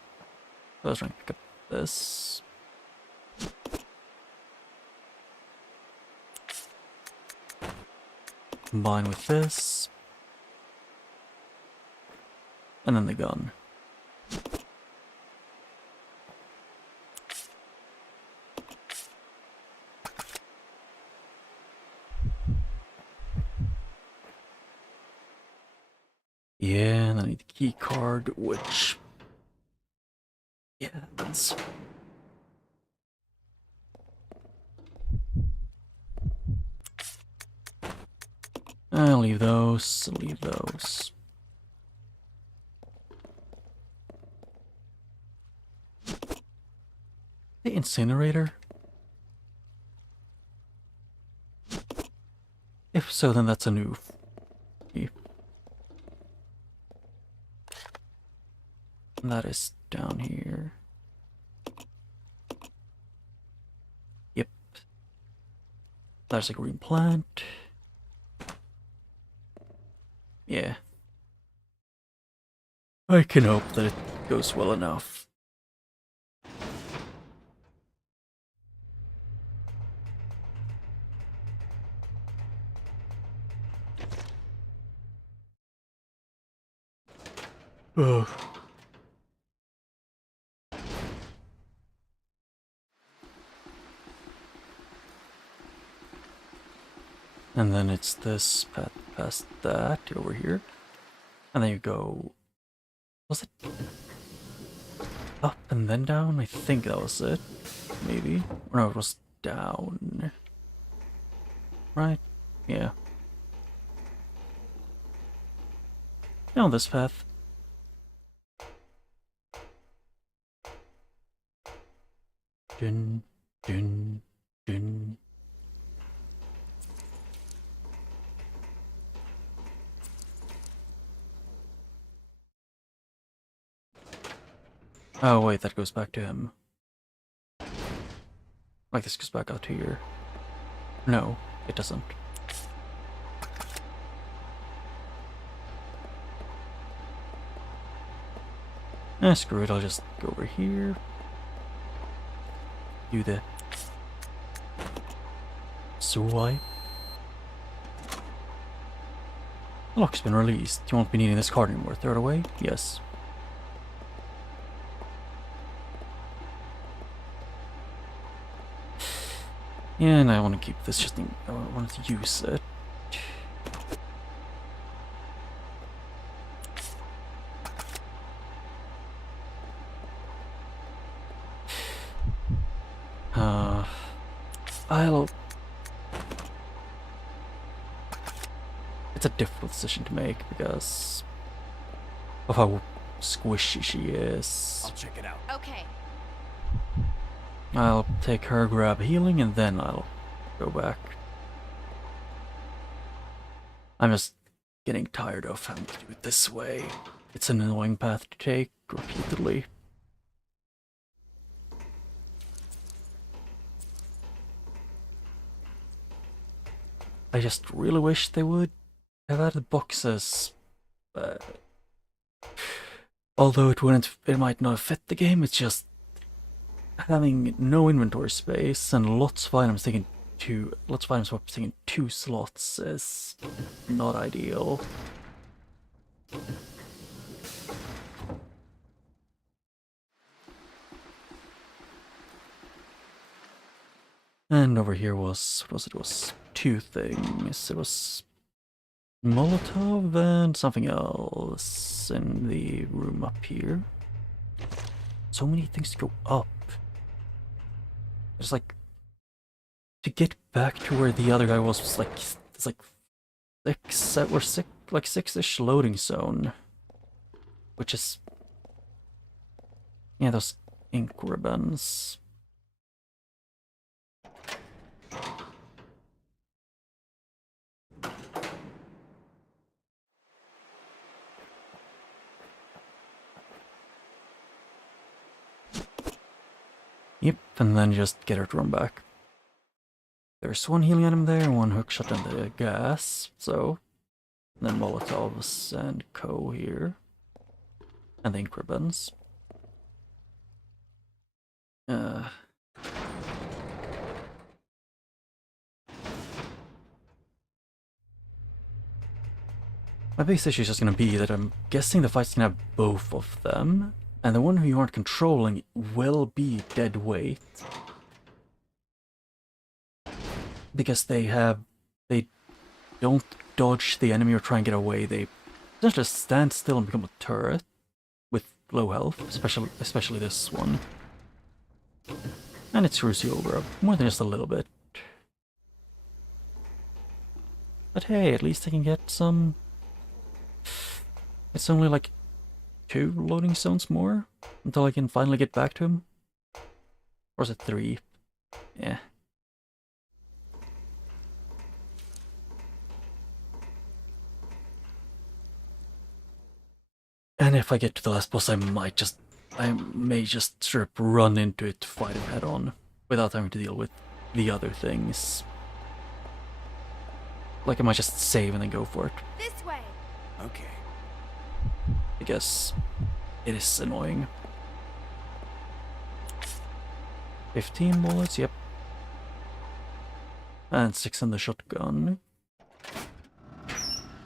I was trying to pick up this. Combine with this. And then the gun. Yeah, and I need the key card, which... yeah, that's... I'll leave those, The incinerator? If so, then that's a new... And that is down here. Yep. There's a green plant. Yeah. I can hope that it goes well enough. Ugh. And then it's this path past that over here. And then you go... was it up and then down? I think that was it. Maybe. Or no, it was down. Right? Yeah. Down this path. Dun, dun, dun. Oh wait, that goes back to him. Like this goes back out here. No, it doesn't. Screw it, I'll just go over here. Do the sooo. The lock's been released. You won't be needing this card anymore. Throw it away? Yes. Yeah, and I want to keep this just in, I want to use it. It's a difficult decision to make because of how squishy she is. I'll check it out. Okay. I'll take her, grab healing, and then I'll go back. I'm just getting tired of having to do it this way. It's an annoying path to take repeatedly. I just really wish they would have added boxes. Although it might not fit the game, it's just having no inventory space and lots of items taking swaps taking 2 slots is not ideal. And over here was, what was it? It was 2 things. It was Molotov and something else in the room up here. So many things to go up. It's like to get back to where the other guy was like it's like 6-ish loading zone, which is yeah, those ink ribbons. Yep, and then just get her to run back. There's 1 healing item there, 1 hook shot in the gas, so... Then Molotovs and co here. And the ink ribbons. My biggest issue is just gonna be that I'm guessing the fight's gonna have both of them. And the one who you aren't controlling will be dead weight. Because they don't dodge the enemy or try and get away. They just stand still and become a turret with low health, especially this one. And it screws you over more than just a little bit. But hey, at least I can get some... It's only like 2 loading zones more until I can finally get back to him. Or is it 3? Yeah. And if I get to the last boss, I may just straight up run into it to fight him head on without having to deal with the other things. Like I might just save and then go for it. This way. Okay. I guess it is annoying. 15 bullets, yep. And 6 in the shotgun.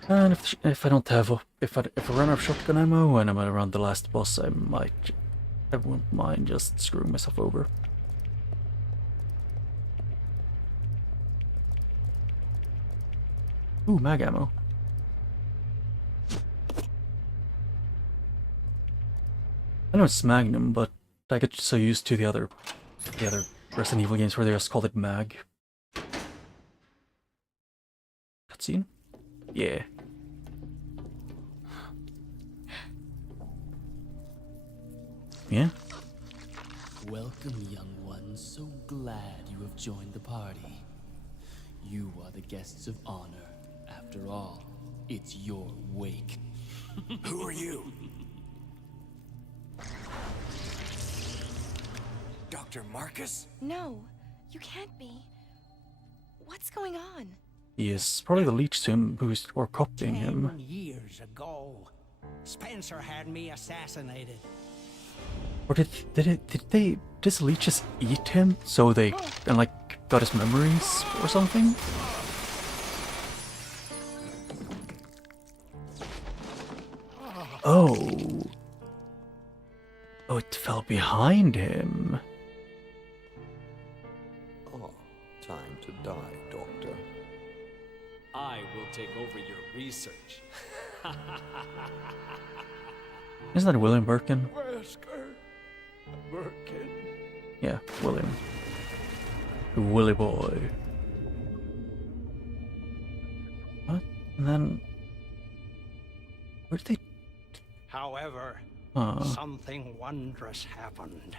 And if I don't have if I run out of shotgun ammo and I'm around the last boss, I won't mind just screwing myself over. Ooh, mag ammo. I know it's Magnum, but I get so used to the other Resident Evil games where they just called it mag. Cutscene? Yeah. Yeah? Welcome, young one. So glad you have joined the party. You are the guests of honor. After all, it's your wake. Who are you? Dr. Marcus? No, You can't be. What's going on? He is probably the leech to him who's or copying 10 him. years ago, Spencer had me assassinated. Or did this leech just eat him so they and like got his memories or something? Oh. Oh, it fell behind him. Oh, time to die, Doctor. I will take over your research. Isn't that William Birkin? Wesker. Birkin. Yeah, William. Willy boy. What? And then... Where did they... However, something wondrous happened.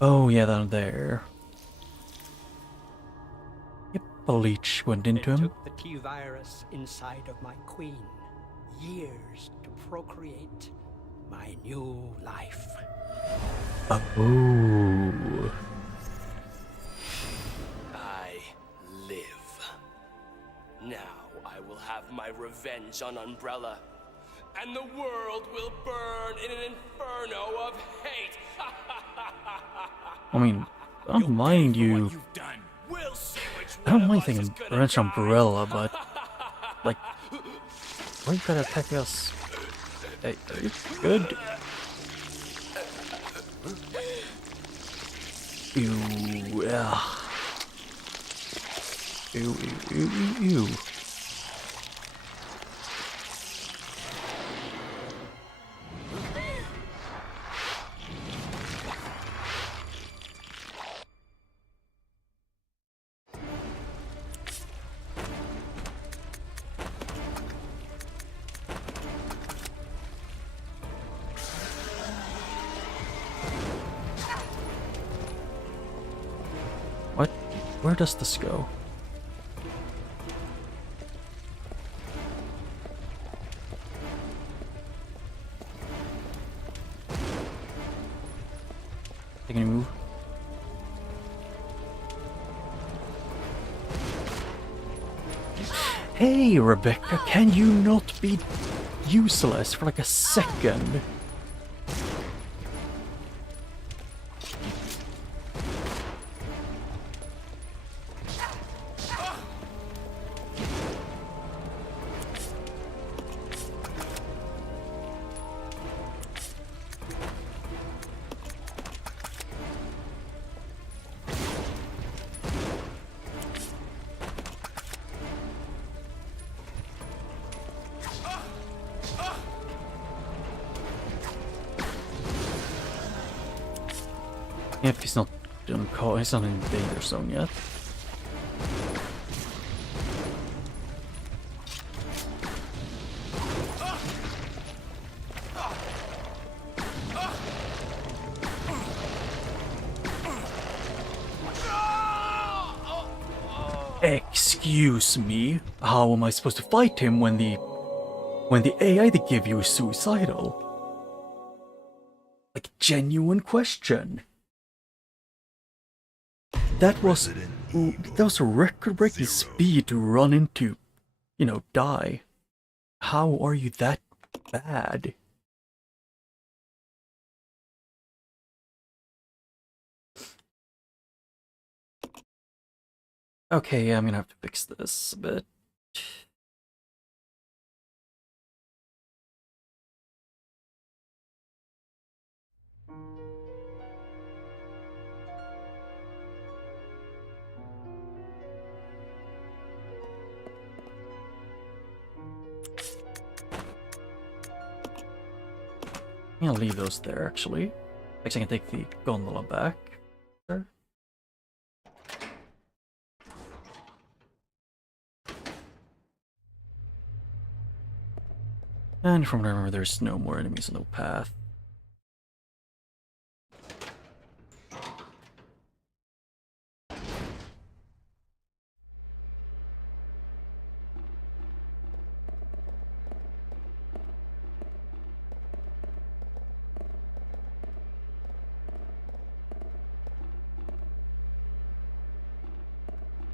Oh, yeah, down there. Yep, a leech went into It him. took the T-virus inside of my queen years to procreate my new life. Oh. I live. Now I will have my revenge on Umbrella, and the world will burn in an inferno of hate. I mean, I don't mind you. You've done. We'll see which I don't one mind of us is thinking gonna Revenge die. Umbrella, but like, why you gotta attack us? Hey, are you good? Ew, yeah. Ew, ew, ew, ew, ew. What? Where does this go? Taking a move. Hey, Rebecca, can you not be useless for like a second? If he's not he's not in danger zone yet. Excuse me, how am I supposed to fight him when the AI they give you is suicidal? Like, genuine question. That was a record-breaking speed to run into, you know, die. How are you that bad? Okay, yeah, I'm gonna have to fix this a bit. I'm gonna leave those there, actually. Next, I can take the gondola back. Sure. And from what I remember, there's no more enemies on the path.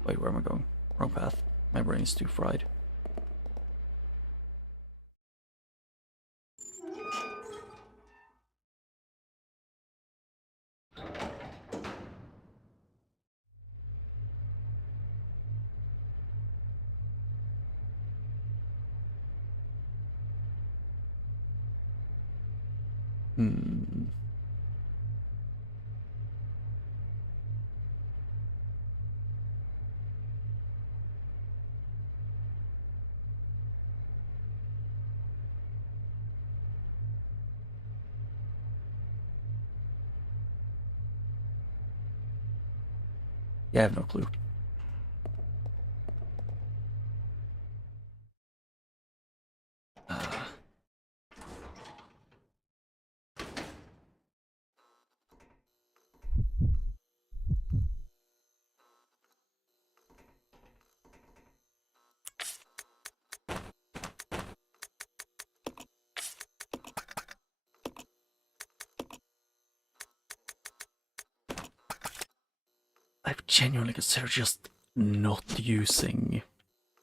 Wait, where am I going? Wrong path. My brain is too fried. Hmm. Yeah, I have no clue. I've genuinely considered just not using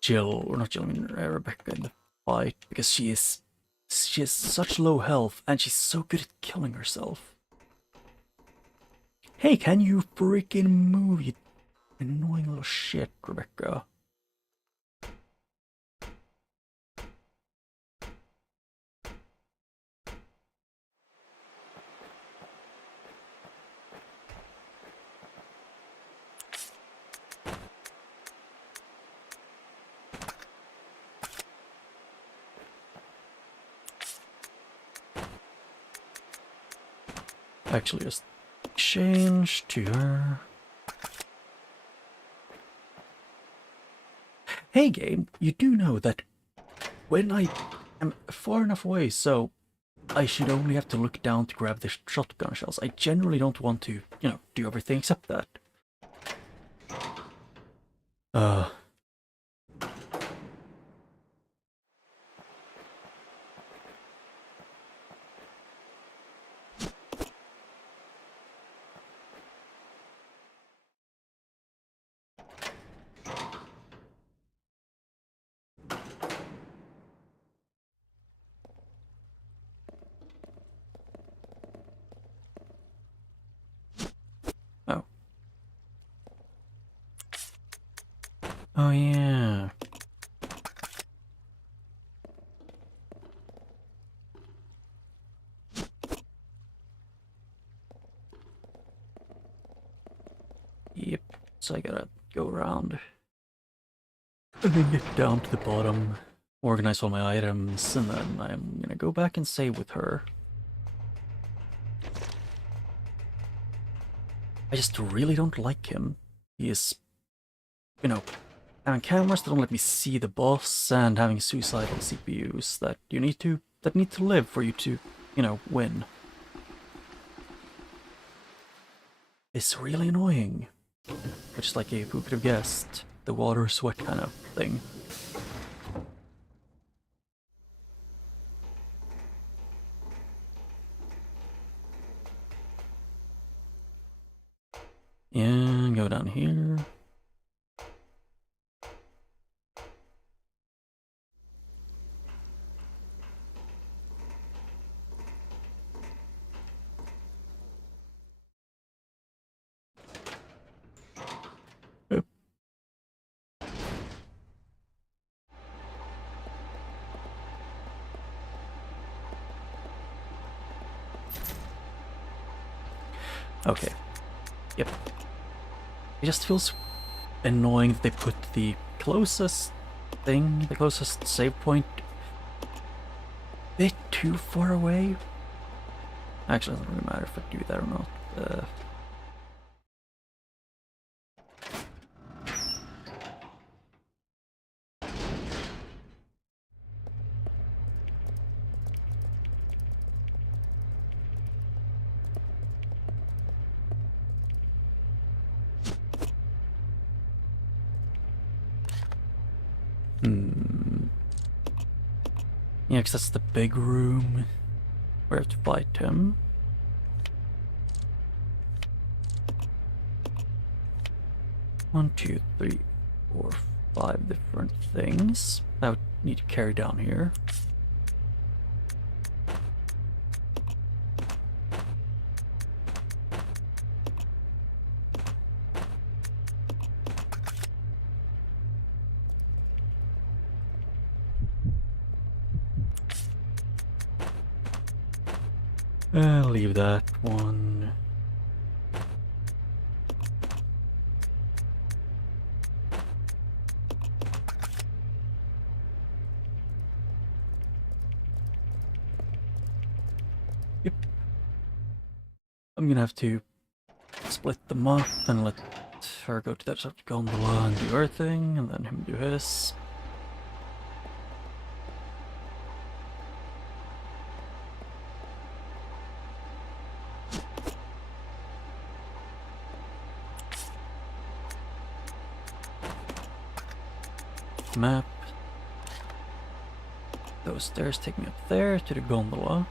Jill, or not Jill, I mean Rebecca in the fight, because she has such low health and she's so good at killing herself. Hey, can you freaking move, you annoying little shit, Rebecca? Actually, just change to her. Hey game, you do know that when I am far enough away, so I should only have to look down to grab the shotgun shells. I generally don't want to, you know, do everything except that. Oh. Oh yeah. Yep, so I gotta go around and then get down to the bottom, organize all my items, and then I'm gonna go back and save with her. I just really don't like him. He is, you know, having cameras that don't let me see the boss and having suicidal CPUs that need to live for you to, you know, win. It's really annoying. Which is like a who could have guessed the water sweat kind of thing. Yeah, go down here. Yep. Okay. Yep. It just feels annoying that they put the closest thing, the closest save point, a bit too far away. Actually, it doesn't really matter if I do that or not. Yeah, because that's the big room where I have to fight him. One, two, three, 4, 5 different things I would need to carry down here. Leave that one. Yep. I'm gonna have to split them up and let her go to that sort of gondola and do her thing, and then him do his. Map. Those stairs take me up there to the gondola.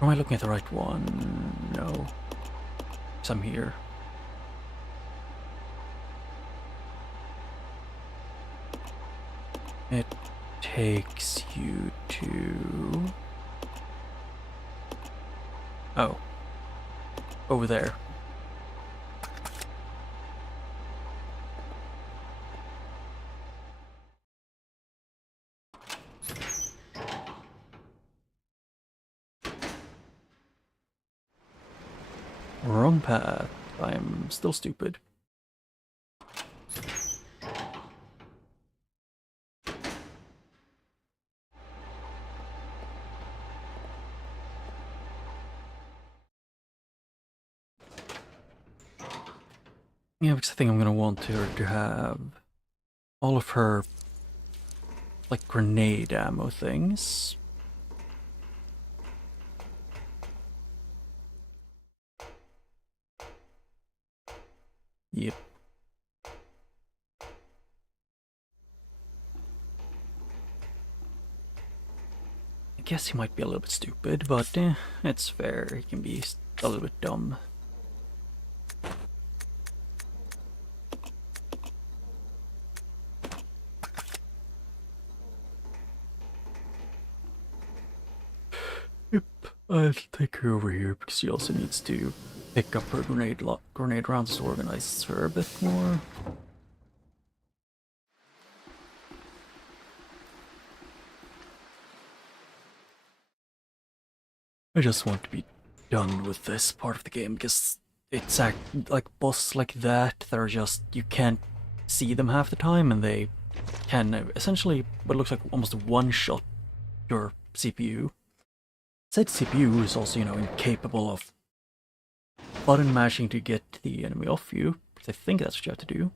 Or am I looking at the right one? No. 'Cause I'm here. It takes you to... Oh. Over there. Wrong path. I'm still stupid. Yeah, because I think I'm gonna want her to have all of her, like, grenade ammo things. Yep. I guess he might be a little bit stupid, but it's fair. He can be a little bit dumb. Yep, I'll take her over here because she also needs to pick up her grenade rounds to organize her a bit more. I just want to be done with this part of the game because it's like bosses like that are just, you can't see them half the time, and they can essentially what looks like almost one-shot your CPU. Said CPU is also, incapable of button mashing to get the enemy off you, because I think that's what you have to do.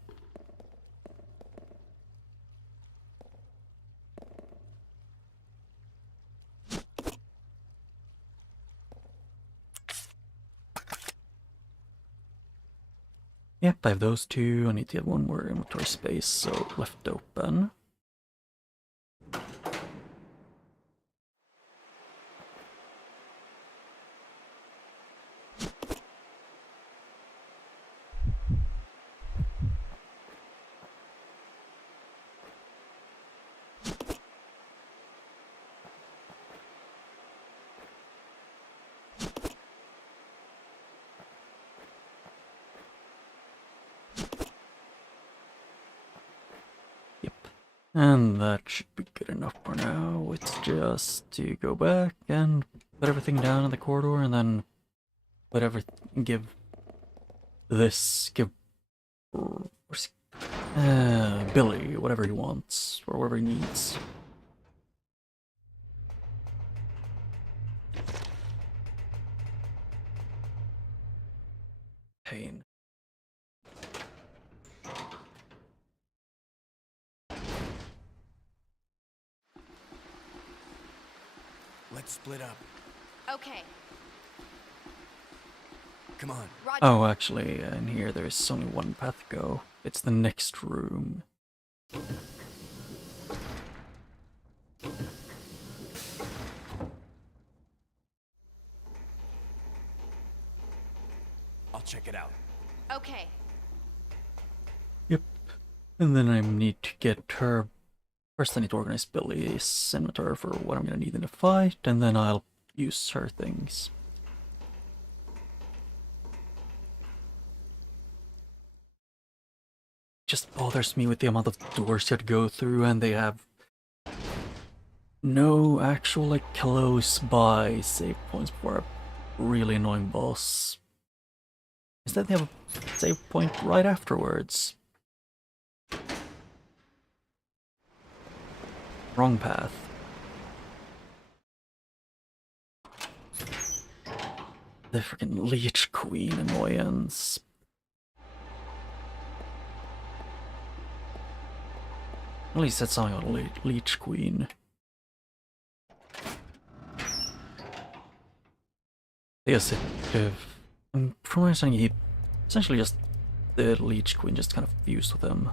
Yep, I have those two. I need to get one more inventory space, so left open. And that should be good enough for now. It's just to go back and put everything down in the corridor, and then give Billy whatever he wants, or whatever he needs. Pain. Let's split up. Okay. Come on. Roger. Oh, actually, in here there's only one path to go. It's the next room. check it out. Okay. Yep. And then I need to get her. First, I need to organize Billy's inventory for what I'm gonna need in the fight, and then I'll use her things. Just bothers me with the amount of doors you have to go through, and they have no actual like close by save points for a really annoying boss. Instead, they have a save point right afterwards. Wrong path. The freaking Leech Queen annoyance. At least that's something on Leech Queen. Yes, from my understanding, he essentially just the Leech Queen just kind of fused with him.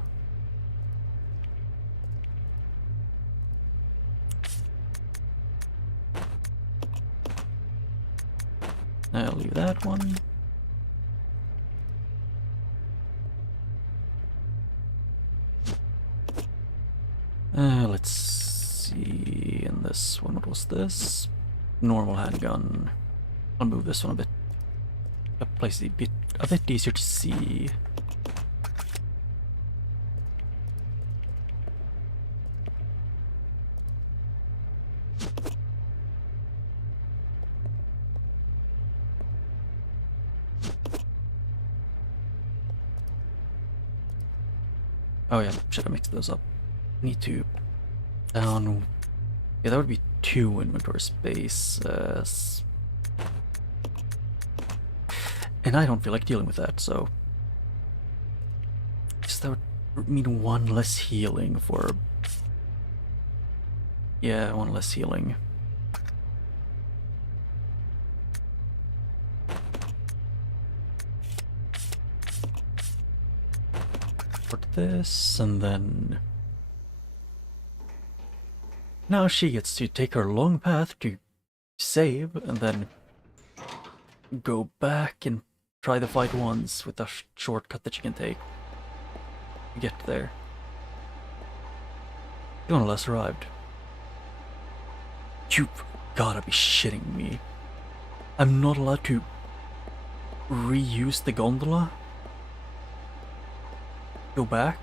I'll leave that one. Let's see. In this one, what was this? Normal handgun. I'll move this one a bit. A place a bit easier to see. Oh yeah, should have mixed those up. Need to down. Yeah, that would be 2 inventory spaces. And I don't feel like dealing with that, so. Guess that would mean 1 less healing for. Yeah, 1 less healing. For this, and then. Now she gets to take her long path to save, and then go back and try the fight once with a shortcut that she can take to get there. Gondola's arrived. You've gotta be shitting me. I'm not allowed to reuse the gondola? Go back?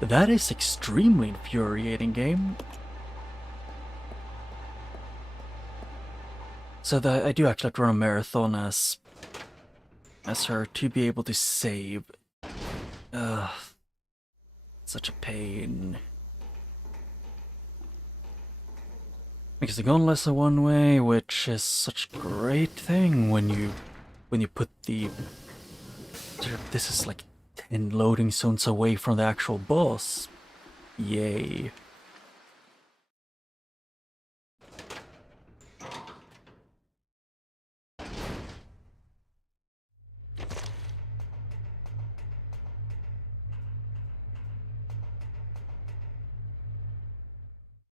That is extremely infuriating, game. So that I do actually have to run a marathon as her to be able to save. Such a pain. Because the gondola's a one-way, which is such a great thing when you put the. This is like 10 loading zones away from the actual boss. Yay.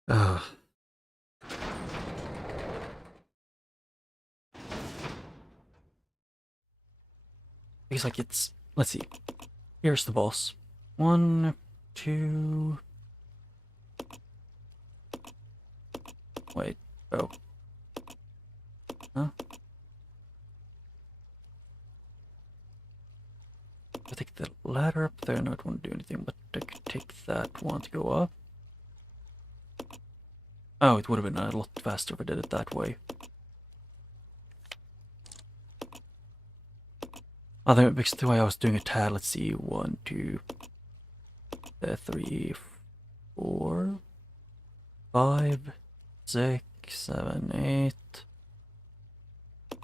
Ugh. It's like it's. Let's see. Here's the boss. 1, 2. Wait. Oh. Huh? I take the ladder up there. No, it won't do anything, but I could take that one to go up. Oh, it would have been a lot faster if I did it that way. Oh, then because the way I was doing a tad, let's see, 1, 2, 3, 4, 5, 6, 7, 8,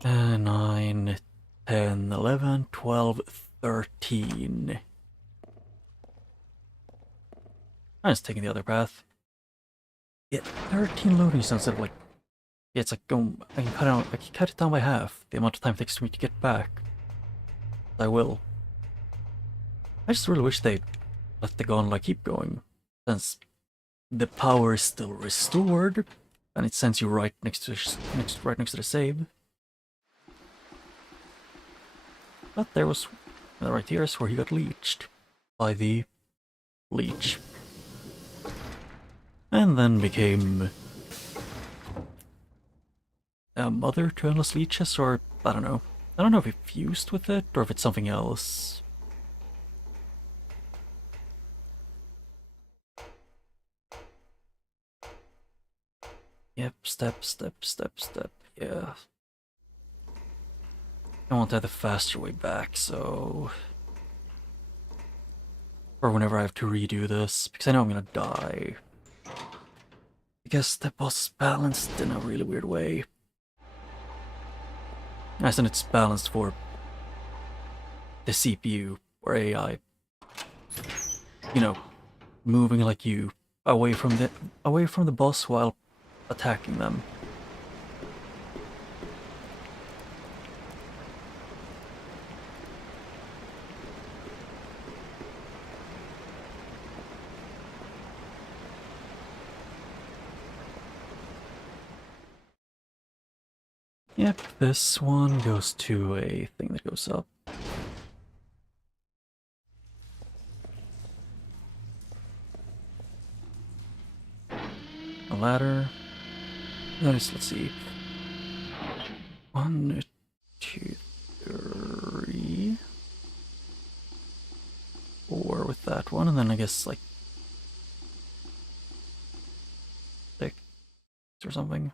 9, 10, 11, 12, 13. I'm just taking the other path. Yeah, 13 loading zones instead of like. Yeah, it's like going. I can cut it down by half the amount of time it takes for me to get back. I will. I just really wish they'd let the gondola keep going, since the power is still restored. and it sends you right next to the save. But there was right here is where he got leeched by the leech, and then became a mother to endless leeches, or I don't know. I don't know if it fused with it or if it's something else. Yep, step, step, step, step, yeah. I want to have the faster way back, so... Or whenever I have to redo this, because I know I'm gonna die. Because the boss is balanced in a really weird way. As in it's balanced for the CPU, or AI. You know, moving like you, away from the boss while attacking them. Yep, this one goes to a thing that goes up. A ladder. Let's see. 1, 2, 3, 4 with that one, and then I guess like 6 or something.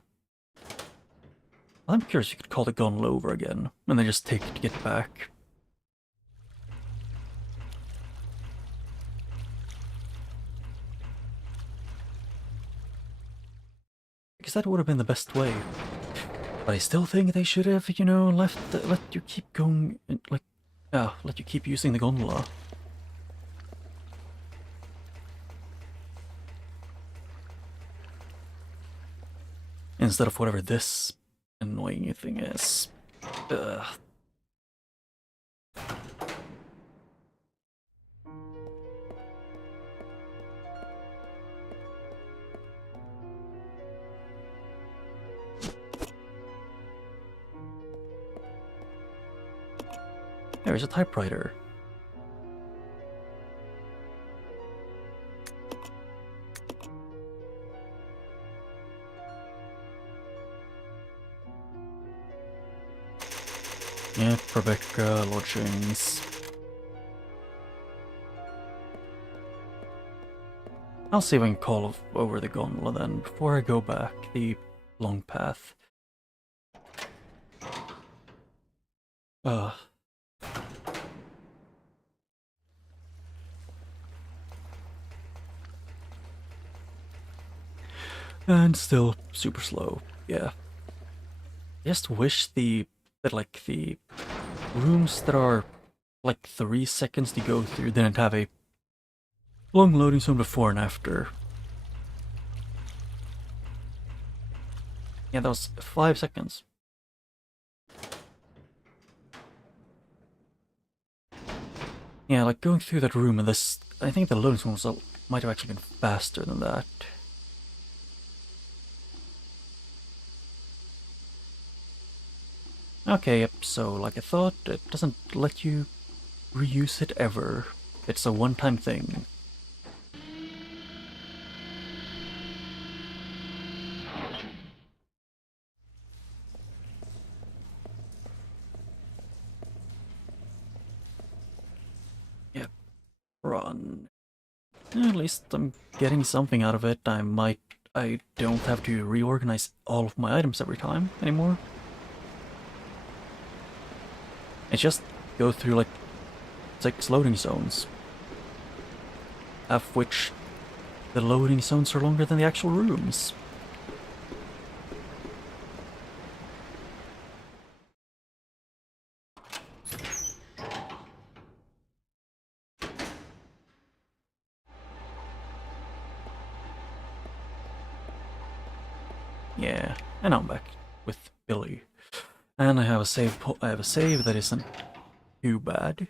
I'm curious if you could call the gun over again, and then just take it to get back. Because that would have been the best way. But I still think they should have, you know, let you keep going, like, yeah, let you keep using the gondola. Instead of whatever this annoying thing is. Ugh. There's a typewriter. Yeah, Rebecca lodgings. I'll see if I can call over the gondola then, before I go back the long path. And still super slow, yeah. I just wish that like the rooms that are like 3 seconds to go through didn't have a long loading zone before and after. Yeah, that was 5 seconds. Yeah, like going through that room and this, I think the loading zone might have actually been faster than that. Okay, yep, so like I thought, it doesn't let you reuse it ever. It's a one-time thing. Yep, run. At least I'm getting something out of it. I don't have to reorganize all of my items every time anymore. I just go through like 6 loading zones, of which the loading zones are longer than the actual rooms. Yeah, and I'm back with Billy, and I have a save. That isn't too bad.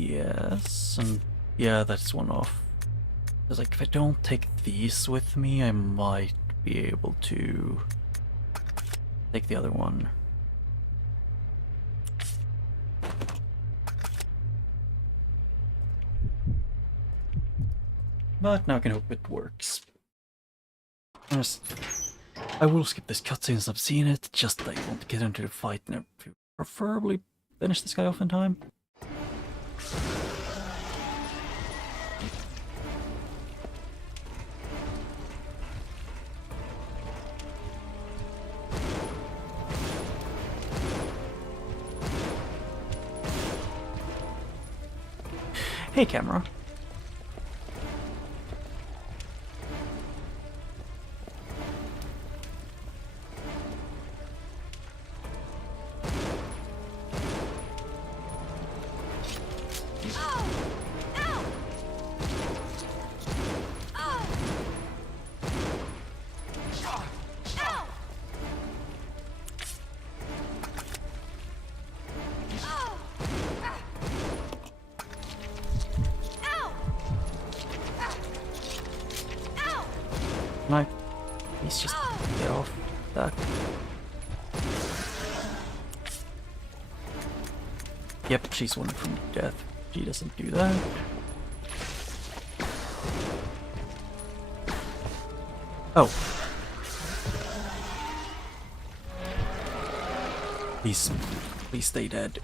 Yes, and yeah, that's one off. Because like, if I don't take these with me, I might be able to take the other one. But now I can hope it works. I will skip this cutscene since I've seen it, just I want to get into the fight and preferably finish this guy off in time. Hey, camera. Can I please just get off that? Yep, she's one from death. She doesn't do that. Oh. Please stay dead.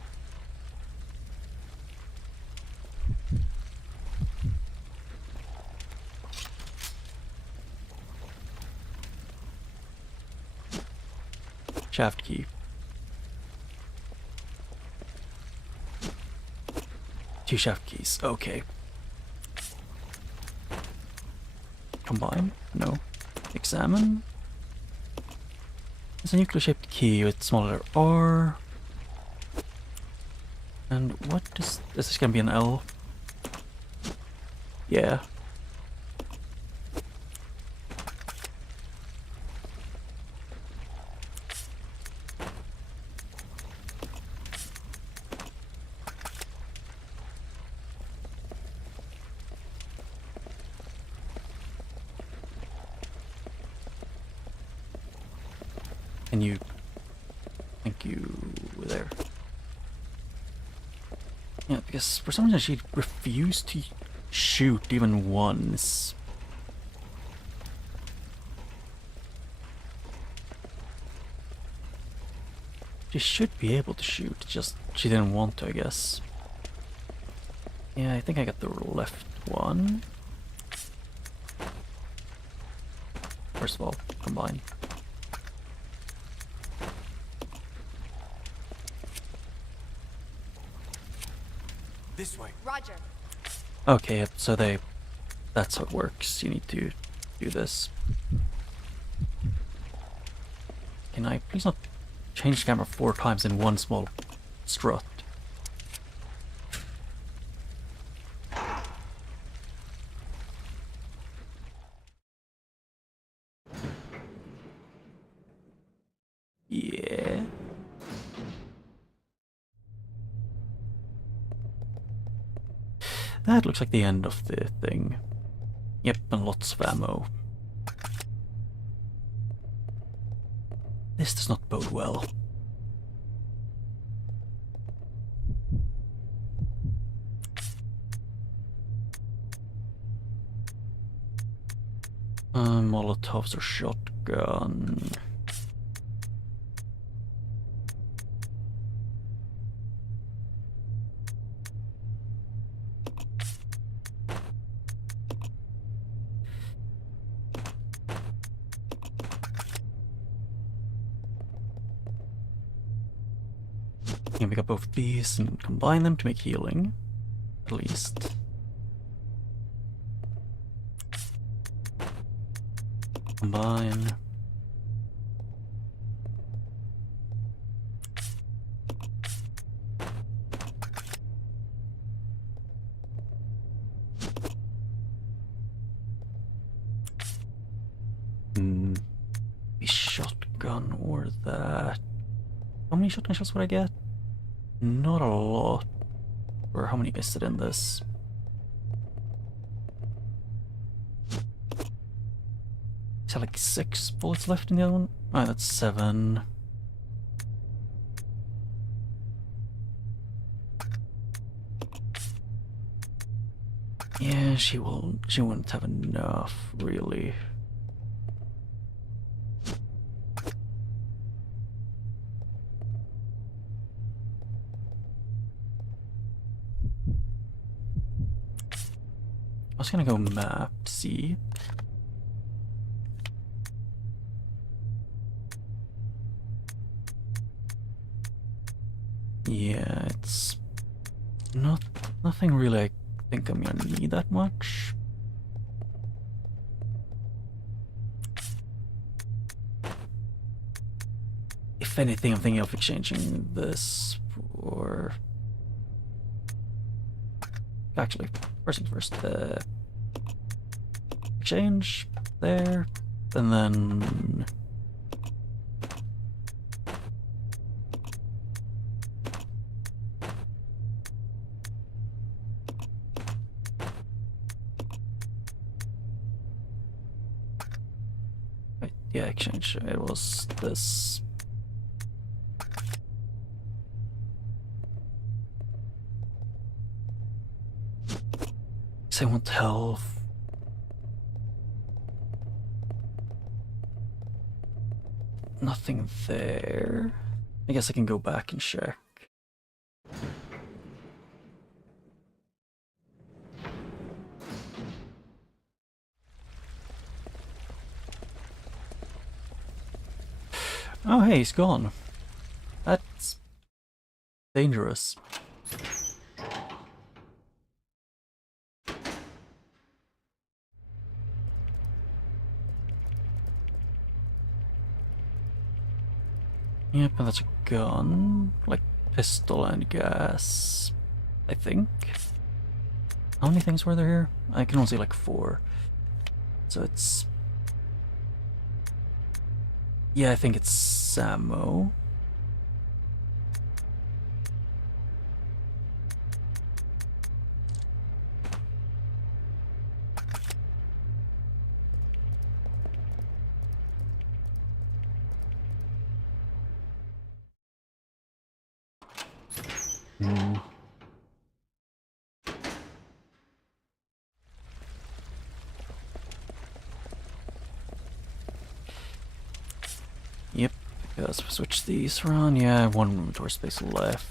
Shaft key. 2 shaft keys. Okay. Combine? No. Examine? It's a nuclear shaped key with small letter R. And what is this gonna be an L? Yeah. Can you... Thank you... there. Yeah, because for some reason she refused to shoot even once. She should be able to shoot, just she didn't want to, I guess. Yeah, I think I got the left one. First of all, combine. This way. Roger. Okay, so that's how it works. You need to do this. Can I please not change the camera 4 times in one small strut? Yeah. That looks like the end of the thing. Yep, and lots of ammo. This does not bode well. Molotovs or shotgun. Can pick up both these and combine them to make healing, at least. Combine. A shotgun or that. How many shotgun shots would I get? Not a lot. Or how many is it in this? Is there like 6 bullets left in the other one? Oh, that's 7. Yeah, she won't have enough, really. I was gonna go map to see. Yeah, it's nothing really I think I'm gonna need that much. If anything, I'm thinking of exchanging this for... Actually, first things first, exchange there, and then... Wait, yeah, exchange, it was this. I want health. Nothing there. I guess I can go back and check. Oh, hey, he's gone. That's dangerous. Yep, and that's a gun. Like, pistol and gas. I think. How many things were there here? I can only see like 4. So it's... Yeah, I think it's ammo. Yep, because if we switch these around, yeah, I have 1 inventory space left.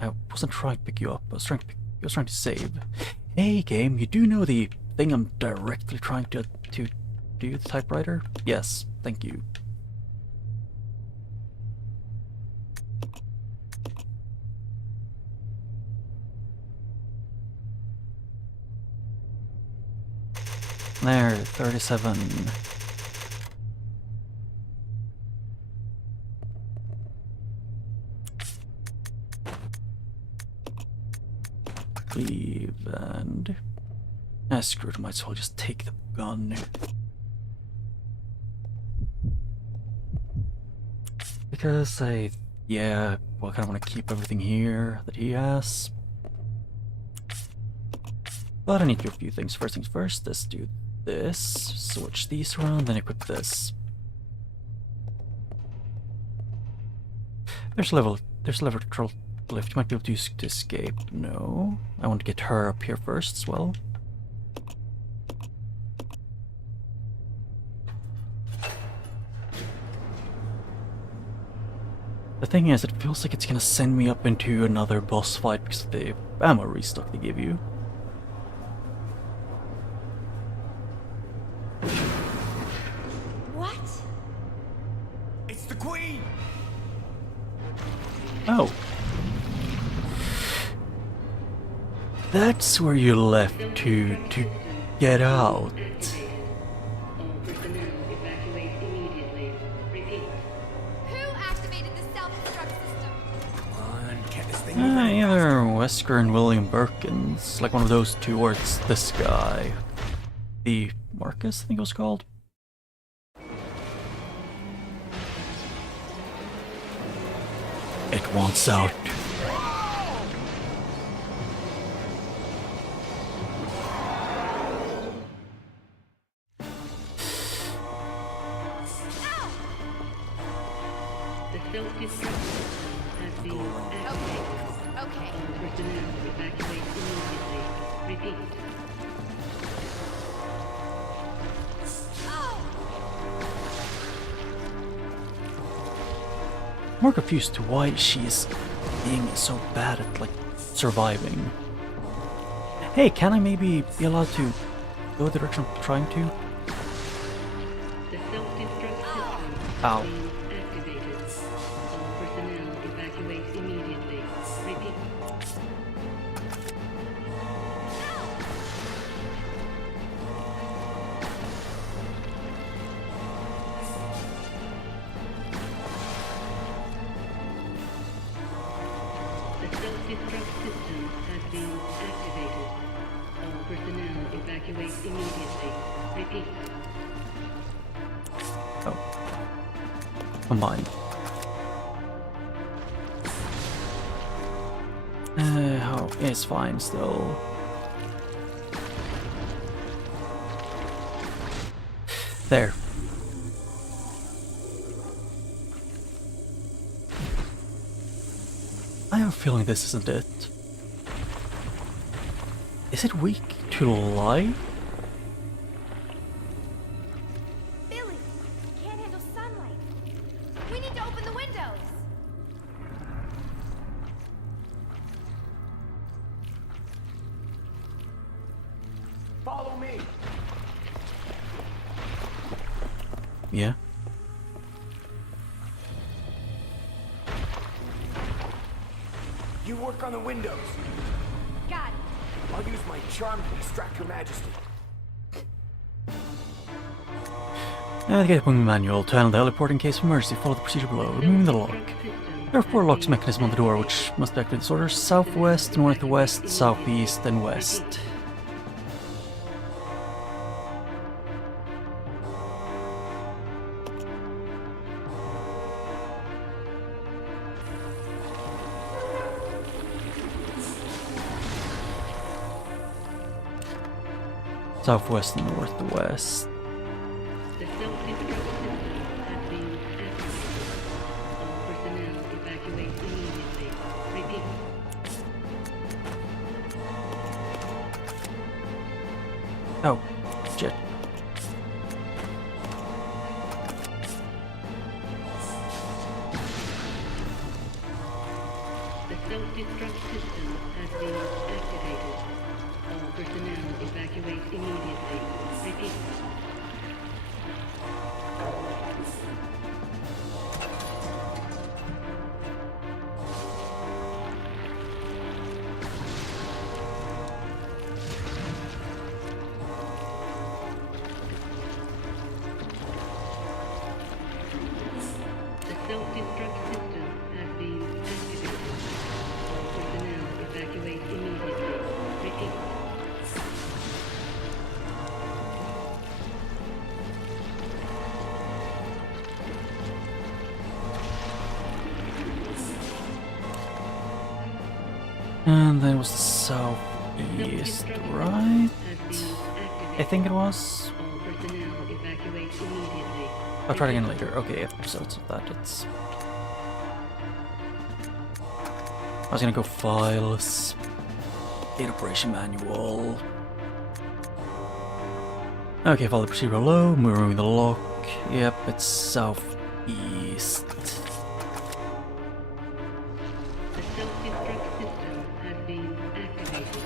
I wasn't trying to pick you up, I was trying to save. Hey game, you do know the thing I'm directly trying to do the typewriter? Yes, thank you. There, 37. Leave and... Ah, screw it, might as well just take the gun. Because yeah, well, I kind of want to keep everything here that he has. But I need to do a few things. First things first, let's do this. Switch these around, then equip this. There's a lever control lift. You might be able to use to escape. No. I want to get her up here first as well. The thing is, it feels like it's gonna send me up into another boss fight because of the ammo restock they give you. What? It's the Queen! Oh. That's where you left to get out. Who activated Wesker and William Birkin. It's like one of those two, or it's this guy. The Marcus, I think it was called. It wants out. The self-destruct system has been activated. Okay. Personnel evacuate immediately. Repeat. I'm more confused to why she's being so bad at like surviving. Hey, can I maybe be allowed to go the direction I'm trying to? The self-destruct system Ow. has been activated. All personnel evacuate immediately. Repeat. The self-destruct system has been activated. All personnel evacuate immediately. Repeat. Oh. Combine. Oh, it's fine still. There. I have a feeling this isn't it. Is it weak to lie? Billy, can't handle sunlight. We need to open the windows. Follow me. Yeah. You work on the windows. Got it. I'll use my charm to distract Her Majesty. The gateway manual to handle the teleporting case of emergency. Follow the procedure below. Removing the lock. There are 4 locks mechanism on the door, which must be activated in this order: southwest, northwest, southeast, and west. Southwest and northwest. The self-destruct system has been activated. All personnel evacuate immediately. Repeat. Oh, shit. The self-destruct system has been activated. All personnel evacuate immediately. Repeat. The self-destruct system has been activated. All personnel evacuate immediately. Repeat. And then it was the southeast, right? I think it was. All personnel evacuate immediately. I'll try it again later. Okay, episodes of that. It's. I was gonna go files, data operation manual. Okay, follow the procedure below. Removing the lock. Yep, it's southeast. The self-destruct system has been activated.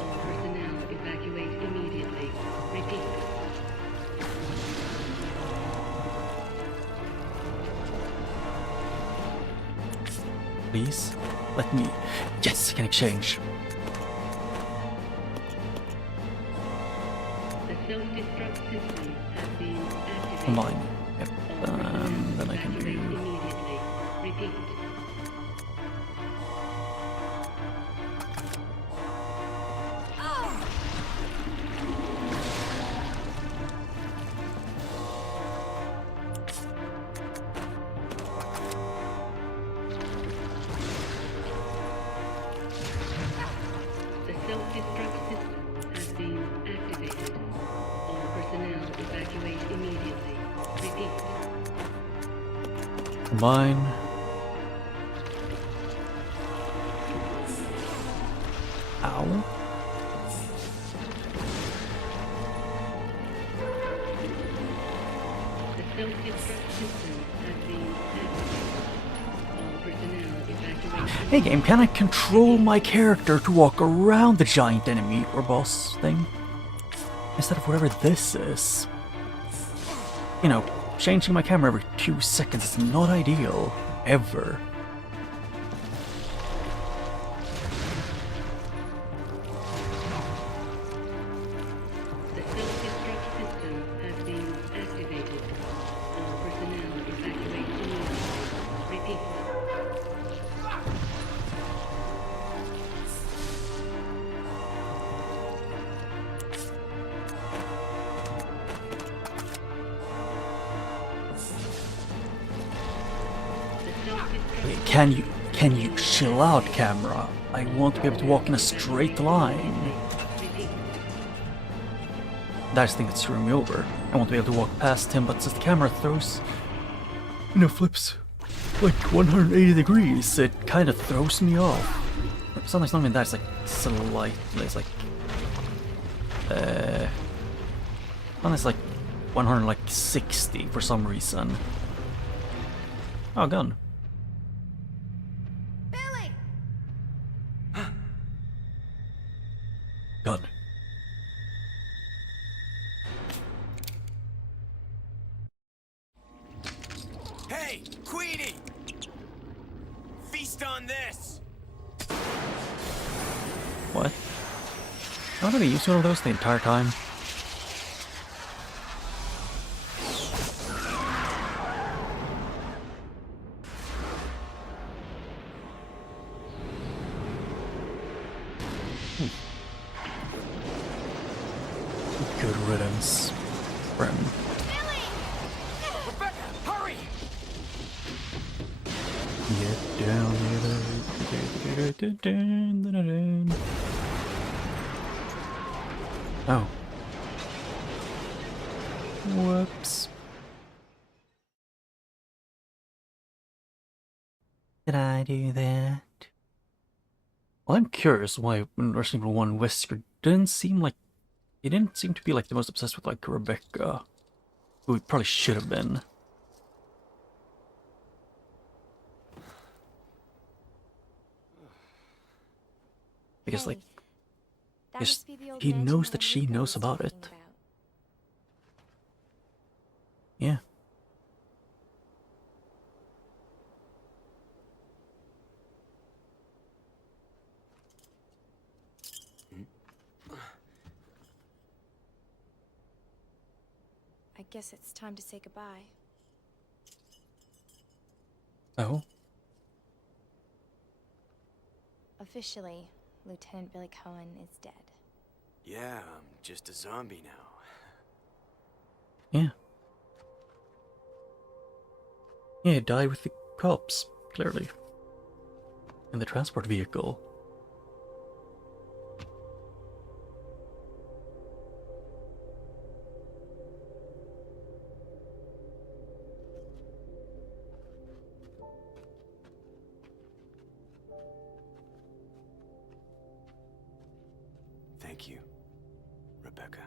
All personnel evacuate immediately. Repeat. Please, let me. Yes, I can exchange. The self-destruct system has been activated. Combine. Yep. All personnel Then I can evacuate do. immediately. Repeat. combine. Ow. The self-destruct system has been activated. All personnel evacuate. Hey game, can I control my character to walk around the giant enemy or boss thing? Instead of whatever this is. You know, changing my camera every 2 seconds is not ideal. Ever. The self-destruct system has been activated. All personnel evacuate immediately. Repeat. The self-destruct Wait, can you chill out, camera? I want to be able to walk in a straight line. That's the thing that's screwing me over. I want to be able to walk past him, but since the camera throws, flips like 180 degrees, it kind of throws me off. Sometimes not even that, it's like slightly, it's like, sometimes like 160 for some reason. Oh, gun. Billy! Gun. Hey, Queenie! Feast on this! What? I'm gonna use one of those the entire time. Good riddance, friend. Rebecca, hurry! Get down here. Oh. Whoops. Did I do that? Well, I'm curious why when Resident Evil 1 Wesker didn't seem to be like the most obsessed with like Rebecca, who he probably should have been. Because Hey, like that because must be the old he mansion knows that that she Luca knows was about talking it. about. Yeah. I guess it's time to say goodbye. Oh. Officially, Lieutenant Billy Cohen is dead. Yeah, I'm just a zombie now. Yeah. Yeah, he died with the cops, clearly. In the transport vehicle. Thank you, Rebecca.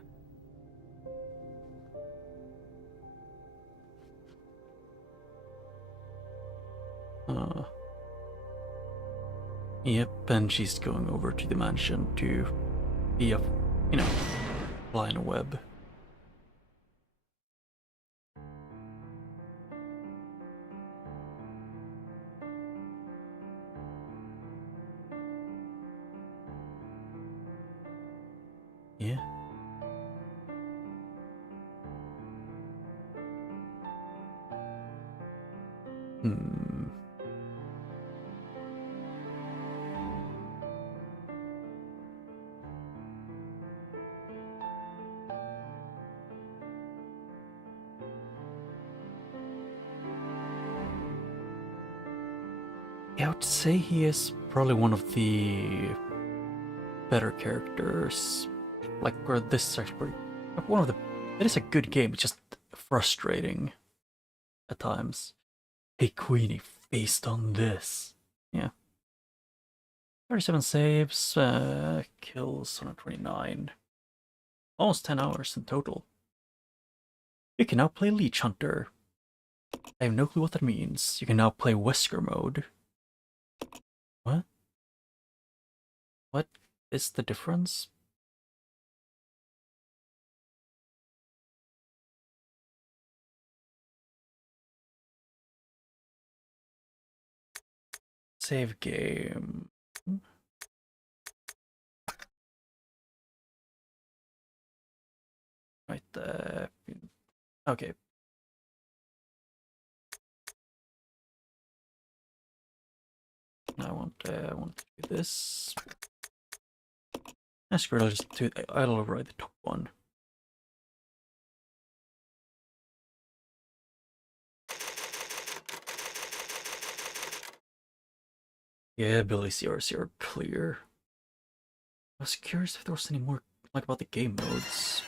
Yep, and she's going over to the mansion to be a, fly in a web. Yeah. Hmm. Yeah, I would say he is probably one of the better characters. Like, where this is actually one of the. It is a good game, it's just frustrating at times. Hey Queenie, based on this. Yeah. 37 saves, kills 129. Almost 10 hours in total. You can now play Leech Hunter. I have no clue what that means. You can now play Wesker mode. What? What is the difference? Save game. Right there. Okay. I want to do this. Screw it, I'll just do. I'll override the top one. Yeah, ability CRs are clear. I was curious if there was any more like about the game modes.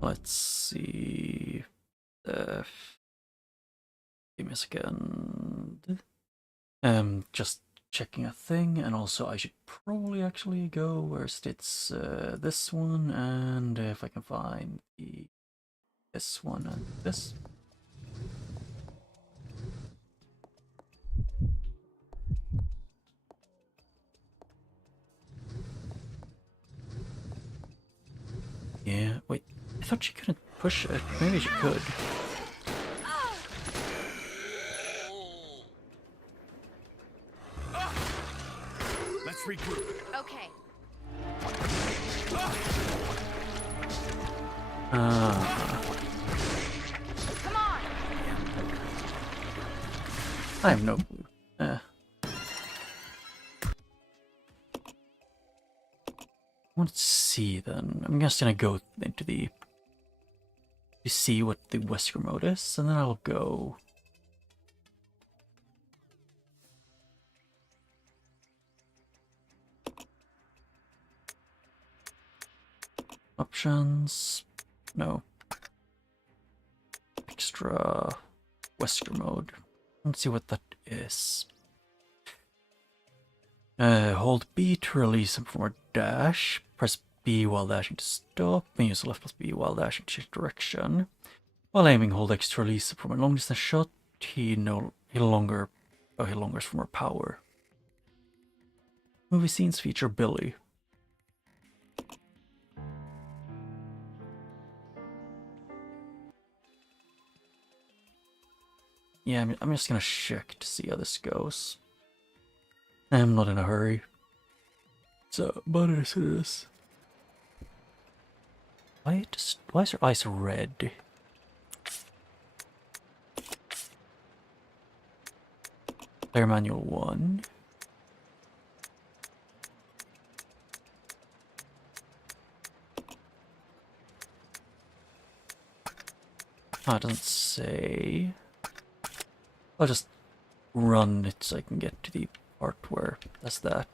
Let's see. Give me a second. Just checking a thing, and also I should probably actually go where it's this one, and if I can find this one and this. Yeah, wait. I thought she couldn't push it. Maybe she could. Let's regroup. Okay. Come on. I have no clue. Let's see then. I'm just gonna go into the to see what the Wesker mode is, and then I'll go. Options. No. Extra Wesker mode. Let's see what that is. Hold B to release him from a dash. Press B while dashing to stop, and use left plus B while dashing to change direction. While aiming, hold X to release him from a long distance shot. He longer is from more power. Movie scenes feature Billy. Yeah, I'm just gonna check to see how this goes. I'm not in a hurry. So, but it is. Why is her eyes red? Player manual 1. Oh, it doesn't say. I'll just run it so I can get to the part where that's that.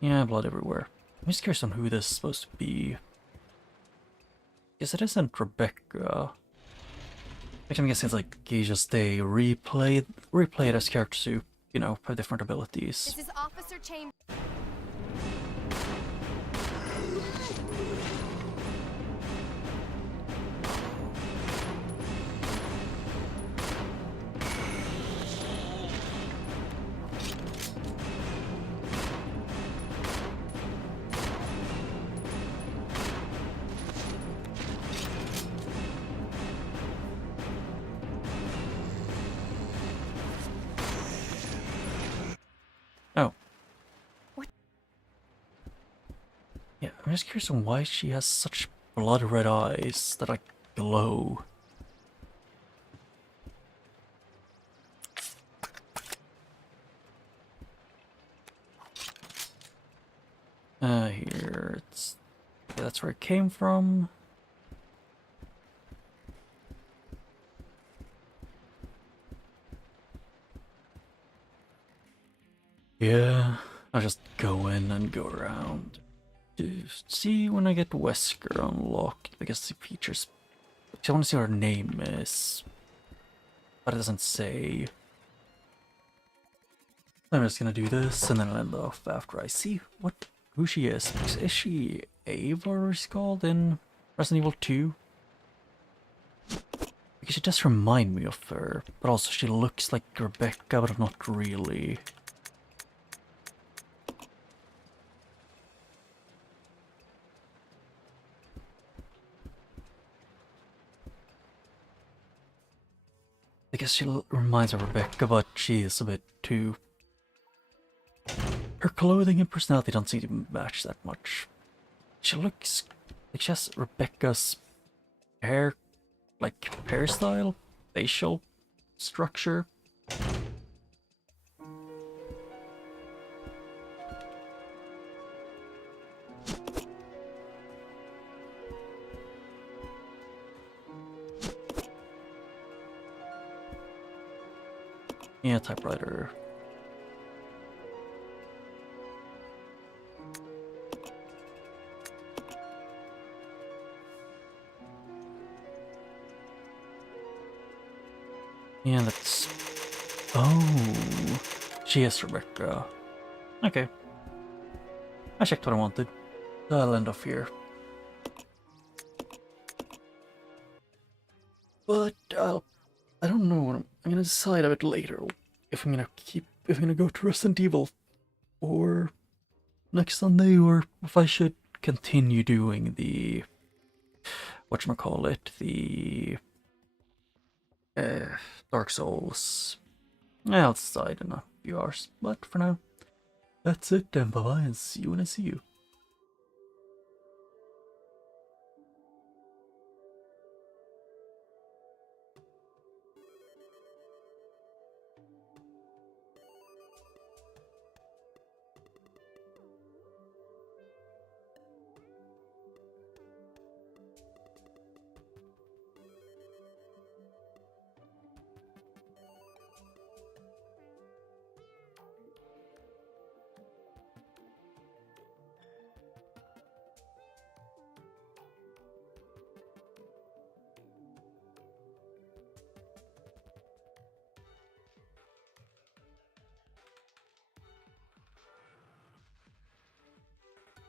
Yeah, blood everywhere. I'm just curious on who this is supposed to be. Guess it isn't Rebecca. Actually, I'm guessing it's like you just they replay it as characters who, you know, have different abilities. This is Officer Chambers. Oh. What? Yeah, I'm just curious on why she has such blood red eyes that like glow. Here it's yeah, that's where it came from. Yeah, I'll just go in and go around to see when I get Wesker unlocked. I guess the features. I want to see what her name is, but it doesn't say. I'm just gonna do this and then I'll end off after I see who she is. Is she Ava, or is she called in Resident Evil 2? Because she does remind me of her, but also she looks like Rebecca, but not really. I guess she reminds me of Rebecca, but she is a bit too... Her clothing and personality don't seem to match that much. She looks like she has Rebecca's hair, like hairstyle, facial structure. Yeah, typewriter. Yeah, that's... Oh, she is Rebecca. Okay. I checked what I wanted. I'll end off here. But I don't know. I'm gonna decide a bit later if I'm gonna go to Resident Evil or next Sunday, or if I should continue doing the whatchamacallit, the Dark Souls. I'll decide in a few hours. But for now, that's it, and bye bye, and see you when I see you.